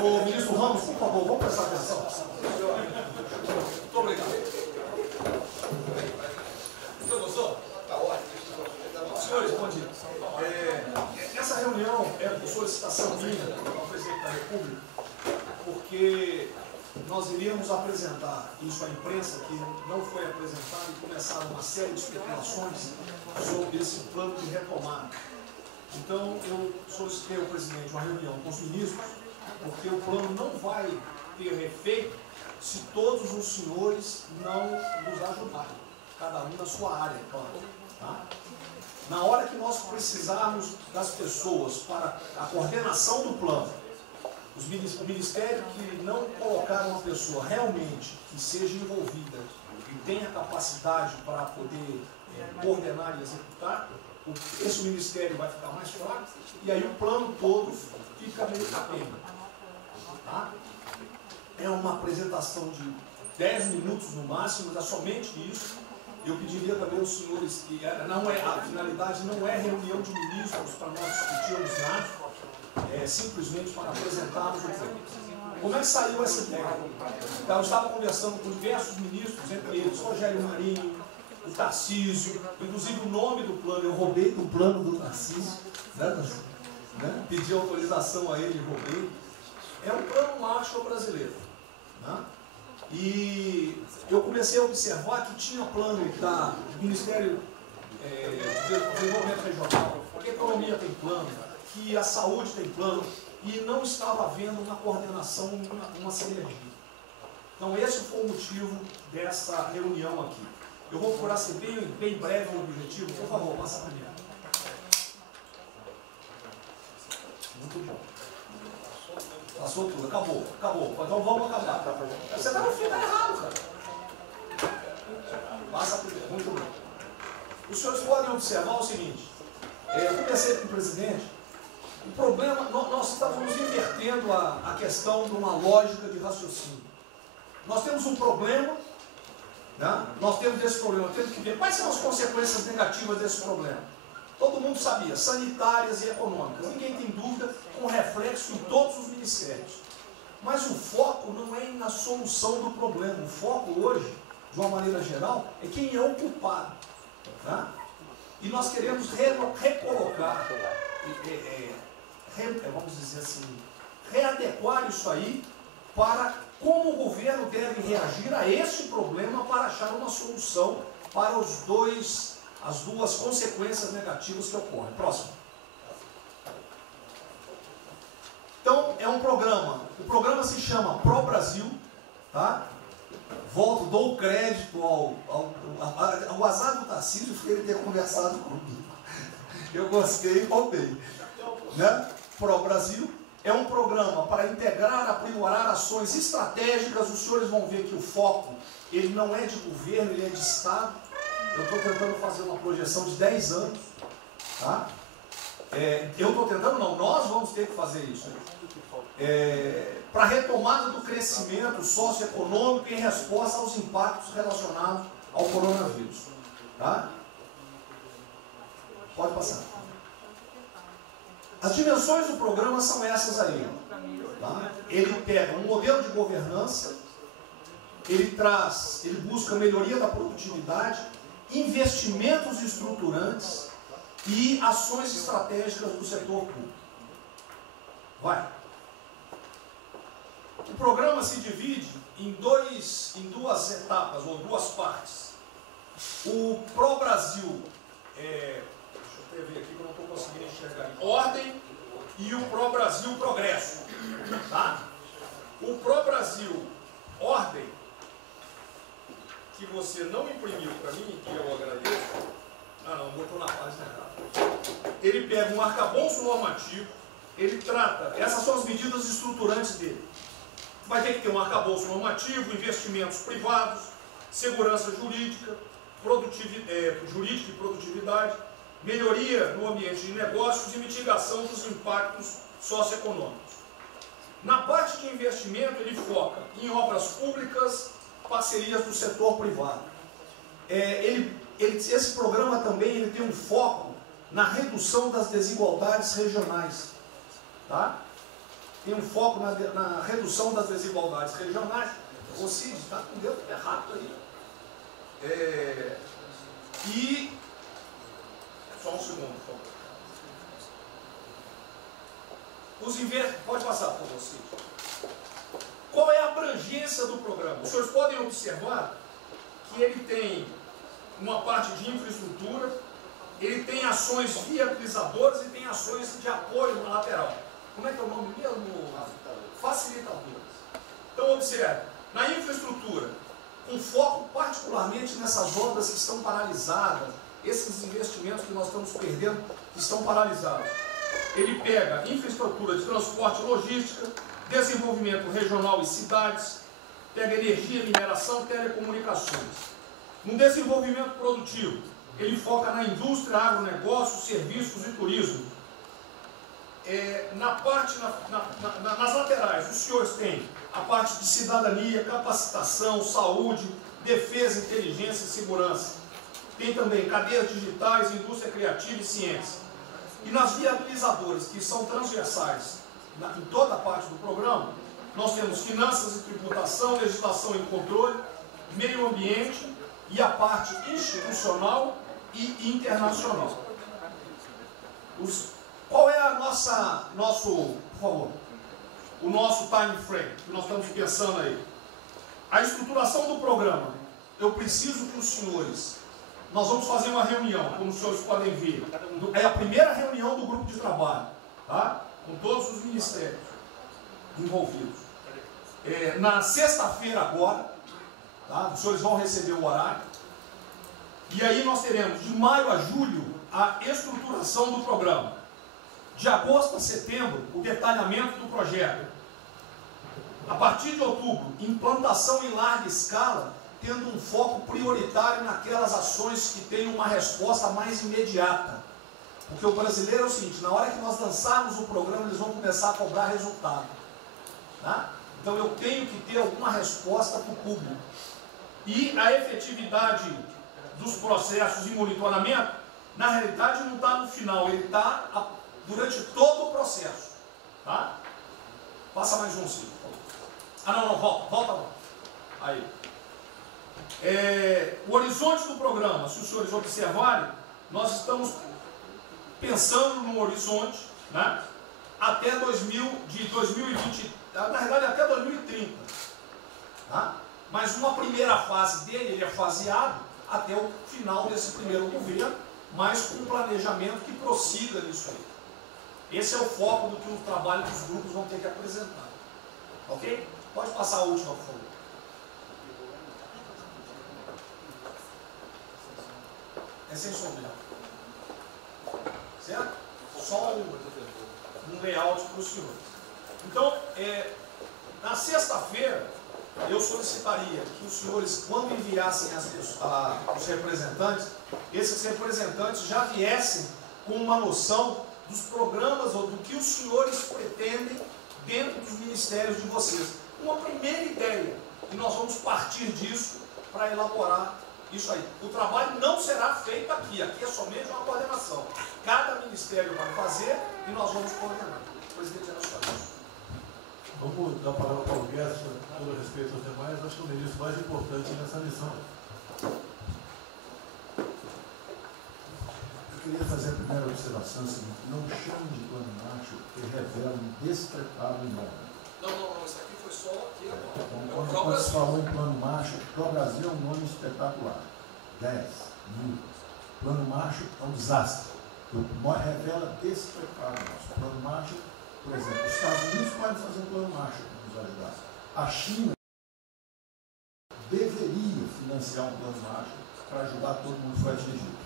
Ô, ministro Ramos, por favor, vamos prestar atenção. Muito obrigado. Senhor Gostou? Está ótimo. Senhores, bom dia. Essa reunião é por solicitação minha, ao presidente da República, porque nós iríamos apresentar isso à imprensa, que não foi apresentado, e começaram uma série de especulações sobre esse plano de retomada. Então, eu solicitei ao presidente uma reunião com os ministros, porque o plano não vai ter efeito se todos os senhores não nos ajudarem, cada um na sua área, claro. Tá? Na hora que nós precisarmos das pessoas para a coordenação do plano, o Ministério que não colocar uma pessoa realmente que seja envolvida e tenha capacidade para poder coordenar e executar, esse Ministério vai ficar mais fraco e aí o plano todo fica meio capenga. Tá? É uma apresentação de 10 minutos no máximo, mas é somente isso. Eu pediria também aos senhores que a finalidade não é reunião de ministros para nós discutirmos nada, é simplesmente para apresentarmos o plano. Como é que saiu essa ideia? Então, eu estava conversando com diversos ministros, entre eles Rogério Marinho, o Tarcísio, inclusive o nome do plano, eu roubei do plano do Tarcísio, né? Pedi autorização a ele e roubei. É um plano Marshall brasileiro. Né? E eu comecei a observar que tinha plano do Ministério de Desenvolvimento Regional, que a economia tem plano, que a saúde tem plano, e não estava havendo uma coordenação, uma sinergia. Então esse foi o motivo dessa reunião aqui. Eu vou procurar ser bem breve no objetivo. Por favor, passa para mim. Muito bom. Passou tudo, acabou. Então vamos acabar. Você está no fim, está errado, cara. Passa primeiro, muito bom. Os senhores podem observar o seguinte. Eu conversei com o presidente. O problema, nós estamos invertendo a questão de uma lógica de raciocínio. Nós temos um problema, né? Nós temos esse problema, temos que ver quais são as consequências negativas desse problema. Todo mundo sabia, sanitárias e econômicas. Ninguém tem dúvida, com reflexo em todos os ministérios. Mas o foco não é na solução do problema. O foco hoje, de uma maneira geral, é quem é o culpado. Tá? E nós queremos recolocar, vamos dizer assim, readequar isso aí para como o governo deve reagir a esse problema para achar uma solução para as duas consequências negativas que ocorrem. Próximo. Então, é um programa. O programa se chama Pro Brasil. Tá? Dou crédito ao azar do Tarcísio foi ele ter conversado comigo. Eu gostei e roubei. Né? Pro Brasil é um programa para integrar, aprimorar ações estratégicas. Os senhores vão ver que o foco, ele não é de governo, ele é de Estado. Eu estou tentando fazer uma projeção de 10 anos. Tá? Eu estou tentando, não, nós vamos ter que fazer isso. Para a retomada do crescimento socioeconômico em resposta aos impactos relacionados ao coronavírus. Tá? Pode passar. As dimensões do programa são essas aí. Tá? Ele pega um modelo de governança, ele busca melhoria da produtividade, investimentos estruturantes e ações estratégicas do setor público. Vai. O programa se divide em duas etapas, ou duas partes. O Pro Brasil, deixa eu ver aqui que eu não estou conseguindo enxergar, ordem, e o Pro Brasil Progresso. Tá? O Pro Brasil Ordem, que você não imprimiu para mim, que eu agradeço. Não, botou na página errada. Ele pega um arcabouço normativo, ele trata, essas são as medidas estruturantes dele. Vai ter que ter um arcabouço normativo, investimentos privados, segurança jurídica, jurídica e produtividade, melhoria no ambiente de negócios e mitigação dos impactos socioeconômicos. Na parte de investimento, ele foca em obras públicas, parcerias do setor privado. Esse programa também ele tem um foco na redução das desigualdades regionais. Tá? tem um foco na redução das desigualdades regionais. O Cid está com o dedo errado aí. E só um segundo, por favor. Pode passar, por favor, Cid. Qual é a abrangência do programa? Os senhores podem observar que ele tem uma parte de infraestrutura, ele tem ações viabilizadoras e tem ações de apoio na lateral. Como é que é o nome mesmo? Facilitadoras. Então, observe, na infraestrutura, com foco particularmente nessas obras que estão paralisadas, esses investimentos que nós estamos perdendo, que estão paralisados. Ele pega infraestrutura de transporte e logística, desenvolvimento regional e cidades, pega energia, mineração, telecomunicações. No desenvolvimento produtivo, ele foca na indústria, agronegócio, serviços e turismo. Nas laterais, os senhores têm a parte de cidadania, capacitação, saúde, defesa, inteligência e segurança. Tem também cadeias digitais, indústria criativa e ciência. E nas viabilizadoras, que são transversais em toda a parte do programa, nós temos finanças e tributação, legislação e controle, meio ambiente e a parte institucional e internacional. Qual é por favor, o nosso time frame que nós estamos pensando aí? A estruturação do programa. Eu preciso que os senhores, nós vamos fazer uma reunião, como os senhores podem ver. É a primeira reunião do grupo de trabalho, tá? Com todos os ministérios envolvidos. Na sexta-feira agora, tá? Os senhores vão receber o horário. E aí nós teremos de maio a julho a estruturação do programa. De agosto a setembro, o detalhamento do projeto. A partir de outubro, implantação em larga escala, tendo um foco prioritário naquelas ações que têm uma resposta mais imediata. Porque o brasileiro é o seguinte, na hora que nós lançarmos o programa, eles vão começar a cobrar resultado. Tá? Então eu tenho que ter alguma resposta para o público. E a efetividade dos processos de monitoramento, na realidade não está no final, ele está durante todo o processo. Tá? Passa mais um, Cid. Volta. Aí. O horizonte do programa, se os senhores observarem, nós estamos pensando num horizonte, né, até 2020, na verdade até 2030. Tá? Mas uma primeira fase dele, ele é faseado até o final desse primeiro governo, mas com um planejamento que prossiga nisso aí. Esse é o foco do que o trabalho dos grupos vão ter que apresentar. Ok? Pode passar a última, por favor. É sem sombra. Certo? Só um layout para os senhores. Então, na sexta-feira, eu solicitaria que os senhores, quando enviassem os representantes, esses representantes já viessem com uma noção dos programas ou do que os senhores pretendem dentro dos ministérios de vocês. Uma primeira ideia, e nós vamos partir disso para elaborar isso aí. O trabalho não será feito aqui é somente uma coordenação. Cada ministério vai fazer e nós vamos coordenar. O presidente é nosso país. Vamos dar a palavra para o Guedes, com todo respeito aos demais, acho que é o ministro mais importante nessa missão. Eu queria fazer a primeira observação seguinte: não chame de plano macho que revela um despreparo enorme. Não, isso aqui foi só aqui agora. Então, quando você falou em plano macho, para o Brasil é um nome espetacular. 10, 1000. Plano macho é um desastre. Revela despreparo nosso. Plano macho, por exemplo, os Estados Unidos podem fazer um plano macho para nos ajudar. A China deveria financiar um plano macho para ajudar todo mundo que foi atingido.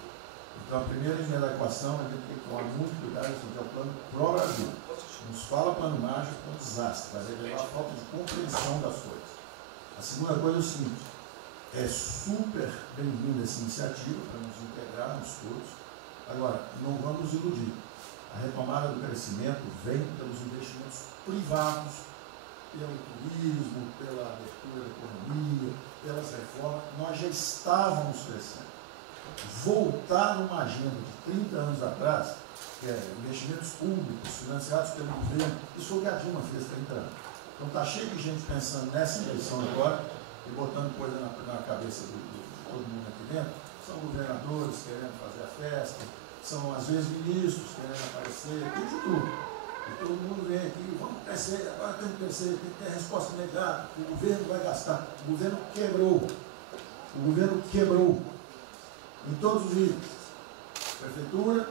Então, a primeira linha da equação, a gente tem que tomar muito cuidado, isso é o plano pro Brasil. Nos fala plano macho, é um desastre, vai revelar a falta de compreensão das coisas. A segunda coisa é o seguinte: é super bem-vinda essa iniciativa para nos integrarmos todos. Agora, não vamos iludir. A retomada do crescimento vem pelos investimentos privados, pelo turismo, pela abertura da economia, pelas reformas. Nós já estávamos crescendo. Voltar numa agenda de 30 anos atrás, que é investimentos públicos financiados pelo governo. Isso foi o que a Dilma fez 30 anos. Então está cheio de gente pensando nessa eleição agora e botando coisa na cabeça de todo mundo aqui dentro. São governadores querendo fazer a festa, são às vezes ministros querendo aparecer, tem de tudo. E todo mundo vem aqui, vamos crescer, agora tem que crescer, tem que ter resposta imediata, o governo vai gastar. O governo quebrou. O governo quebrou em todos os níveis. Prefeitura,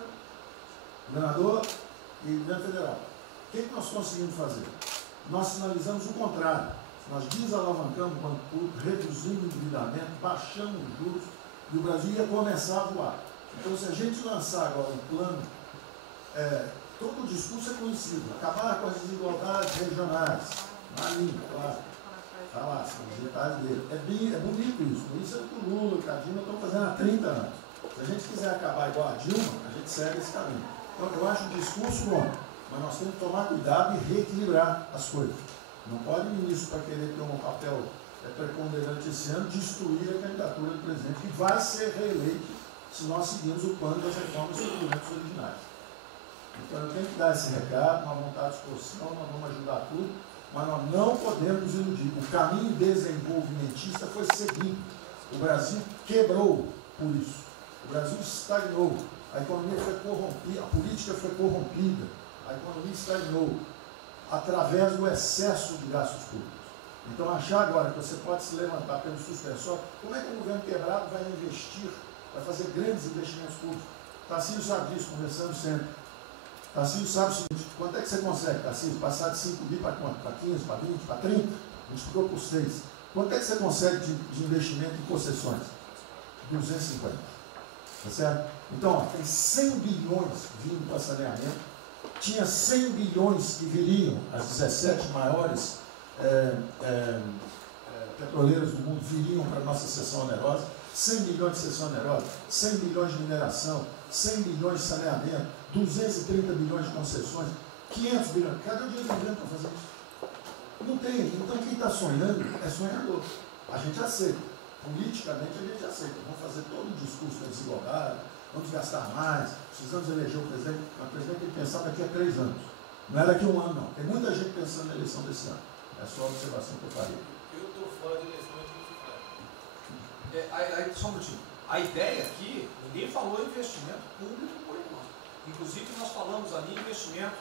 governador e governo federal. O que nós conseguimos fazer? Nós sinalizamos o contrário. Nós desalavancamos o banco público, reduzimos o endividamento, baixamos os juros e o Brasil ia começar a voar. Então, se a gente lançar agora um plano, todo o discurso é conhecido, acabar com as desigualdades regionais, na linha, claro. Está lá, são os detalhes dele. É bonito isso. Isso é o que o Lula e a Dilma estão fazendo há 30 anos. Se a gente quiser acabar igual a Dilma, a gente segue esse caminho. Então, eu acho o discurso bom, mas nós temos que tomar cuidado e reequilibrar as coisas. Não pode o ministro, para querer ter um papel preponderante esse ano, destruir a candidatura do presidente, que vai ser reeleito se nós seguirmos o plano das reformas estruturantes originárias. Então, eu tenho que dar esse recado, uma vontade de exposição, nós vamos ajudar tudo, mas nós não podemos nos iludir. O caminho desenvolvimentista foi seguido. O Brasil quebrou por isso. O Brasil estagnou. A economia foi corrompida, a política foi corrompida. A economia estagnou através do excesso de gastos públicos. Então, achar agora que você pode se levantar pelo suspensório, como é que um governo quebrado vai investir, vai fazer grandes investimentos públicos? Tarcísio sabe disso, conversando sempre. Tarcísio sabe o seguinte: quanto é que você consegue, Tarcísio, passar de 5 bi para quanto? Para 15, para 20, para 30? Multiplicou por 6. Quanto é que você consegue de investimento em concessões? 250. Tá certo? Então, ó, tem 100 bilhões vindo para saneamento, tinha 100 bilhões que viriam, as 17 maiores petroleiras do mundo viriam para a nossa seção onerosa, 100 bilhões de seção onerosa, 100 bilhões de mineração, 100 bilhões de saneamento, 230 bilhões de concessões, 500 bilhões. Cadê o dinheiro do governo para fazer isso? Não tem. Então, quem está sonhando é sonhador. A gente aceita. Politicamente, a gente aceita. Vamos fazer todo o discurso da desigualdade, vamos gastar mais, precisamos eleger o presidente. Mas o presidente tem que pensar daqui a 3 anos. Não é daqui a 1 ano, não. Tem muita gente pensando na eleição desse ano. É só a observação que eu farei. Eu estou fora de eleição, mas Só um minutinho. A ideia aqui, ninguém falou em investimento público por enquanto. Inclusive, nós falamos ali em investimento,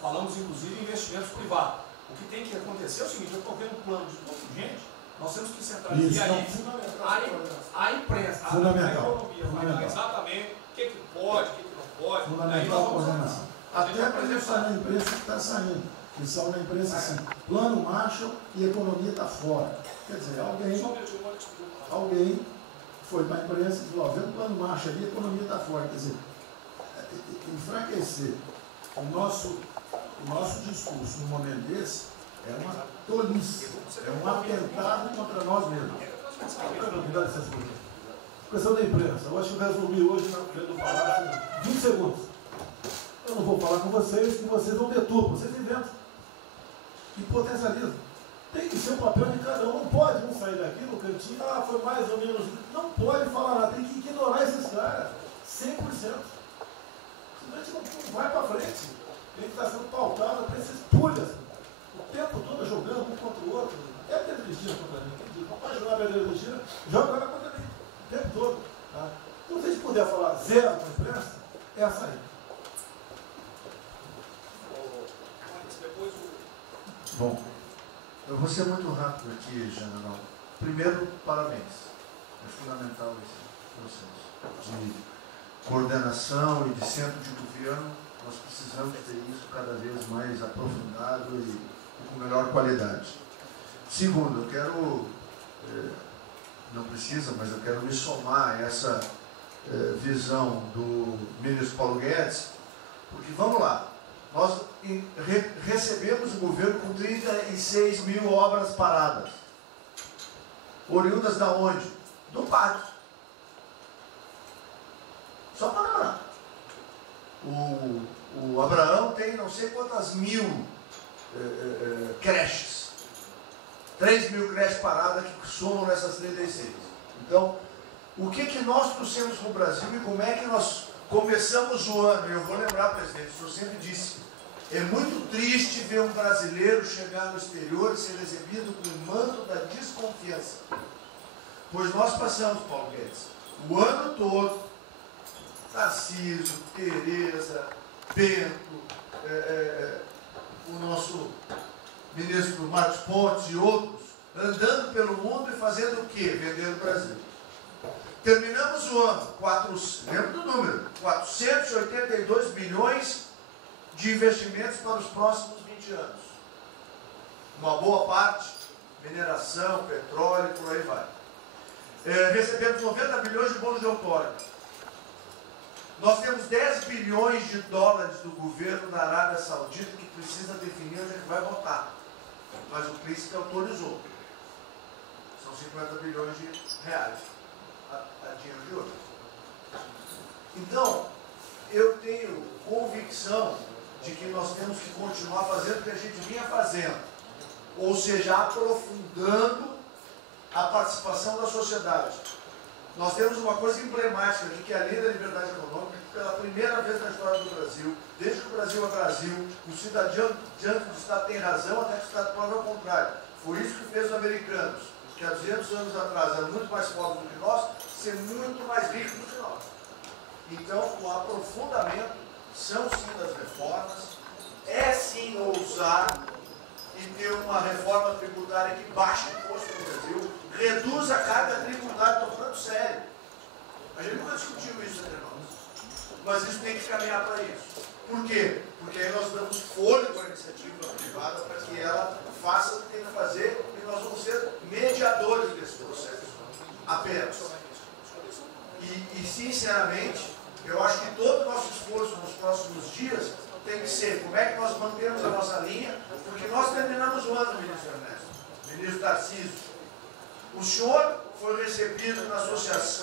falamos inclusive em investimentos privados. O que tem que acontecer é o seguinte: eu estou vendo um plano de toda gente, nós temos que centralizar a imprensa, a economia, vai exatamente o que pode, o que não pode. Fundamental a coordenação. Até para isso sai na imprensa que está saindo. Que são na imprensa assim, plano Marshall e economia está fora. Quer dizer, alguém foi para a imprensa e falou: vê um plano Marshall ali, a economia está fora. Quer dizer, enfraquecer o nosso discurso num momento desse é uma tolice, é um atentado contra nós mesmos. Questão da imprensa, eu acho que eu resumi hoje na frente do Palácio 20 segundos. Eu não vou falar com vocês, que vocês vão deturpar, vocês inventam e potencializam. Tem que ser o papel de cada um, não pode um sair daqui no cantinho, foi mais ou menos. Não pode falar nada, tem que ignorar esses caras, 100%. Senão a gente não vai para frente. Tem que estar sendo pautado para esses pulhas, o tempo todo jogando um contra o outro. É a pedra de China contra mim, entendi. Não pode jogar a pedra de China, joga ela contra mim, o tempo todo. Tá? Então, se a gente puder falar zero com a imprensa, é a saída. Bom, eu vou ser muito rápido aqui, general. Primeiro, parabéns. É fundamental esse processo de coordenação e de centro de governo. Nós precisamos ter isso cada vez mais aprofundado e com melhor qualidade. Segundo, eu quero, não precisa, mas eu quero me somar a essa visão do ministro Paulo Guedes, porque vamos lá. Nós recebemos o governo com 36 mil obras paradas. Oriundas da onde? Do pátio. Só para lembrar. O Abraão tem não sei quantas mil creches. 3 mil creches paradas que somam nessas 36. Então, O que nós trouxemos para o Brasil e como é que nós começamos o ano? Eu vou lembrar, presidente, o senhor sempre disse, é muito triste ver um brasileiro chegar no exterior e ser recebido com o manto da desconfiança. Pois nós passamos, Paulo Guedes, o ano todo, Tarcísio, Tereza, Bento, o nosso ministro Marcos Pontes e outros, andando pelo mundo e fazendo o quê? Vendendo o Brasil. Terminamos o ano, lembra do número, 482 bilhões de investimentos para os próximos 20 anos. Uma boa parte, mineração, petróleo, por aí vai. Recebemos 90 bilhões de bônus de outorga. Nós temos 10 bilhões de dólares do governo da Arábia Saudita que precisa definir onde é que vai votar. Mas o príncipe autorizou. São 50 bilhões de reais. A dinheiro de ouro. Então, eu tenho convicção de que nós temos que continuar fazendo o que a gente vinha fazendo. Ou seja, aprofundando a participação da sociedade. Nós temos uma coisa emblemática aqui, que é a Lei da Liberdade Econômica, que pela primeira vez na história do Brasil, desde que o Brasil é Brasil, o cidadão diante do Estado tem razão, até que o Estado prova ao contrário. Foi isso que fez os americanos, que há 200 anos atrás eram muito mais pobres do que nós, ser muito mais ricos do que nós. Então, o aprofundamento são sim das reformas, é sim ousar e ter uma reforma tributária que baixe o imposto no Brasil, reduz a carga tributária, estou falando sério. A gente nunca discutiu isso entre nós, mas isso tem que caminhar para isso. Por quê? Porque aí nós damos fôlego à iniciativa privada para que ela faça o que tem que fazer e nós vamos ser mediadores desse processo. Apenas. E sinceramente, eu acho que todo o nosso esforço nos próximos dias tem que ser como é que nós mantemos a nossa linha, porque nós terminamos o ano, ministro Ernesto, ministro Tarcísio. O senhor foi recebido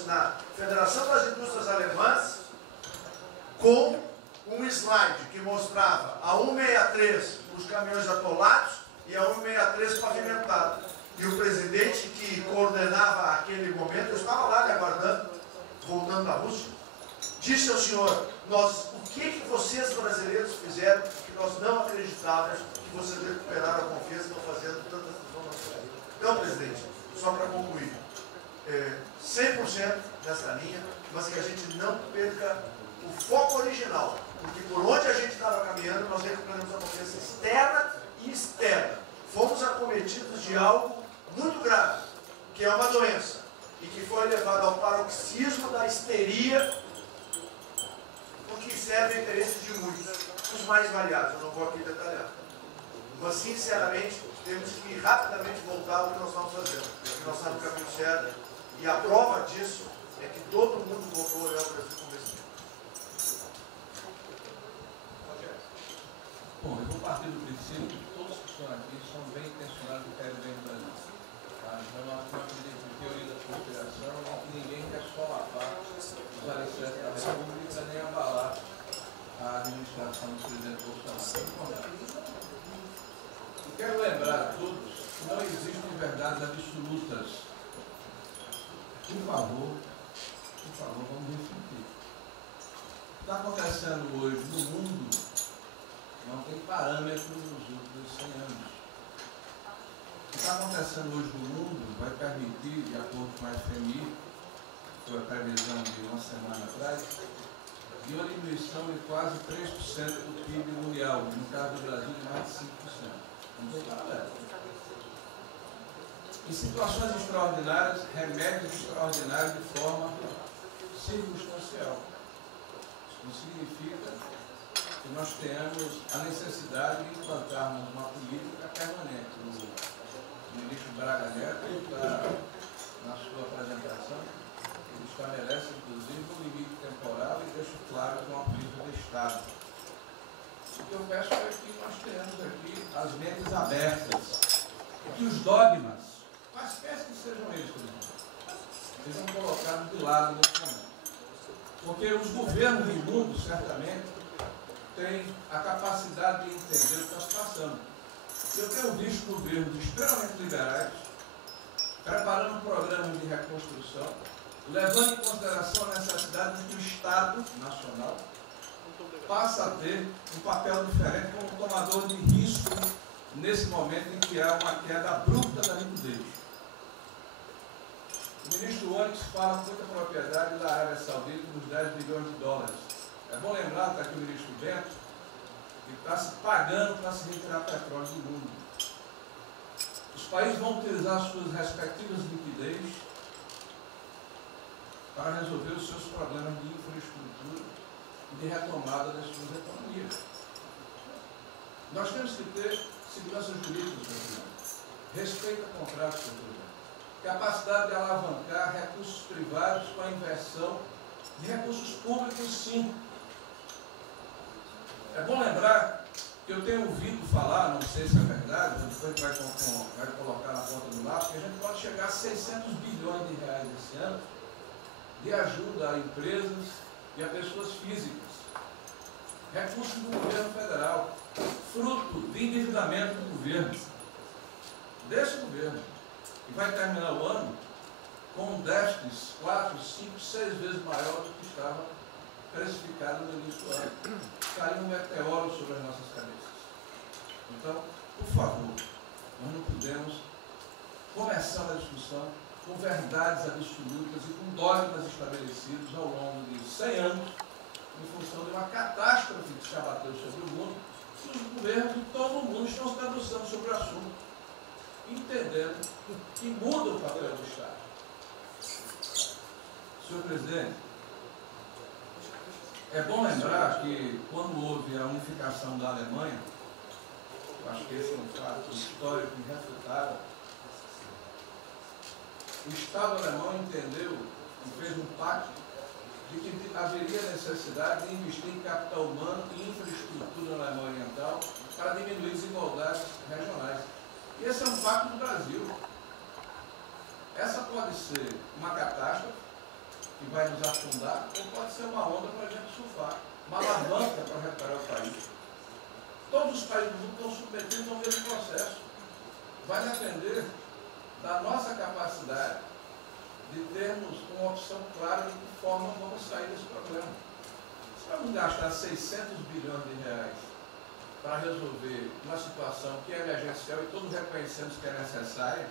na Federação das Indústrias Alemãs com um slide que mostrava a 163 os caminhões atolados e a 163 pavimentado. E o presidente que coordenava aquele momento, eu estava lá lhe aguardando, voltando da Rússia, disse ao senhor, o que vocês brasileiros fizeram que nós não acreditávamos que vocês recuperaram a confiança e estão fazendo tantas transformações. Então, presidente, só para concluir, 100% dessa linha, mas que a gente não perca o foco original, porque por onde a gente estava caminhando, nós recuperamos a confiança externa e externa. Fomos acometidos de algo muito grave, que é uma doença, e que foi levado ao paroxismo da histeria, o que serve ao interesse de muitos, os mais variados, eu não vou aqui detalhar. Mas, sinceramente, temos que rapidamente voltar ao que nós estamos fazendo, porque nós estamos no caminho certo, e a prova disso é que todo mundo voltou a olhar o Brasil como esse. Bom, eu vou partir do princípio que todos que estão aqui são bem intencionados e querem bem do Brasil. Tá? Então, nós não acreditamos em teoria da conspiração, nem que ninguém quer solapar os alicerces da República, nem abalar a administração do presidente Bolsonaro. Eu quero lembrar a todos que não existem verdades absolutas. Por favor, vamos refletir. O que está acontecendo hoje no mundo não tem parâmetro nos últimos 100 anos. O que está acontecendo hoje no mundo vai permitir, de acordo com a FMI, que foi a previsão de uma semana atrás, de uma diminuição de quase 3% do PIB mundial, no caso do Brasil, de mais de 5%. Não tem paralelo. Em situações extraordinárias, remédios extraordinários de forma circunstancial. Isso não significa que nós tenhamos a necessidade de implantarmos uma política permanente. O ministro Braga Neto, na sua apresentação, ele estabelece, inclusive, um limite temporal e deixa claro que é uma política de Estado. O que eu peço é que nós tenhamos aqui as mentes abertas e que os dogmas, quaisquer que sejam eles, sejam colocados de lado nesse momento. Porque os governos do mundo, certamente, têm a capacidade de entender o que está se passando. Eu tenho visto governos extremamente liberais preparando programas de reconstrução levando em consideração a necessidade de que o Estado Nacional passe a ter um papel diferente como tomador de risco nesse momento em que há uma queda abrupta da liquidez. O ministro Onyx fala com muita propriedade da Arábia Saudita dos 10 bilhões de dólares. É bom lembrar, está aqui o ministro Bento, que está se pagando para se retirar petróleo do mundo. Os países vão utilizar suas respectivas liquidez para resolver os seus problemas de infraestrutura e de retomada das suas economias. Nós temos que ter segurança jurídica, Sr. Presidente, respeito a contratos, Sr. Presidente, capacidade de alavancar recursos privados com a inversão de recursos públicos, sim. É bom lembrar que eu tenho ouvido falar, não sei se é verdade, depois a gente vai colocar na ponta do lápis, que a gente pode chegar a 600 bilhões de reais esse ano de ajuda a empresas e a pessoas físicas. Recursos do governo federal, fruto de endividamento do governo, desse governo, que vai terminar o ano com déficits 4, 5, 6 vezes maior do que estava precificado no início do ano. Caiu um meteoro sobre as nossas cabeças. Então, por favor, nós não podemos começar a discussão com verdades absolutas e com dogmas estabelecidos ao longo de 100 anos, em função de uma catástrofe que se abateu sobre o mundo, que os governos de todo o mundo estão se debruçando sobre o assunto, entendendo que muda o papel do Estado. Senhor presidente, é bom lembrar que quando houve a unificação da Alemanha, eu acho que esse é um fato histórico irrefutável, o Estado alemão entendeu e fez um pacto de que haveria necessidade de investir em capital humano e infraestrutura na Alemanha Oriental para diminuir desigualdades regionais. E esse é um pacto do Brasil. Essa pode ser uma catástrofe que vai nos afundar, ou pode ser uma onda para a gente surfar, uma alavanca para reparar o país. Todos os países do mundo estão submetidos ao mesmo processo. Vai depender da nossa capacidade de termos uma opção clara de que forma vamos sair desse problema. Se vamos gastar 600 bilhões de reais para resolver uma situação que é emergencial e todos reconhecemos que é necessária,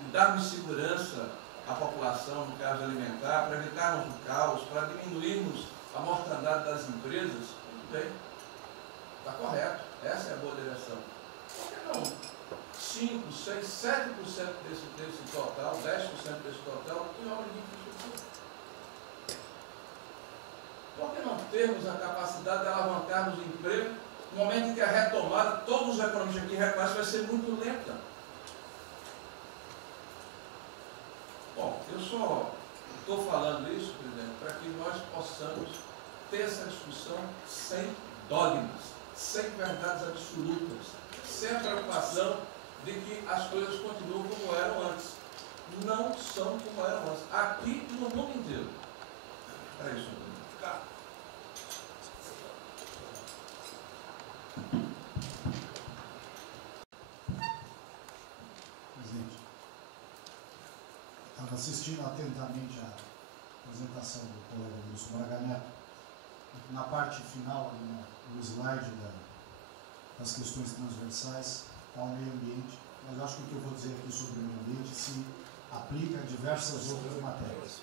e darmos segurança à população, no caso alimentar, para evitarmos o caos, para diminuirmos a mortandade das empresas, muito bem, está correto, essa é a boa direção. Por que não 5, 6, 7% desse total, 10% desse total, em obra de infraestrutura? Por que não termos a capacidade de alavancarmos o emprego no momento em que a retomada, todos os economistas aqui reconhecem, vai ser muito lenta? Bom, eu só estou falando isso, presidente, para que nós possamos ter essa discussão sem dogmas, sem verdades absolutas, sem a preocupação de que as coisas continuam como eram antes. Não são como eram antes. Aqui e no mundo inteiro. É isso. Presidente, estava assistindo atentamente a apresentação do colega Wilson Braga Neto. Na parte final, no slide das questões transversais, está o meio ambiente, mas eu acho que o que eu vou dizer aqui sobre o meio ambiente se aplica a diversas outras matérias.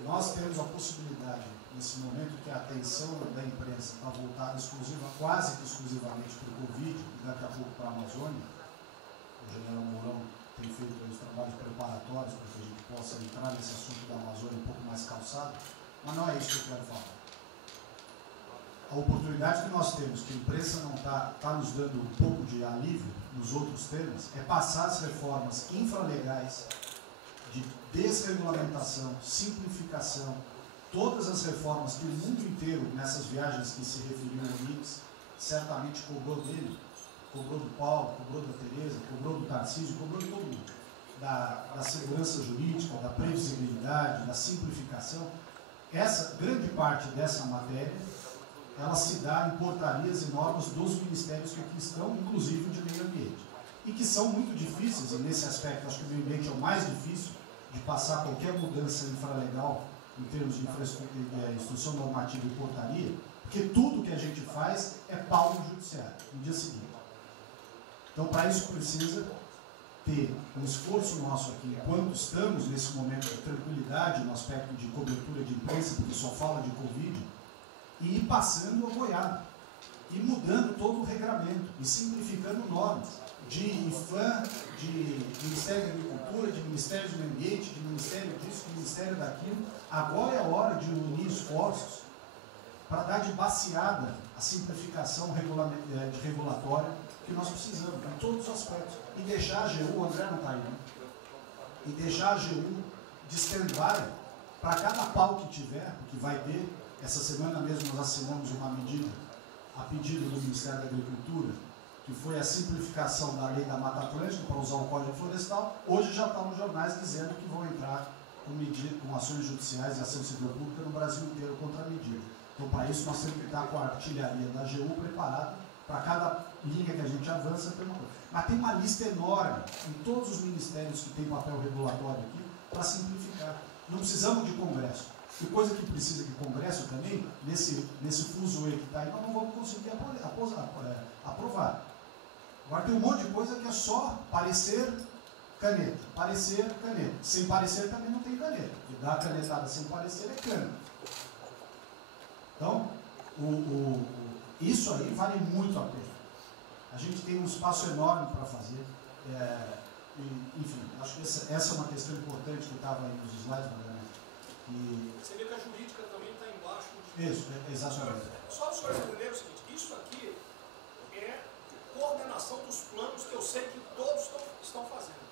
Nós temos a possibilidade, nesse momento que a atenção da imprensa está voltada quase que exclusivamente para o Covid e daqui a pouco para a Amazônia, o general Mourão tem feito os trabalhos preparatórios para que a gente possa entrar nesse assunto da Amazônia um pouco mais calçado, mas não é isso que eu quero falar. A oportunidade que nós temos, que a imprensa não está nos dando um pouco de alívio nos outros temas, é passar as reformas infralegais de desregulamentação, simplificação, todas as reformas que o mundo inteiro, nessas viagens que se referiu ao Mix, certamente cobrou dele, cobrou do Paulo, cobrou da Tereza, cobrou do Tarcísio, cobrou de todo mundo. Da segurança jurídica, da previsibilidade, da simplificação. Essa grande parte dessa matéria, ela se dá em portarias e normas dos ministérios que aqui estão, inclusive de meio ambiente. E que são muito difíceis, e nesse aspecto acho que o meio ambiente é o mais difícil, de passar qualquer mudança infralegal em termos de instrução normativa e portaria, porque tudo que a gente faz é pau no judiciário, no dia seguinte. Então, para isso precisa ter um esforço nosso aqui, enquanto estamos nesse momento de tranquilidade, no aspecto de cobertura de imprensa, porque só fala de Covid, e ir passando a boiada, e mudando todo o regramento, e simplificando normas, de IFAM, de Ministério da Agricultura, de Ministério do Meio Ambiente, de Ministério disso, de Ministério daquilo. Agora é a hora de unir esforços para dar de baseada a simplificação regulatória que nós precisamos, em todos os aspectos. E deixar a AGU, o André não está aí, né? E deixar a AGU de stand-by para cada pau que tiver, porque vai ter. Essa semana mesmo nós assinamos uma medida a pedido do Ministério da Agricultura, que foi a simplificação da lei da Mata Atlântica para usar o Código Florestal. Hoje já está nos jornais dizendo que vão entrar com ações judiciais e ação civil pública no Brasil inteiro contra a medida. Então, para isso, nós temos que estar com a artilharia da AGU preparada para cada linha que a gente avança. Mas tem uma lista enorme em todos os ministérios que têm papel regulatório aqui para simplificar. Não precisamos de Congresso. E coisa que precisa de Congresso também, nesse fuzuê que está aí, nós não vamos conseguir aprovar. Agora tem um monte de coisa que é só parecer, caneta. Parecer, caneta. Sem parecer também não tem caneta. E dar canetada sem parecer é cana. Então, isso aí vale muito a pena. A gente tem um espaço enorme para fazer. Enfim, acho que essa é uma questão importante que estava aí nos slides, Você vê que a jurídica também está embaixo. Isso, exatamente. Só os senhores entenderem o seguinte, isso aqui é coordenação dos planos que eu sei que todos estão fazendo.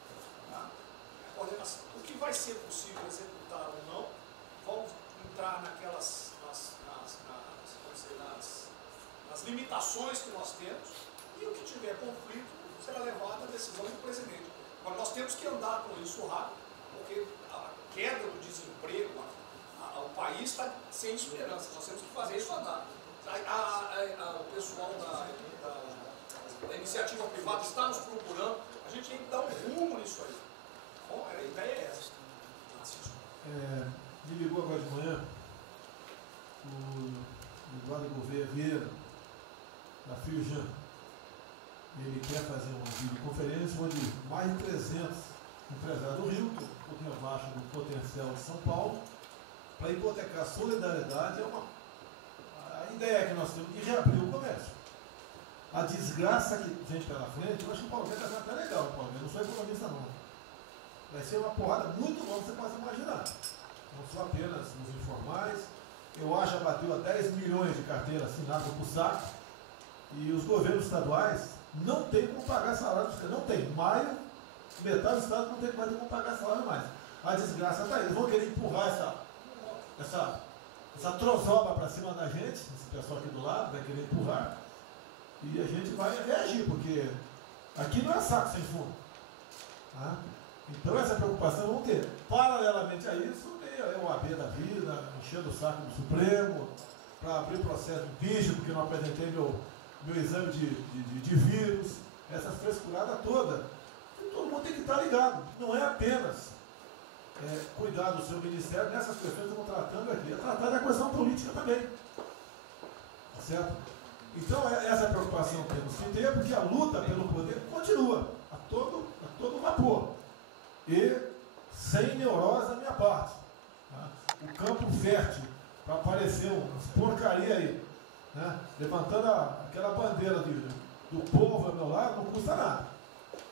Tá? É coordenação. O que vai ser possível executar ou não, vão entrar naquelas nas limitações que nós temos, e o que tiver conflito será levado à decisão do presidente. Agora nós temos que andar com isso rápido, porque a queda do desemprego, o país está sem esperança, nós temos que fazer isso andar. O pessoal da iniciativa privada está nos procurando, a gente tem que dar um rumo nisso aí. Bom, a ideia é essa. Me ligou agora de manhã o Eduardo Gouveia Vieira, da Firjan. Ele quer fazer uma videoconferência onde mais de 300 empresários do Rio, que é um pouquinho abaixo do potencial de São Paulo, para hipotecar solidariedade. A ideia que nós temos de reabrir o comércio. A desgraça que vem pela frente, eu acho que o Paulo Guedes está até legal, o Paulo Guedes, não sou economista não. Vai ser uma porrada muito longa, você pode imaginar. Não só apenas nos informais. Eu acho que bateu a 10 milhões de carteiras assinadas por saco, e os governos estaduais não tem como pagar salário, não tem. Maio, metade do estado não tem mais como pagar salário mais. A desgraça está aí. Eles vão querer empurrar essa trozoba para cima da gente, esse pessoal aqui do lado vai querer empurrar, e a gente vai reagir, porque aqui não é saco sem fundo. Tá? Então essa preocupação vamos ter. Paralelamente a isso, tem o AB da vida, enchendo o saco do Supremo, para abrir o processo de bicho, porque não apresentei meu exame de vírus, essas frescuradas todas. E todo mundo tem que estar ligado. Não é apenas cuidar do seu ministério nessas questões que estamos tratando aqui, é tratar da questão política também. Tá certo? Então, essa preocupação temos que ter, porque a luta pelo poder continua a todo vapor. E sem neurose da minha parte. Tá? O campo fértil para aparecer umas porcaria aí, né? Levantando aquela bandeira do povo ao meu lado, não custa nada.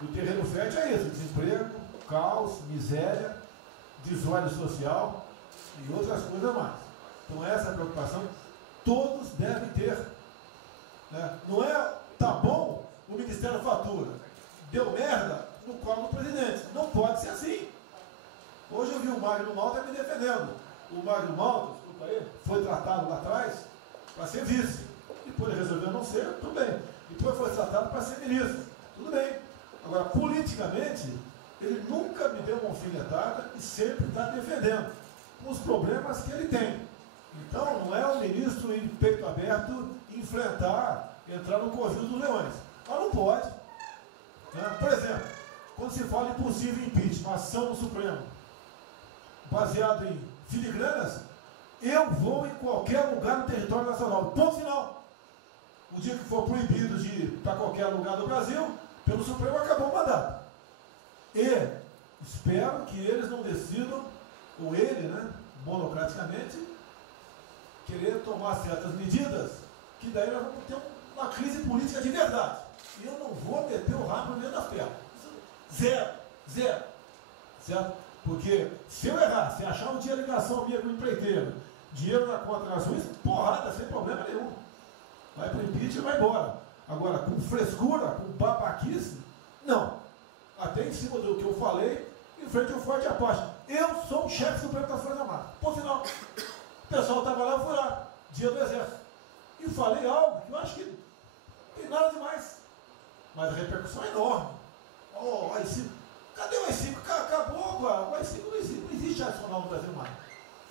O terreno fértil é isso: desemprego, caos, miséria, desordem social e outras coisas mais. Então essa preocupação todos devem ter. Né? Não é, tá bom, o Ministério fatura, deu merda no colo do presidente. Não pode ser assim. Hoje eu vi o Magno Malta me defendendo. O Magno Malta, desculpa aí, foi tratado lá atrás para ser vice. Depois ele resolveu não ser, tudo bem. Depois foi tratado para ser ministro, tudo bem. Agora, politicamente, ele nunca me deu uma alfinetada e sempre está defendendo os problemas que ele tem. Então, não é o ministro em peito aberto entrar no conjunto dos leões. Mas não pode. Né? Por exemplo, quando se fala em possível impeachment, ação no Supremo, baseado em filigranas, eu vou em qualquer lugar no território nacional. Ponto final. O dia que for proibido de ir para qualquer lugar do Brasil, pelo Supremo acabou o mandato. E espero que eles não decidam, ou ele, né, monocraticamente, querer tomar certas medidas, que daí nós vamos ter uma crise política de verdade. E eu não vou meter o rabo no meio das pernas. Zero. Certo? Porque se eu errar, se achar um dia ligação minha com o empreiteiro, dinheiro na conta na Suíça, porrada, sem problema nenhum. Vai para o impeachment e vai embora. Agora, com frescura, com babaquice, não. Até em cima do que eu falei, em frente ao Forte Apache. Eu sou o chefe supremo das Forças Armadas. Ponto final. O pessoal estava lá, eu fui lá, dia do Exército. E falei algo que eu acho que não tem nada demais. Mas a repercussão é enorme. Oh, AI-5. Cadê o AI-5? Acabou, o AI-5 não existe adicional no Brasil mais.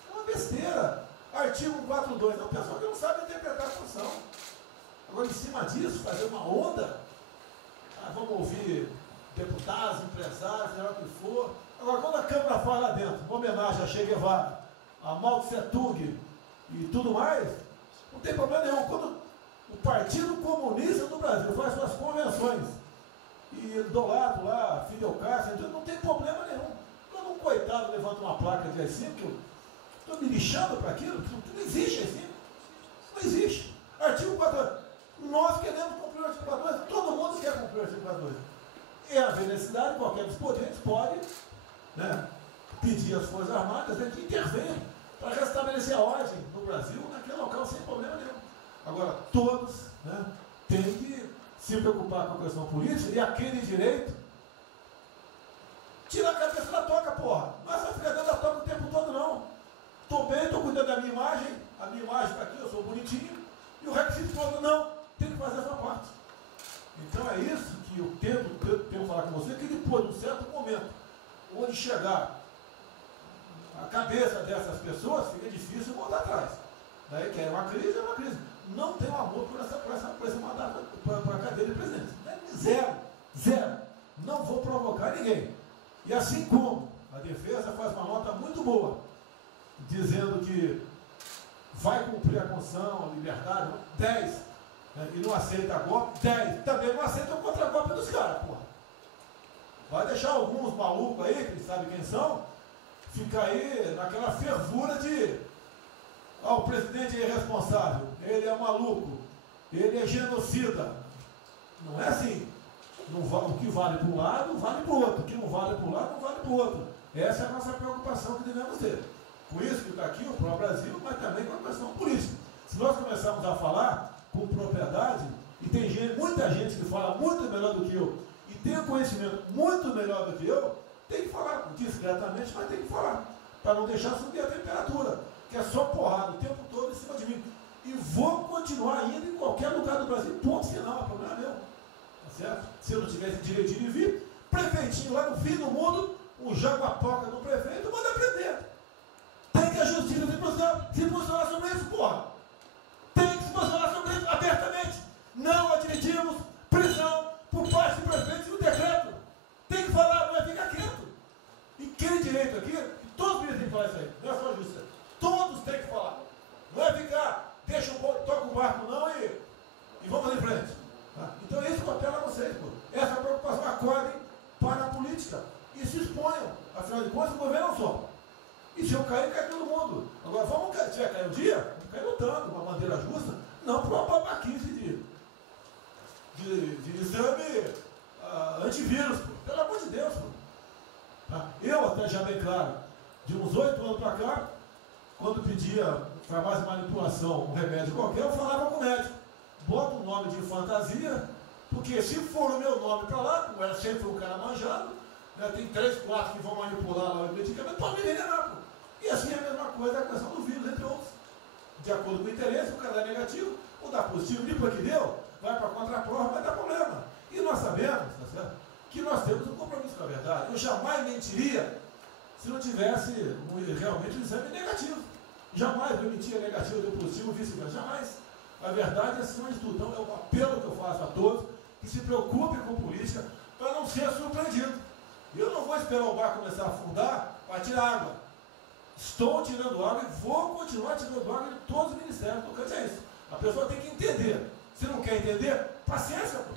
É uma besteira. Artigo 142. É o pessoal que não sabe interpretar a função. Agora, em cima disso, fazer uma onda. Vamos ouvir deputados, empresários, seja o que for. Agora, quando a Câmara fala lá dentro, uma homenagem a Che Guevara, a Mao Tse Tung e tudo mais, não tem problema nenhum. Quando o Partido Comunista do Brasil faz suas convenções e do lado lá, Fidel Castro, não tem problema nenhum. Quando um coitado levanta uma placa de AI-5, que eu estou me lixando para aquilo, que não existe AI-5. Não existe. Artigo 42. Nós queremos cumprir o artigo 42, todo mundo quer cumprir o artigo 42. É haver necessidade, qualquer dos poderes pode, né, pedir às Forças Armadas, né, que intervenham para restabelecer a ordem no Brasil, naquele local, sem problema nenhum. Agora, todos, né, têm que se preocupar com a questão política e aquele direito tira a cabeça da toca, porra. Não é só ficar dentro da toca o tempo todo, não. Estou bem, estou cuidando da minha imagem, a minha imagem está aqui, eu sou bonitinho, e o requisito todo, não, tem que fazer essa parte. Então é isso que eu tento falar com você, que depois de um certo momento, onde chegar a cabeça dessas pessoas, fica difícil voltar atrás. Daí que é uma crise, é uma crise. Não tenho amor por esse mandato, para a cadeira de presidente. Zero. Não vou provocar ninguém. E assim como a defesa faz uma nota muito boa, dizendo que vai cumprir a Constituição, a liberdade, 10, né, e não aceita golpe, 10, também não aceita o contra-golpe dos caras, porra. Vai deixar alguns malucos aí, que sabem quem são, ficar aí naquela fervura de o presidente é irresponsável, ele é maluco, ele é genocida. Não é assim. O que vale para um lado, vale para o outro. O que não vale para um lado, não vale para o outro. Essa é a nossa preocupação que devemos ter. Por isso que está aqui o pró-Brasil, mas também com a questão política. Se nós começarmos a falar com propriedade, e tem muita gente que fala muito melhor do que eu, e tem um conhecimento muito melhor do que eu, tem que falar discretamente, mas tem que falar, para não deixar subir a temperatura, que é só porrada o tempo todo em cima de mim. E vou continuar indo em qualquer lugar do Brasil, ponto final, é problema meu. Tá certo? Se eu não tivesse direitinho de vir, prefeitinho lá no fim do mundo, o jaguapoca do prefeito manda prender. Tem que a justiça se posicionar sobre isso, porra. Tem que se posicionar sobre isso abertamente. Não admitimos prisão por parte do prefeito no decreto. Tem que falar, não é ficar quieto. E quem direito aqui, todos têm que falar isso aí, não é só a justiça. Todos têm que falar. Não é ficar, deixa o ponto, toca o barco não e vamos em frente. Tá? Então esse papel é vocês, pô. Essa preocupação, acordem para a política e se exponham. Afinal de contas, o governo é um só. E se eu cair, cai todo mundo. Agora, vamos cair, se vai cair um dia, vamos cair lutando, uma bandeira justa, não por uma babaquice de exame antivírus, pô. Pelo amor de Deus, pô. Tá? Eu até já bem claro, de uns 8 anos para cá, quando pedia farmácia de manipulação, um remédio qualquer, eu falava com o médico, bota um nome de fantasia, porque se for o meu nome para lá, como era sempre um cara manjado, né, tem 3, 4 que vão manipular lá o medicamento, pode me envenenar, pô. E assim é a mesma coisa a questão do vírus, entre outros. De acordo com o interesse, o cara dá negativo, ou dá positivo, depois que deu, vai para a contraprova, vai dar problema. E nós sabemos, tá certo, que nós temos um compromisso com a verdade. Eu jamais mentiria se não tivesse realmente um exame negativo. Jamais eu mentia negativo, deu positivo, vice-versa. Jamais. A verdade é acima de tudo. Então é um apelo que eu faço a todos que se preocupem com política para não ser surpreendido. Eu não vou esperar o barco começar a afundar para tirar água. Estou tirando água e vou continuar tirando água de todos os ministérios. Tocante a isso. A pessoa tem que entender. Se não quer entender, paciência. Pô.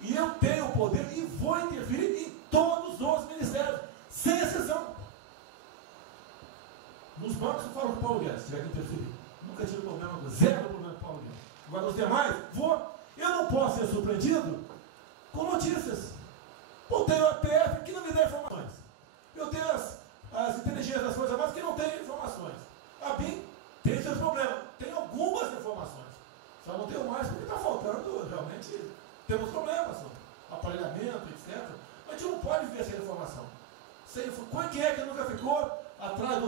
E eu tenho o poder e vou interferir em todos os ministérios, sem exceção. Nos bancos eu falo com o Paulo Guedes, se tiver que interferir. Nunca tive problema, zero problema com o Paulo Guedes. Agora os demais, vou. Eu não posso ser surpreendido com notícias. Eu tenho a PF que não me dá informações. Eu tenho as inteligências das Forças Armadas que não têm informações. A BIM tem seus problemas. Tem algumas informações. Só não tenho mais porque está faltando, realmente, temos problemas. Aparelhamento, etc. Mas a gente não pode ver essa informação. Quem é que nunca ficou atrás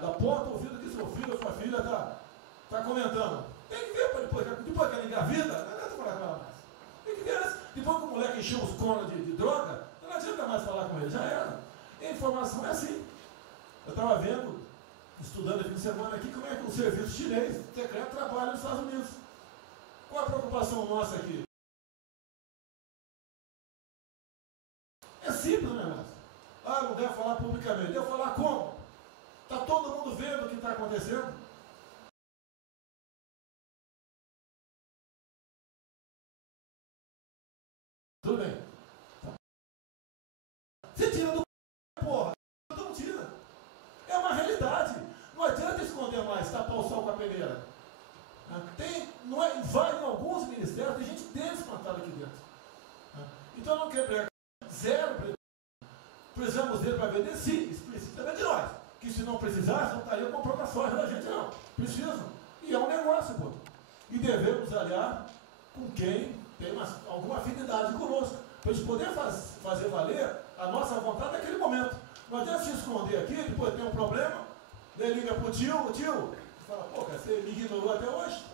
da porta ouvindo que seu filho ou sua filha está comentando? Tem que ver para depois que ela engravida, não adianta falar com ela mais. Tem que ver antes. Depois que o moleque encheu os conos de droga, não adianta mais falar com ele, já era. E a informação é assim. Eu estava vendo, estudando aqui de semana aqui, como é que o serviço chinês secreto trabalha nos Estados Unidos. Qual a preocupação nossa aqui? É simples, né, irmão? Ah, não deve falar publicamente. Deve falar como? Está todo mundo vendo o que está acontecendo? Tudo bem. Você tira do porra. Não tira. É uma realidade. Não adianta esconder mais, tapar o sol com a peneira. Vai em alguns ministérios, tem gente desplantada aqui dentro. Então não quer pregar. Zero. Precisamos dele para vender? Sim, isso precisa também de nós. Que se não precisasse, não estaria comprando a soja da gente, não. Precisam. E é um negócio, pô. E devemos aliar com quem tem alguma afinidade conosco. Para a gente poder fazer valer a nossa vontade naquele momento. Não adianta se esconder aqui, depois tem um problema, daí liga para o tio, fala, pô, cara, você me ignorou até hoje.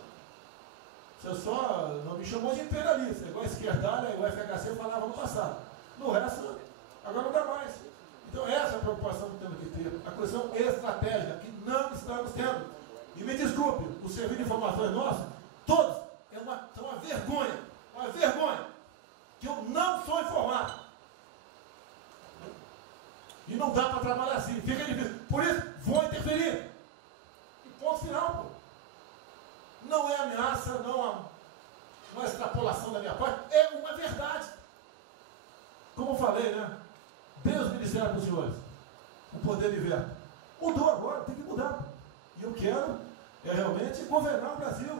Você só não me chamou de imperialista, igual a esquerdalha e o FHC falava no passado. No resto, agora não dá mais. Então essa é a preocupação que temos que ter. A questão estratégica, que não estamos tendo. E me desculpe, o serviço de informações nosso, todos, são uma vergonha. Uma vergonha. Que eu não sou informado. E não dá para trabalhar assim, fica difícil. Por isso, vou interferir. E ponto final, pô. Não é ameaça, não é extrapolação da minha parte, é uma verdade. Como eu falei, né? Dei os ministérios para os senhores. O poder de veto. Mudou agora, tem que mudar. E eu quero realmente governar o Brasil.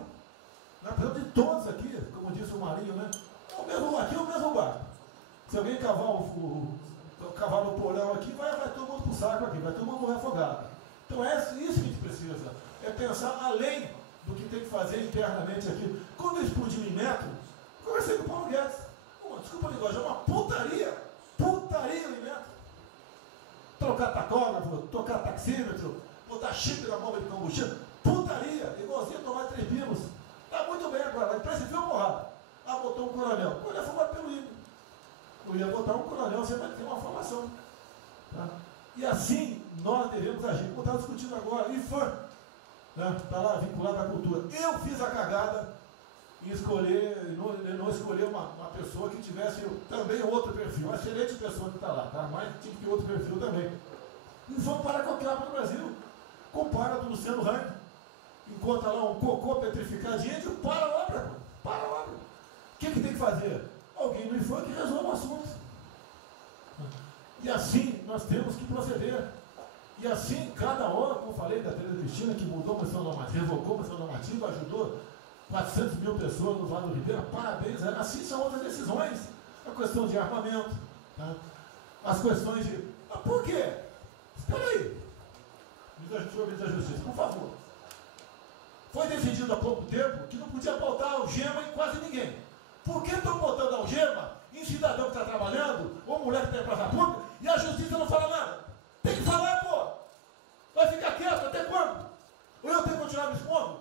Nós precisamos de todos aqui, como disse o Marinho, né? Aqui é o mesmo barco. Se alguém cavar o porão aqui, vai todo mundo para o saco aqui, vai todo mundo morrer afogado. Então é isso que a gente precisa. É pensar além do que tem que fazer internamente aqui. Quando eu explodi em metro, conversei com o Paulo Guedes. Desculpa a linguagem, é uma putaria. Putaria em metro. Trocar tacógrafo, trocar taxímetro, botar chip na bomba de combustível. Putaria, igualzinho tomar 3 pinos. Está muito bem agora, a empresa viu porrada. Ah, botou um coronel. O coronel foi formado pelo INE. Eu ia botar um coronel, você vai ter uma formação. Tá? E assim nós devemos agir. Como está discutindo agora, IFAM, está lá vinculado à cultura. Eu fiz a cagada em escolher, não escolher uma pessoa que tivesse também outro perfil. Uma excelente pessoa que está lá, tá? Mas tinha que ter outro perfil também. E vamos parar com a capa do Brasil. Compara do Luciano Hang. Encontra lá um cocô petrificado de índio, para a obra. Para a obra. O que tem que fazer? Alguém no IFAM que resolva o assunto. E assim nós temos que proceder. E assim, cada hora, como eu falei da Tereza Cristina, que mudou a questão normativa, revogou a questão normativa, ajudou 400 mil pessoas no Vale do Ribeira, parabéns. Assim são outras decisões. A questão de armamento, tá? As questões de... Ah, por quê? Espera aí. Ministro da Justiça, por favor. Foi decidido há pouco tempo que não podia botar algema em quase ninguém. Por que estão botando algema em cidadão que está trabalhando, ou mulher que está em praça pública, e a justiça não fala nada? Tem que falar, pô! Vai ficar quieto até quando? Ou eu tenho que continuar me expondo?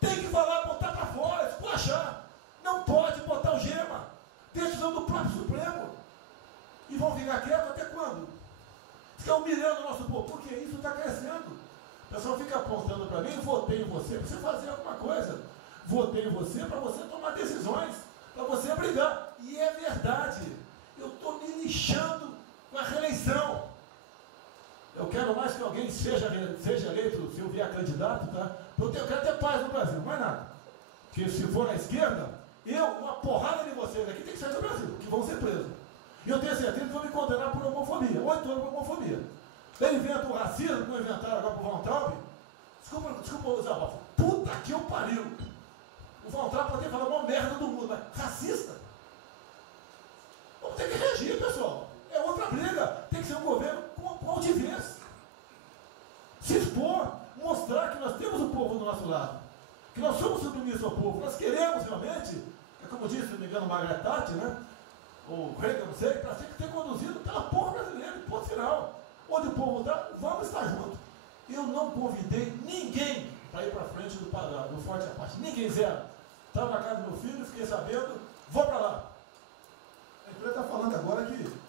Tem que falar, botar para fora, esculachar. Não pode botar algema. Decisão do próprio Supremo. E vão ficar quietos até quando? Estão humilhando o nosso povo, porque isso está crescendo. O pessoal fica apontando para mim, votei em você para você fazer alguma coisa. Votei em você para você tomar decisões, para você brigar. E é verdade. Eu estou me lixando com a reeleição. Eu quero mais que alguém seja eleito, se eu vier candidato, tá? Eu quero ter paz no Brasil, mais nada. Porque se for na esquerda, uma porrada de vocês aqui tem que sair do Brasil, que vão ser presos. E eu tenho certeza que vão me condenar por homofobia, 8 anos por homofobia. Ele inventa o racismo, como inventaram agora por Von Traub. Desculpa usar a puta que eu pariu. O Von Traub pode ter falado uma merda do mundo, mas racista? Vamos ter que reagir, pessoal. É outra briga. Tem que ser um governo com altivez. Se expor, mostrar que nós temos o povo do nosso lado. Que nós somos submissos ao povo. Nós queremos realmente, é como disse, se não me engano, Margaret Thatcher, né? Ou Reagan, não sei, para ser conduzido pela povo brasileiro, ponto final. Onde o povo está, vamos estar juntos. Eu não convidei ninguém para ir para frente do Forte Apache. Ninguém, zero. Estava na casa do meu filho, fiquei sabendo, vou para lá. A empresa está falando agora que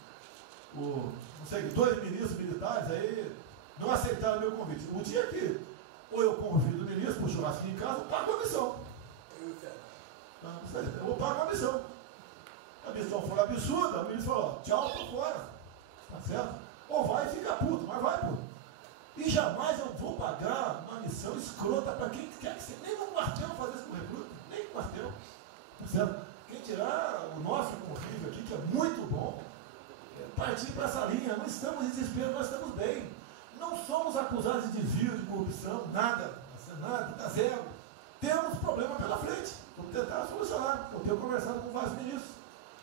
não sei, 2 ministros militares aí não aceitaram meu convite. O dia que ou eu convido o ministro para o churrasquinho em casa, eu pago a missão. Eu vou pagar a missão. A missão for absurda, o ministro falou, tchau, tô fora. Tá certo? Ou vai e fica puto, mas vai, pô. E jamais eu vou pagar uma missão escrota para quem quer que seja. Nem no quartel fazer isso com o recruta, nem no quartel. Tá certo? Quem tirar o nosso convívio aqui, que é muito bom, partir para essa linha. Não estamos em desespero, nós estamos bem. Não somos acusados de desvio, de corrupção, nada, nada, zero. Temos problema pela frente. Vamos tentar solucionar. Eu tenho conversado com vários ministros.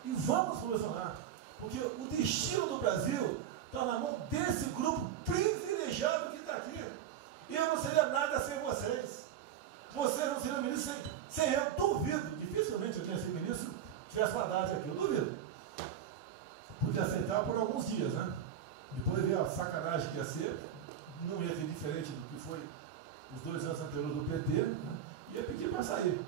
E vamos solucionar. Porque o destino do Brasil está na mão desse grupo privilegiado que está aqui. E eu não seria nada sem vocês. Vocês não seriam ministros sem eu. Duvido. Dificilmente eu tenha sido ministro se tivesse uma data aqui. Eu duvido. Podia aceitar por alguns dias, né? Depois ver a sacanagem que ia ser. Não ia ser diferente do que foi os 2 anos anteriores do PT. Né? Ia pedir para sair.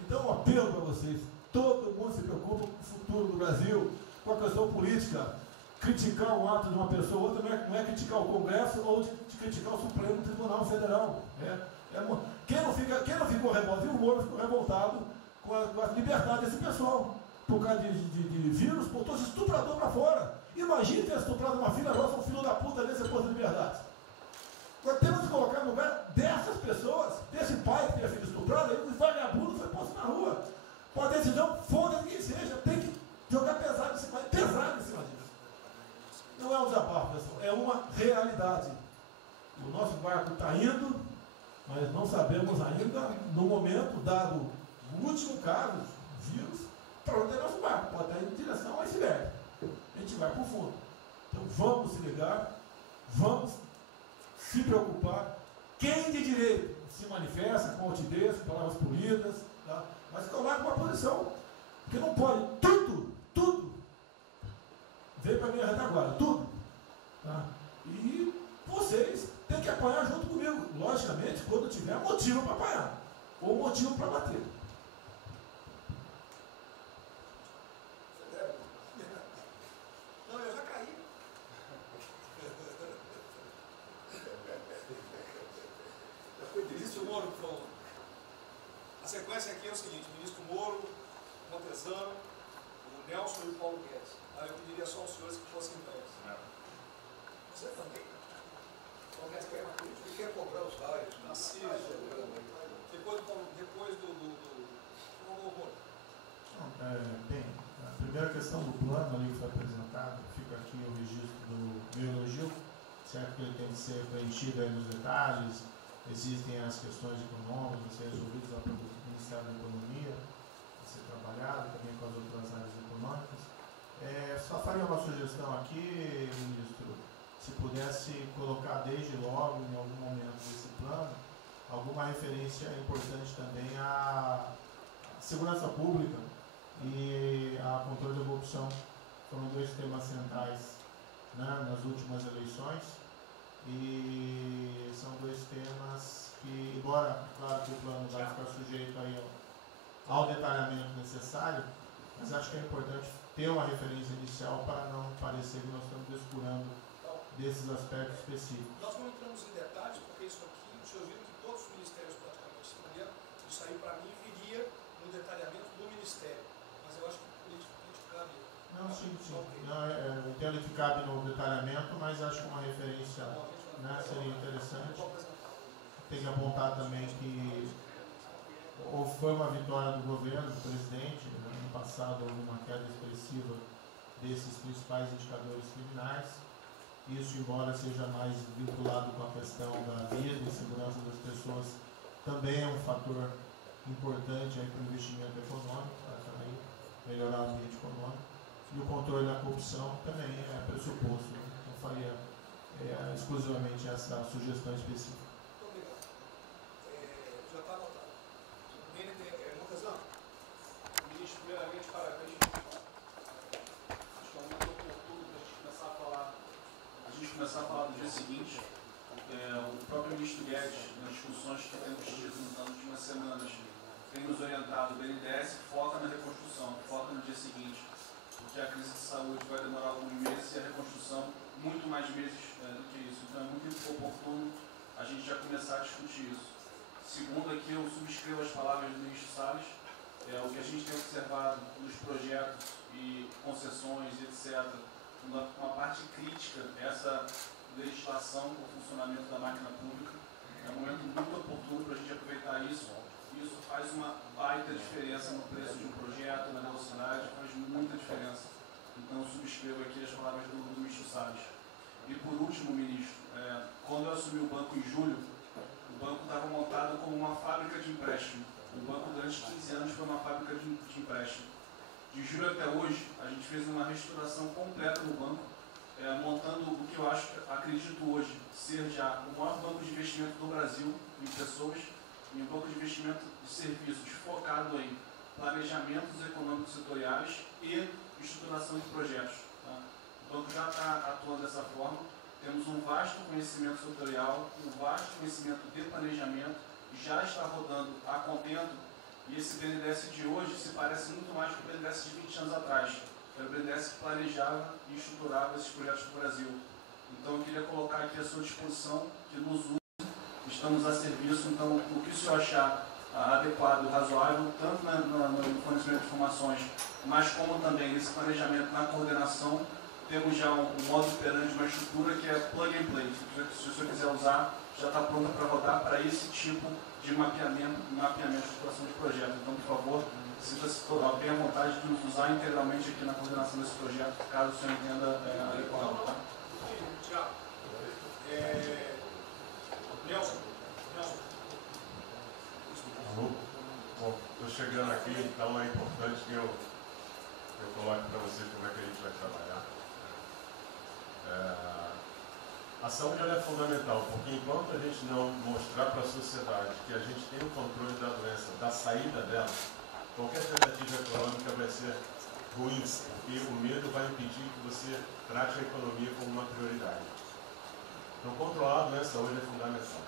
Então, um apelo para vocês. Todo mundo se preocupa com o futuro do Brasil, com a questão política. Criticar o ato de uma pessoa ou outra não é criticar o Congresso ou de criticar o Supremo Tribunal Federal. Quem não ficou revoltado, e o Moro ficou revoltado com a liberdade desse pessoal. Por causa de vírus, botou esse estuprador para fora. Imagine ter estuprado uma filha nossa, um filho da puta desse posto de liberdade. Nós temos que colocar no lugar dessas pessoas, desse pai que tenha sido estuprado, aí o vagabundo foi posto na rua. Com a decisão, foda-se quem seja, tem que jogar pesado em cima disso. Não é um desabafo, pessoal, é uma realidade. O nosso barco está indo, mas não sabemos ainda, no momento, dado o último caso, vírus, para onde é nosso barco. Pode estar em direção ao iceberg. A gente vai para o fundo. Então vamos se ligar, vamos se preocupar. Quem de direito se manifesta com altivez, com palavras polidas, tá? Mas coloca uma posição. Porque não pode tudo veio para a minha retaguarda, tudo. Tá? E vocês têm que apanhar junto comigo, logicamente, quando tiver motivo para apanhar, ou motivo para bater. Não, eu já caí. Já foi ministro Moro que falou. A sequência aqui é o seguinte: o ministro Moro, Montezano, o Nelson e o Paulo Guedes. Eu pediria só aos senhores que fossem breves. Você também. Paulo Guedes quer uma política e quer cobrar os raios. Depois do bem, a primeira questão do plano ali que foi apresentado, fica aqui o registro do meu elogio, certo que ele tem que ser preenchido aí nos detalhes, existem as questões econômicas a ser resolvidas lá pelo Ministério da Economia, a ser trabalhado também com as outras áreas econômicas. Só faria uma sugestão aqui, ministro, se pudesse colocar desde logo, em algum momento desse plano, alguma referência importante também à segurança pública e a controle da corrupção. Foram 2 temas centrais, né, nas últimas eleições, e são 2 temas que, embora, claro que o plano vai ficar sujeito aí ao detalhamento necessário, mas acho que é importante ter uma referência inicial para não parecer que nós estamos descurando desses aspectos específicos. Nós não entramos em detalhes, porque isso aqui, o senhor viu que todos os ministérios praticamente responderam, isso aí para mim viria no detalhamento do ministério, mas eu acho que politicamente cabe. Não, sim. Não, eu entendo que cabe no detalhamento, mas acho que uma referência né, seria interessante. Tem que apontar também que foi uma vitória do governo, do presidente. No ano passado houve uma queda expressiva desses principais indicadores criminais. Isso, embora seja mais vinculado com a questão da vida e segurança das pessoas, também é um fator importante para o investimento econômico, para também melhorar o ambiente econômico. E o controle da corrupção também é pressuposto. Né? Então, faria exclusivamente essa sugestão específica. Muito obrigado. Já está anotado. Lucas, não. Ministro, primeiramente, parabéns. Acho que é um momento oportuno para a gente começar a falar. Do dia seguinte. O próprio ministro Guedes, nas discussões que temos tido nas últimas semanas, tem nos orientado. O BNDES foca na reconstrução, foca no dia seguinte, porque a crise de saúde vai demorar alguns meses e a reconstrução muito mais meses do que isso. Então é muito oportuno a gente já começar a discutir isso. Segundo, aqui eu subscrevo as palavras do ministro Salles. O que a gente tem observado nos projetos e concessões, etc., uma parte crítica, essa legislação para o funcionamento da máquina pública. É um momento muito oportuno para a gente aproveitar isso. Isso faz uma baita diferença no preço de um projeto, na velocidade, faz muita diferença. Então, eu subscrevo aqui as palavras do ministro Salles. E, por último, ministro, quando eu assumi o banco em julho, o banco estava montado como uma fábrica de empréstimo. O banco, durante 15 anos, foi uma fábrica de empréstimo. De julho até hoje, a gente fez uma reestruturação completa no banco, montando o que eu acredito hoje ser já o maior banco de investimento do Brasil em pessoas, e um banco de investimento de serviços focado em planejamentos econômicos setoriais e estruturação de projetos. Tá? O banco já está atuando dessa forma. Temos um vasto conhecimento setorial, um vasto conhecimento de planejamento, já está rodando a contento, e esse BNDES de hoje se parece muito mais com o BNDES de 20 anos atrás, que era o BNDES que planejava e estruturava esses projetos no Brasil. Então eu queria colocar aqui à sua disposição, que nos use, estamos a serviço. Então o que o senhor achar adequado, razoável, tanto no fornecimento de informações, mas como também nesse planejamento, na coordenação, temos já um modo operandi, uma estrutura que é plug and play. Se o senhor quiser usar, já está pronta para rodar para esse tipo de mapeamento e estruturação de projeto. Então, por favor, sinta-se bem à vontade de nos usar integralmente aqui na coordenação desse projeto, caso o senhor entenda adequado. Tá? Tiago. Nelson. Bom, estou chegando aqui, então é importante que eu coloque para vocês como é que a gente vai trabalhar. A saúde é fundamental, porque enquanto a gente não mostrar para a sociedade que a gente tem o controle da doença, da saída dela, qualquer tentativa econômica vai ser ruim, porque o medo vai impedir que você trate a economia como uma prioridade. Então, controlar a doença hoje é fundamental.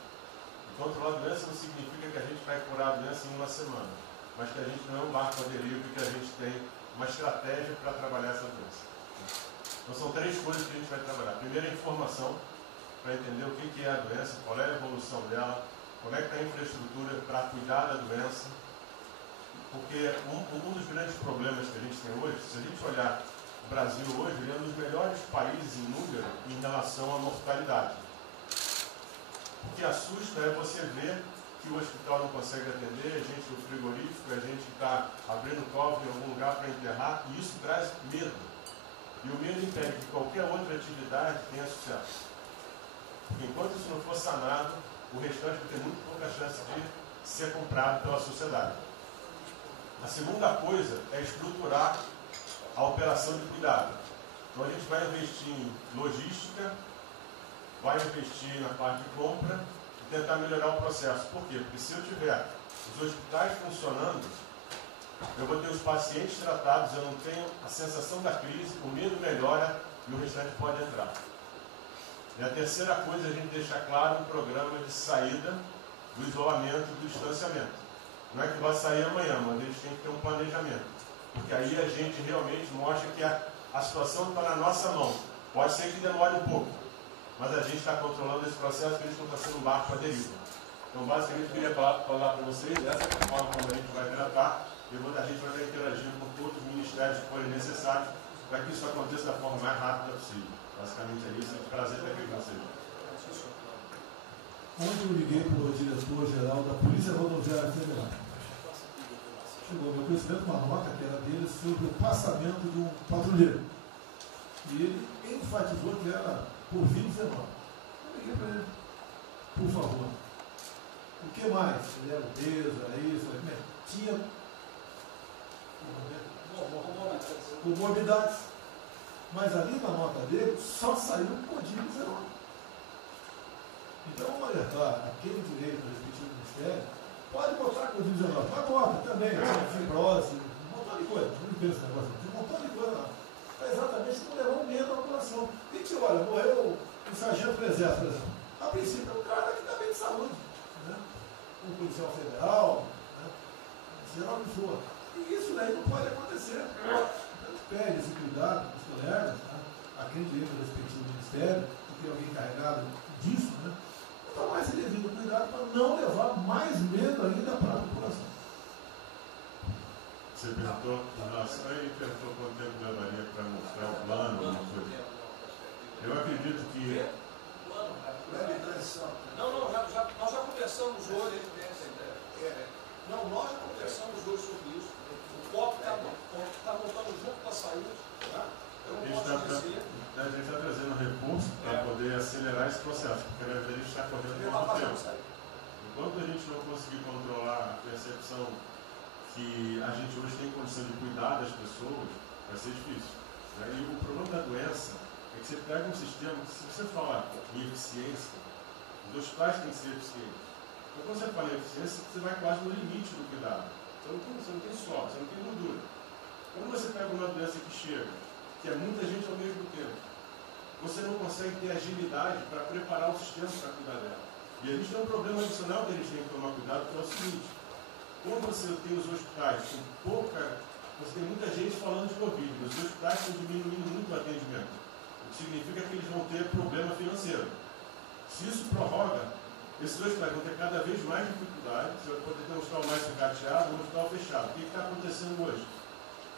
E controlar a doença não significa que a gente vai curar a doença em uma semana, mas que a gente não é um barco à deriva e que a gente tem uma estratégia para trabalhar essa doença. Então, são três coisas que a gente vai trabalhar. Primeiro, a informação, para entender o que é a doença, qual é a evolução dela, como é que está a infraestrutura para cuidar da doença. Porque um dos grandes problemas que a gente tem hoje, se a gente olhar o Brasil hoje, ele é um dos melhores países em número em relação à mortalidade. O que assusta é você ver que o hospital não consegue atender, a gente no frigorífico, a gente está abrindo cofre em algum lugar para enterrar, e isso traz medo. E o medo impede que qualquer outra atividade tenha sucesso. Porque enquanto isso não for sanado, o restante tem muito pouca chance de ser comprado pela sociedade. A segunda coisa é estruturar a operação de cuidado. Então a gente vai investir em logística, vai investir na parte de compra e tentar melhorar o processo. Por quê? Porque se eu tiver os hospitais funcionando, eu vou ter os pacientes tratados, eu não tenho a sensação da crise, o medo melhora e o restante pode entrar. E a terceira coisa é a gente deixar claro um programa de saída do isolamento e do distanciamento. Não é que vai sair amanhã, mas a gente tem que ter um planejamento. Porque aí a gente realmente mostra que a situação está na nossa mão. Pode ser que demore um pouco, mas a gente está controlando esse processo, que a gente não está sendo um barco à deriva. Então, basicamente, eu queria falar para vocês, essa é a forma como a gente vai tratar, e a gente vai estar interagindo com todos os ministérios que forem necessários, para que isso aconteça da forma mais rápida possível. Basicamente é isso, é um prazer estar aqui com vocês. Ontem eu liguei para o diretor-geral da Polícia Rodoviária Federal. Chegou ao meu conhecimento uma nota que era dele sobre o passamento de um patrulheiro. E ele enfatizou que era por 2019. Eu liguei para ele, por favor. O que mais? Ele era obeso, era isso, tinha comorbidades. Mas ali na nota dele só saiu o código 19. Então vamos alertar aquele direito do respectivo ministério, pode botar código 19, mas bota também, fibrose, um montão de coisa, não pensa esse negócio, tem um montão de coisa lá. É exatamente para levar um medo à população. E que olha, morreu um sargento do exército, por exemplo. A princípio é um cara que está bem de saúde. Né? Um policial federal, né? Seja lá o que for. E isso daí não pode acontecer. Então pede esse cuidado dos colegas, né? Aquele direito do respectivo ministério, que tem alguém encarregado disso, né? Tomar esse devido cuidado para não levar mais medo ainda para a população. Você perguntou, nossa, aí perguntou quanto tempo levaria para mostrar o plano, alguma coisa. Eu acredito que. Não, nós já conversamos hoje. Não, nós já conversamos hoje sobre isso. O COP está montando junto com a saúde. Tá? Eu não posso dizer. A gente está trazendo recurso para poder acelerar esse processo, porque a gente está correndo muito tempo. Enquanto a gente não conseguir controlar a percepção que a gente hoje tem condição de cuidar das pessoas, vai ser difícil. Né? E o problema da doença é que você pega um sistema que, se você falar em eficiência, os hospitais têm que ser eficientes. Então, quando você fala em eficiência, você vai quase no limite do cuidado. Você não tem sobra, você não tem gordura. Quando você pega uma doença que chega, que é muita gente ao mesmo tempo, você não consegue ter agilidade para preparar o sistema para cuidar dela. E a gente tem um problema adicional que a gente tem que tomar cuidado, que é o seguinte: quando você tem os hospitais com você tem muita gente falando de Covid, os hospitais estão diminuindo muito o atendimento, o que significa que eles vão ter problema financeiro. Se isso prorroga, esses hospitais vão ter cada vez mais dificuldade. Você vai poder ter um hospital mais sucateado, um hospital fechado. O que está acontecendo hoje?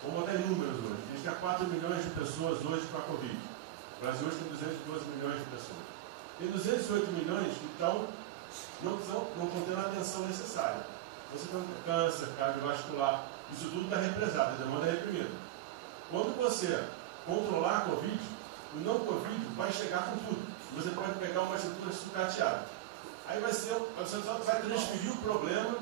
Vamos botar em números hoje. A gente tem 4 milhões de pessoas hoje com a Covid. O Brasil hoje tem 212 milhões de pessoas. Tem 208 milhões que não estão tendo a atenção necessária. Você tem câncer, cardiovascular, isso tudo está represado, a demanda é reprimida. Quando você controlar a Covid, o não Covid vai chegar com tudo. Você pode pegar uma estrutura sucateada. Aí você só vai transferir o problema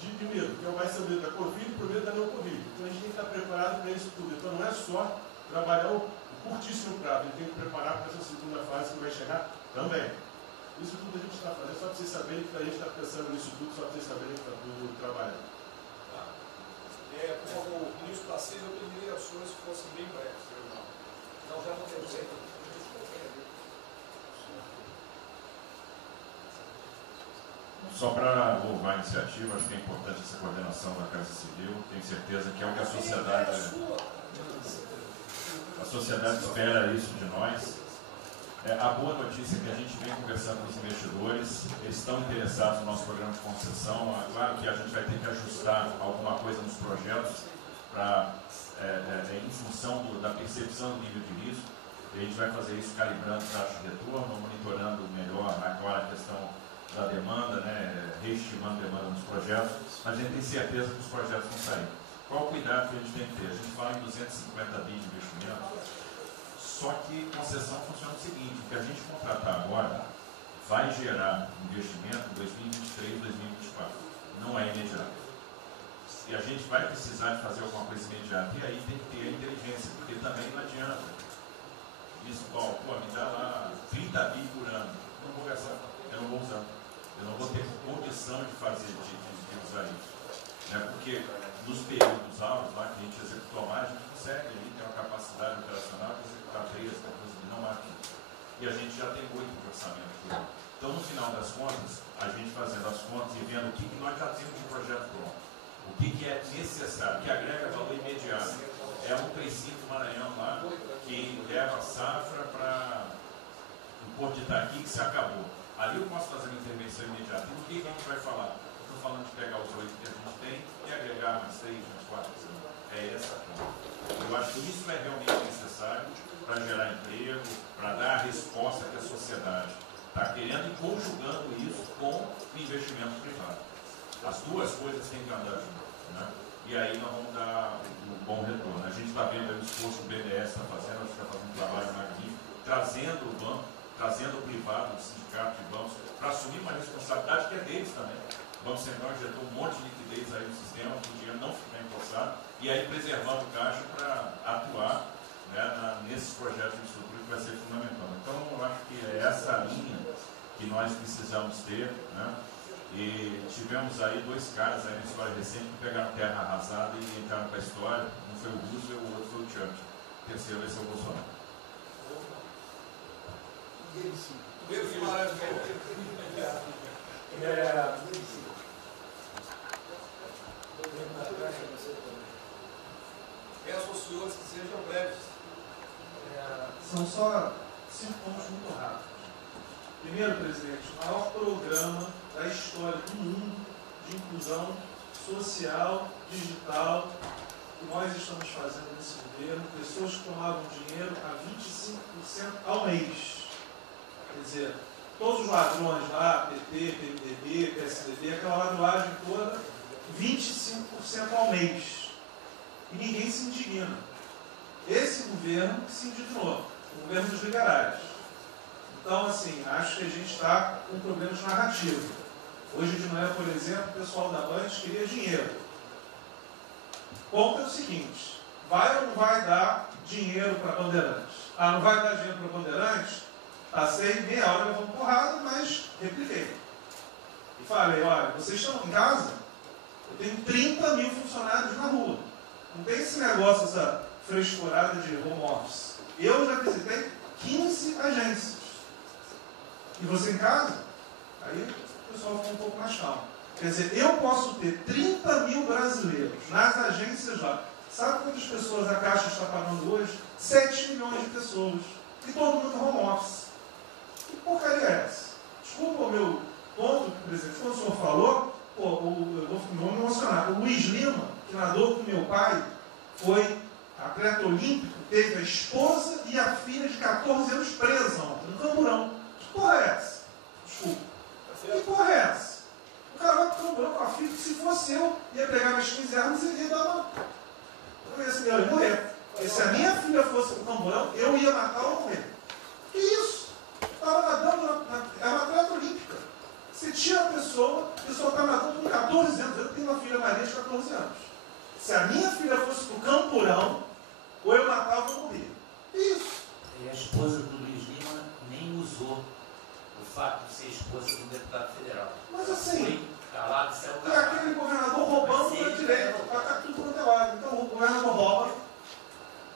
de medo, que vai ser o medo da Covid para o medo da não Covid. Então a gente tem que estar preparado para isso tudo. Então não é só trabalhar o curtíssimo prazo, a gente tem que preparar para essa segunda fase que vai chegar também. Isso tudo a gente está fazendo, só para vocês saberem que a gente está pensando nisso tudo, só para vocês saberem que está tudo trabalhando. Como o ministro Tarcísio, eu pediria as suas que fossem bem breves. Não, já não temos aí. Só para louvar a iniciativa, acho que é importante essa coordenação da Casa Civil. Tenho certeza que é o que a sociedade espera isso de nós. A boa notícia é que a gente vem conversando com os investidores, eles estão interessados no nosso programa de concessão. Claro que a gente vai ter que ajustar alguma coisa nos projetos em função da percepção do nível de risco. E a gente vai fazer isso calibrando taxa de retorno, monitorando melhor agora a questão da demanda, reestimando a demanda nos projetos, mas a gente tem certeza que os projetos vão sair. Qual o cuidado que a gente tem que ter? A gente fala em 250 bi de investimento. Só que concessão funciona o seguinte: o que a gente contratar agora vai gerar investimento em 2023, 2024. Não é imediato. E a gente vai precisar de fazer alguma coisa imediata. E aí tem que ter a inteligência, porque também não adianta. Isso, me dá lá 30 bi por ano. Não vou gastar, eu não vou usar. Eu não vou ter condição de fazer, de usar isso. Porque nos períodos altos lá que a gente executou mais, a gente consegue ali ter uma capacidade operacional de executar 13, 14 bi, não máquina. E a gente já tem 8 de orçamento por ano. Então, no final das contas, a gente fazendo as contas e vendo o que nós já temos de projeto pronto, o que é necessário, que agrega valor imediato. É um trecinho do Maranhão lá, que leva a safra para o Porto de Itaqui, que se acabou. Ali eu posso fazer uma intervenção imediata. E o que a gente vai falar? Estou falando de pegar os 8 que a gente tem e agregar mais 3, mais 4. É essa a conta. Eu acho que isso é realmente necessário para gerar emprego, para dar a resposta que a sociedade está querendo e conjugando isso com investimento privado. As duas coisas têm que andar juntas, né? E aí nós vamos dar um bom retorno. A gente está vendo aí o esforço que o BNDES está fazendo, nós estamos fazendo um trabalho magnífico, trazendo o banco, trazendo o privado, o sindicato de bancos, para assumir uma responsabilidade que é deles também. O Banco Central injetou um monte de liquidez aí no sistema, para o dinheiro não ficar empossado, e aí preservando o caixa para atuar, né, nesses projetos de estrutura que vai ser fundamental. Então, eu acho que é essa a linha que nós precisamos ter, né? E tivemos aí dois caras aí na história recente que pegaram terra arrasada e entraram para a história. Um foi o Roosevelt, o outro foi o Churchill. O terceiro vai ser o Bolsonaro. Primeiro Guimarães, peço aos senhores que sejam breves. São só 5 pontos muito rápidos. Primeiro, presidente, o maior programa da história do mundo de inclusão social, digital, que nós estamos fazendo nesse governo, pessoas que tomavam dinheiro a 25% ao mês. Quer dizer, todos os ladrões lá, PT, PMDB, PSDB, aquela ladroagem toda, 25% ao mês. E ninguém se indigna. Esse governo se indignou, o governo dos liberais. Então, assim, acho que a gente está com problemas narrativos. Hoje de manhã, por exemplo, o pessoal da Band queria dinheiro. O ponto é o seguinte, vai ou não vai dar dinheiro para Bandeirantes? Ah, não vai dar dinheiro para Bandeirantes? Passei meia hora levando porrada, mas repliquei. E falei, olha, vocês estão em casa? Eu tenho 30 mil funcionários na rua. Não tem esse negócio, essa frescurada de home office. Eu já visitei 15 agências. E você em casa? Aí o pessoal ficou um pouco mais calmo. Quer dizer, eu posso ter 30 mil brasileiros nas agências lá. Sabe quantas pessoas a Caixa está pagando hoje? 7 milhões de pessoas. E todo mundo home office. Que porcaria é essa? Desculpa o meu ponto, presidente. Quando o senhor falou, eu vou me emocionar. O Luiz Lima, que nadou com meu pai, foi atleta olímpico, teve a esposa e a filha de 14 anos presa ontem, no Camburão. Que porra é essa? Desculpa. Que porra é essa? O cara vai pro Camburão com a filha, que se fosse eu, ia pegar minhas 15 armas e ia dar uma... Eu ia morrer. Porque se a minha filha fosse pro Camburão, eu ia matar ou morrer. Que isso? Estava nadando, é uma atleta olímpica. Você tira a pessoa está nadando com 14 anos. Eu tenho uma filha Maria de 14 anos. Se a minha filha fosse pro Camburão, ou eu matava ou morria. Isso. E a esposa do Luiz Lima nem usou o fato de ser esposa do deputado federal. Mas assim, foi calado, saiu e calado. aquele governador roubando para a direita, está tudo quanto é lado. Então o governador rouba,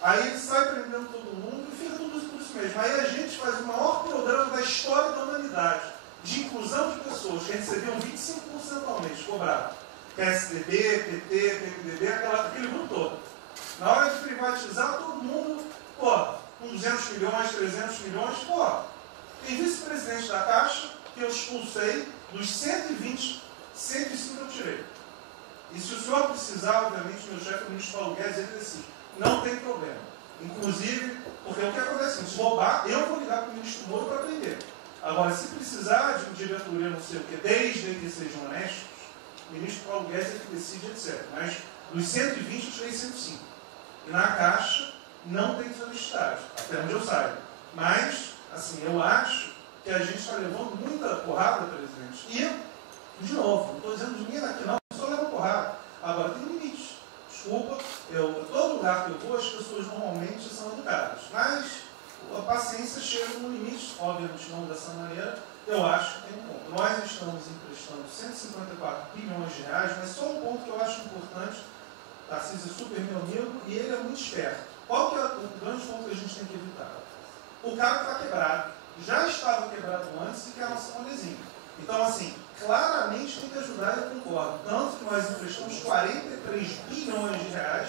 aí ele sai prendendo todo mundo e fica tudo isso por isso mesmo. Aí a gente faz o maior programa da história da humanidade de inclusão de pessoas que recebiam 25% ao mês, cobrado. PSDB, PT, PMDB, aquele grupo todo. Na hora de privatizar, todo mundo, com 200 milhões, 300 milhões, tem vice-presidente da Caixa que eu expulsei, dos 120, 105 eu tirei. E se o senhor precisar, obviamente, meu chefe, o ministro Paulo Guedes, ele decide. Não tem problema. Inclusive, porque o que acontece? Se roubar, eu vou ligar para o ministro Moro para prender. Agora, se precisar de um diretoria, não sei o quê, desde que sejam honestos, o ministro Paulo Guedes é que decide, etc. Mas dos 120, eu tirei 105. E na Caixa, não tem solicitagem, até onde eu saiba. Mas, assim, eu acho que a gente está levando muita porrada, presidente. E, de novo, não estou dizendo de mim aqui não, só leva porrada. Agora, tem limite. Desculpa, todo lugar que eu vou, as pessoas normalmente são educadas. Mas a paciência chega no limite, obviamente não dessa maneira, eu acho que tem um ponto. Nós estamos emprestando 154 bilhões de reais, mas só um ponto que eu acho importante, Tarcísio é super meu amigo e ele é muito esperto. Qual que é o grande ponto que a gente tem que evitar? O cara está quebrado, já estava quebrado antes e quer nossa molezinha. Então, assim, claramente tem que ajudar e eu concordo. Tanto que nós emprestamos 43 bilhões de reais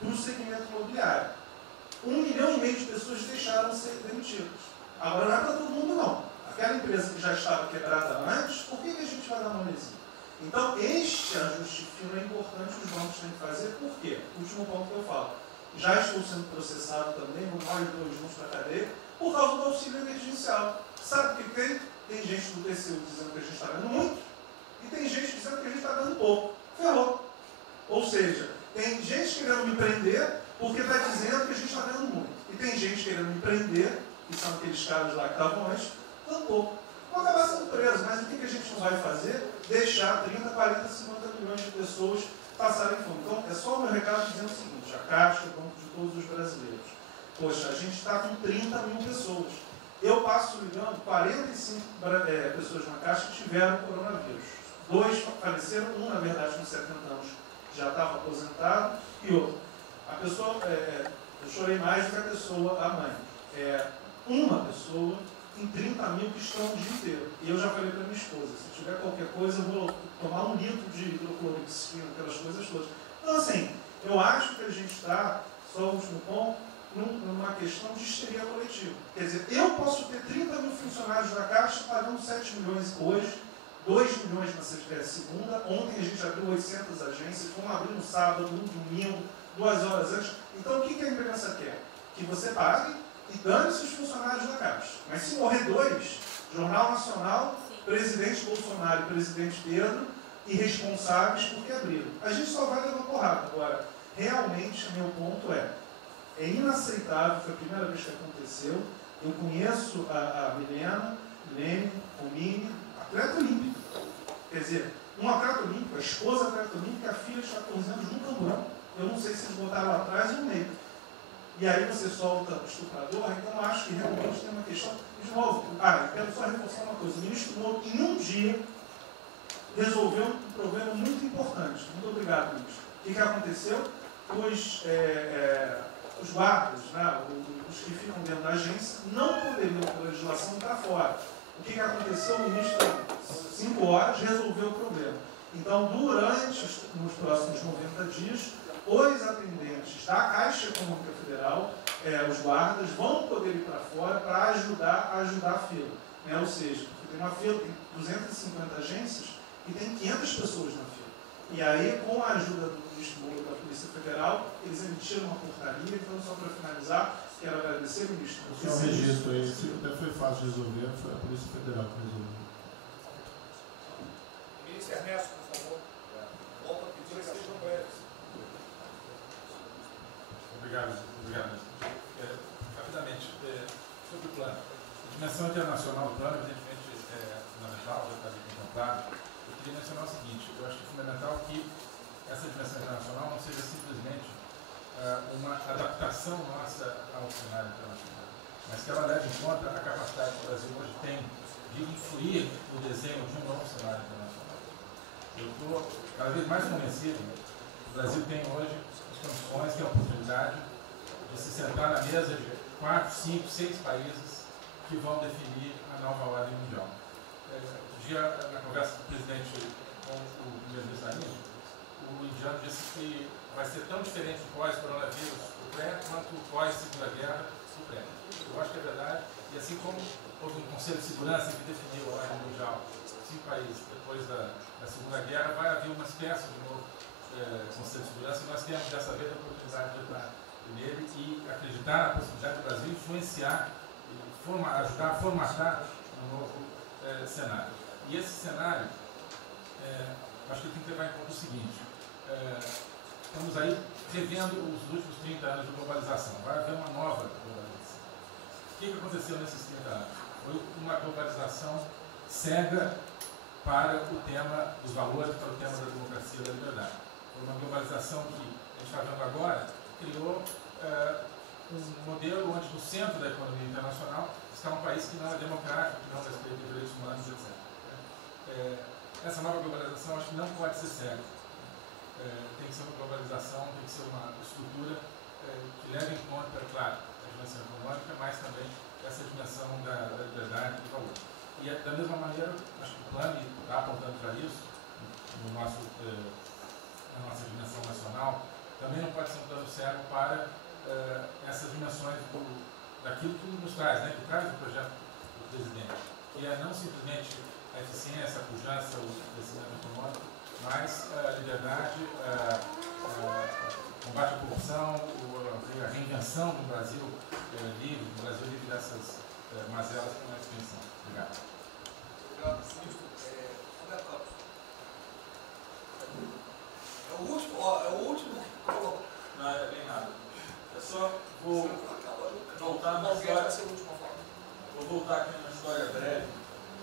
para o segmento imobiliário. 1,5 milhão de pessoas deixaram de ser demitidas. Agora não é para todo mundo, não. Aquela empresa que já estava quebrada antes, por que a gente vai dar molezinha? Então, este ajuste fino é importante, os bancos têm que fazer. Por quê? Último ponto que eu falo. Já estou sendo processado também, vou mais 2 juntos para a cadeia, por causa do auxílio emergencial. Sabe o que tem? Tem gente do TCU dizendo que a gente está dando muito, e tem gente dizendo que a gente está dando pouco. Ferrou. Ou seja, tem gente querendo me prender porque está dizendo que a gente está dando muito. E tem gente querendo me prender, que são aqueles caras lá que estavam antes, dando pouco. Vão acabar sendo presos, mas o que a gente não vai fazer? Deixar 30, 40, 50 milhões de pessoas passarem fome. Então, é só o meu recado dizendo o seguinte: a Caixa é banco de todos os brasileiros. Poxa, a gente está com 30 mil pessoas. Eu passo ligando, 45 pessoas na Caixa tiveram coronavírus. 2 faleceram, um, na verdade, com 70 anos já estava aposentado, e outro. A pessoa, eu chorei mais do que a pessoa, a mãe. Uma pessoa em 30 mil que estão o dia inteiro. E eu já falei para minha esposa, se tiver qualquer coisa, eu vou tomar 1 litro de hidrocloroquina, aquelas coisas todas. Então, assim, eu acho que a gente está, só o último ponto, numa questão de histeria coletiva. Quer dizer, eu posso ter 30 mil funcionários da Caixa pagando 7 milhões hoje, 2 milhões na segunda, ontem a gente abriu 800 agências, vamos abrir no sábado, no domingo, 2 horas antes. Então, o que a imprensa quer? Que você pague e dane-se os funcionários da Caixa. Mas se morrer 2, Jornal Nacional, presidente Bolsonaro e presidente Pedro, irresponsáveis porque abriram. A gente só vai levar porrada. Agora, realmente, meu ponto é inaceitável, foi a primeira vez que aconteceu. Eu conheço a Milena, Lene, Romine, atleta olímpico. Quer dizer, um atleta olímpico, a esposa atleta olímpica, a filha de 14 anos no camburão. Eu não sei se eles botaram lá atrás ou no meio. E aí você solta o estuprador, então eu acho que realmente tem uma questão. De novo, eu quero só reforçar uma coisa. O ministro Moro, em um dia, resolveu um problema muito importante. Muito obrigado, ministro. O que aconteceu? Os guardas, né, os que ficam dentro da agência, não poderiam, pela legislação, estar fora. O que aconteceu? O ministro, 5 horas, resolveu o problema. Então, nos próximos 90 dias, os atendentes da Caixa Econômica Federal, os guardas, vão poder ir para fora para ajudar a fila. Ou seja, tem uma fila, tem 250 agências e tem 500 pessoas na fila. E aí, com a ajuda do ministro Moro da Polícia Federal, eles emitiram uma portaria. Então, só para finalizar, quero agradecer, ministro. O registro aí, até foi fácil de resolver, foi a Polícia Federal que resolveu. Ministro Ernesto, por favor. Volta a pedir que sejam breves. Obrigado. Rapidamente, sobre o plano. A dimensão internacional do plano, evidentemente, é fundamental, já está aqui contemplado. Eu queria mencionar o seguinte: eu acho que é fundamental que essa dimensão internacional não seja simplesmente uma adaptação nossa ao cenário internacional, mas que ela leve em conta a capacidade que o Brasil hoje tem de influir no desenho de um novo cenário internacional. Eu estou cada vez mais convencido que o Brasil tem hoje as condições, tem a oportunidade de se sentar na mesa de 4, 5, 6 países que vão definir a nova ordem mundial. Um dia, na conversa do presidente com o primeiro-ministro, o indiano disse que vai ser tão diferente o pós-coronavírus, o pré, quanto o pós-segunda guerra, o pré. Eu acho que é verdade. E assim como houve um Conselho de Segurança que definiu a ordem mundial, 5 países depois da Segunda Guerra, vai haver uma espécie de novo Conselho de Segurança, e nós temos dessa vez a oportunidade de entrar nele e acreditar na possibilidade do Brasil influenciar, ajudar a formatar um novo cenário. E esse cenário, acho que tem que levar em conta o seguinte: estamos aí revendo os últimos 30 anos de globalização. Vai haver uma nova globalização. O que aconteceu nesses 30 anos? Foi uma globalização cega para o tema dos valores, para o tema da democracia e da liberdade. Foi uma globalização que a gente está vendo agora, criou um modelo onde no centro da economia internacional está um país que não é democrático, que não respeita os direitos humanos, etc. Essa nova globalização acho que não pode ser cega. Tem que ser uma globalização, tem que ser uma estrutura que leve em conta, claro, a dimensão econômica, mas também essa dimensão da liberdade e do valor. E da mesma maneira, acho que o plano está apontando para isso, na nossa dimensão nacional, também não pode ser um plano cego para essas dimensões daquilo que nos traz, que traz o projeto do presidente, que é não simplesmente a eficiência, a pujança, o crescimento econômico, mas a liberdade, combate à corrupção, a reinvenção do Brasil livre, dessas mazelas com a extensão. Obrigado. Obrigado, ministro. Roberto Campos. É o último que colocou. Não, é bem nada. Eu só vou voltar na história. Vou voltar aqui numa história breve.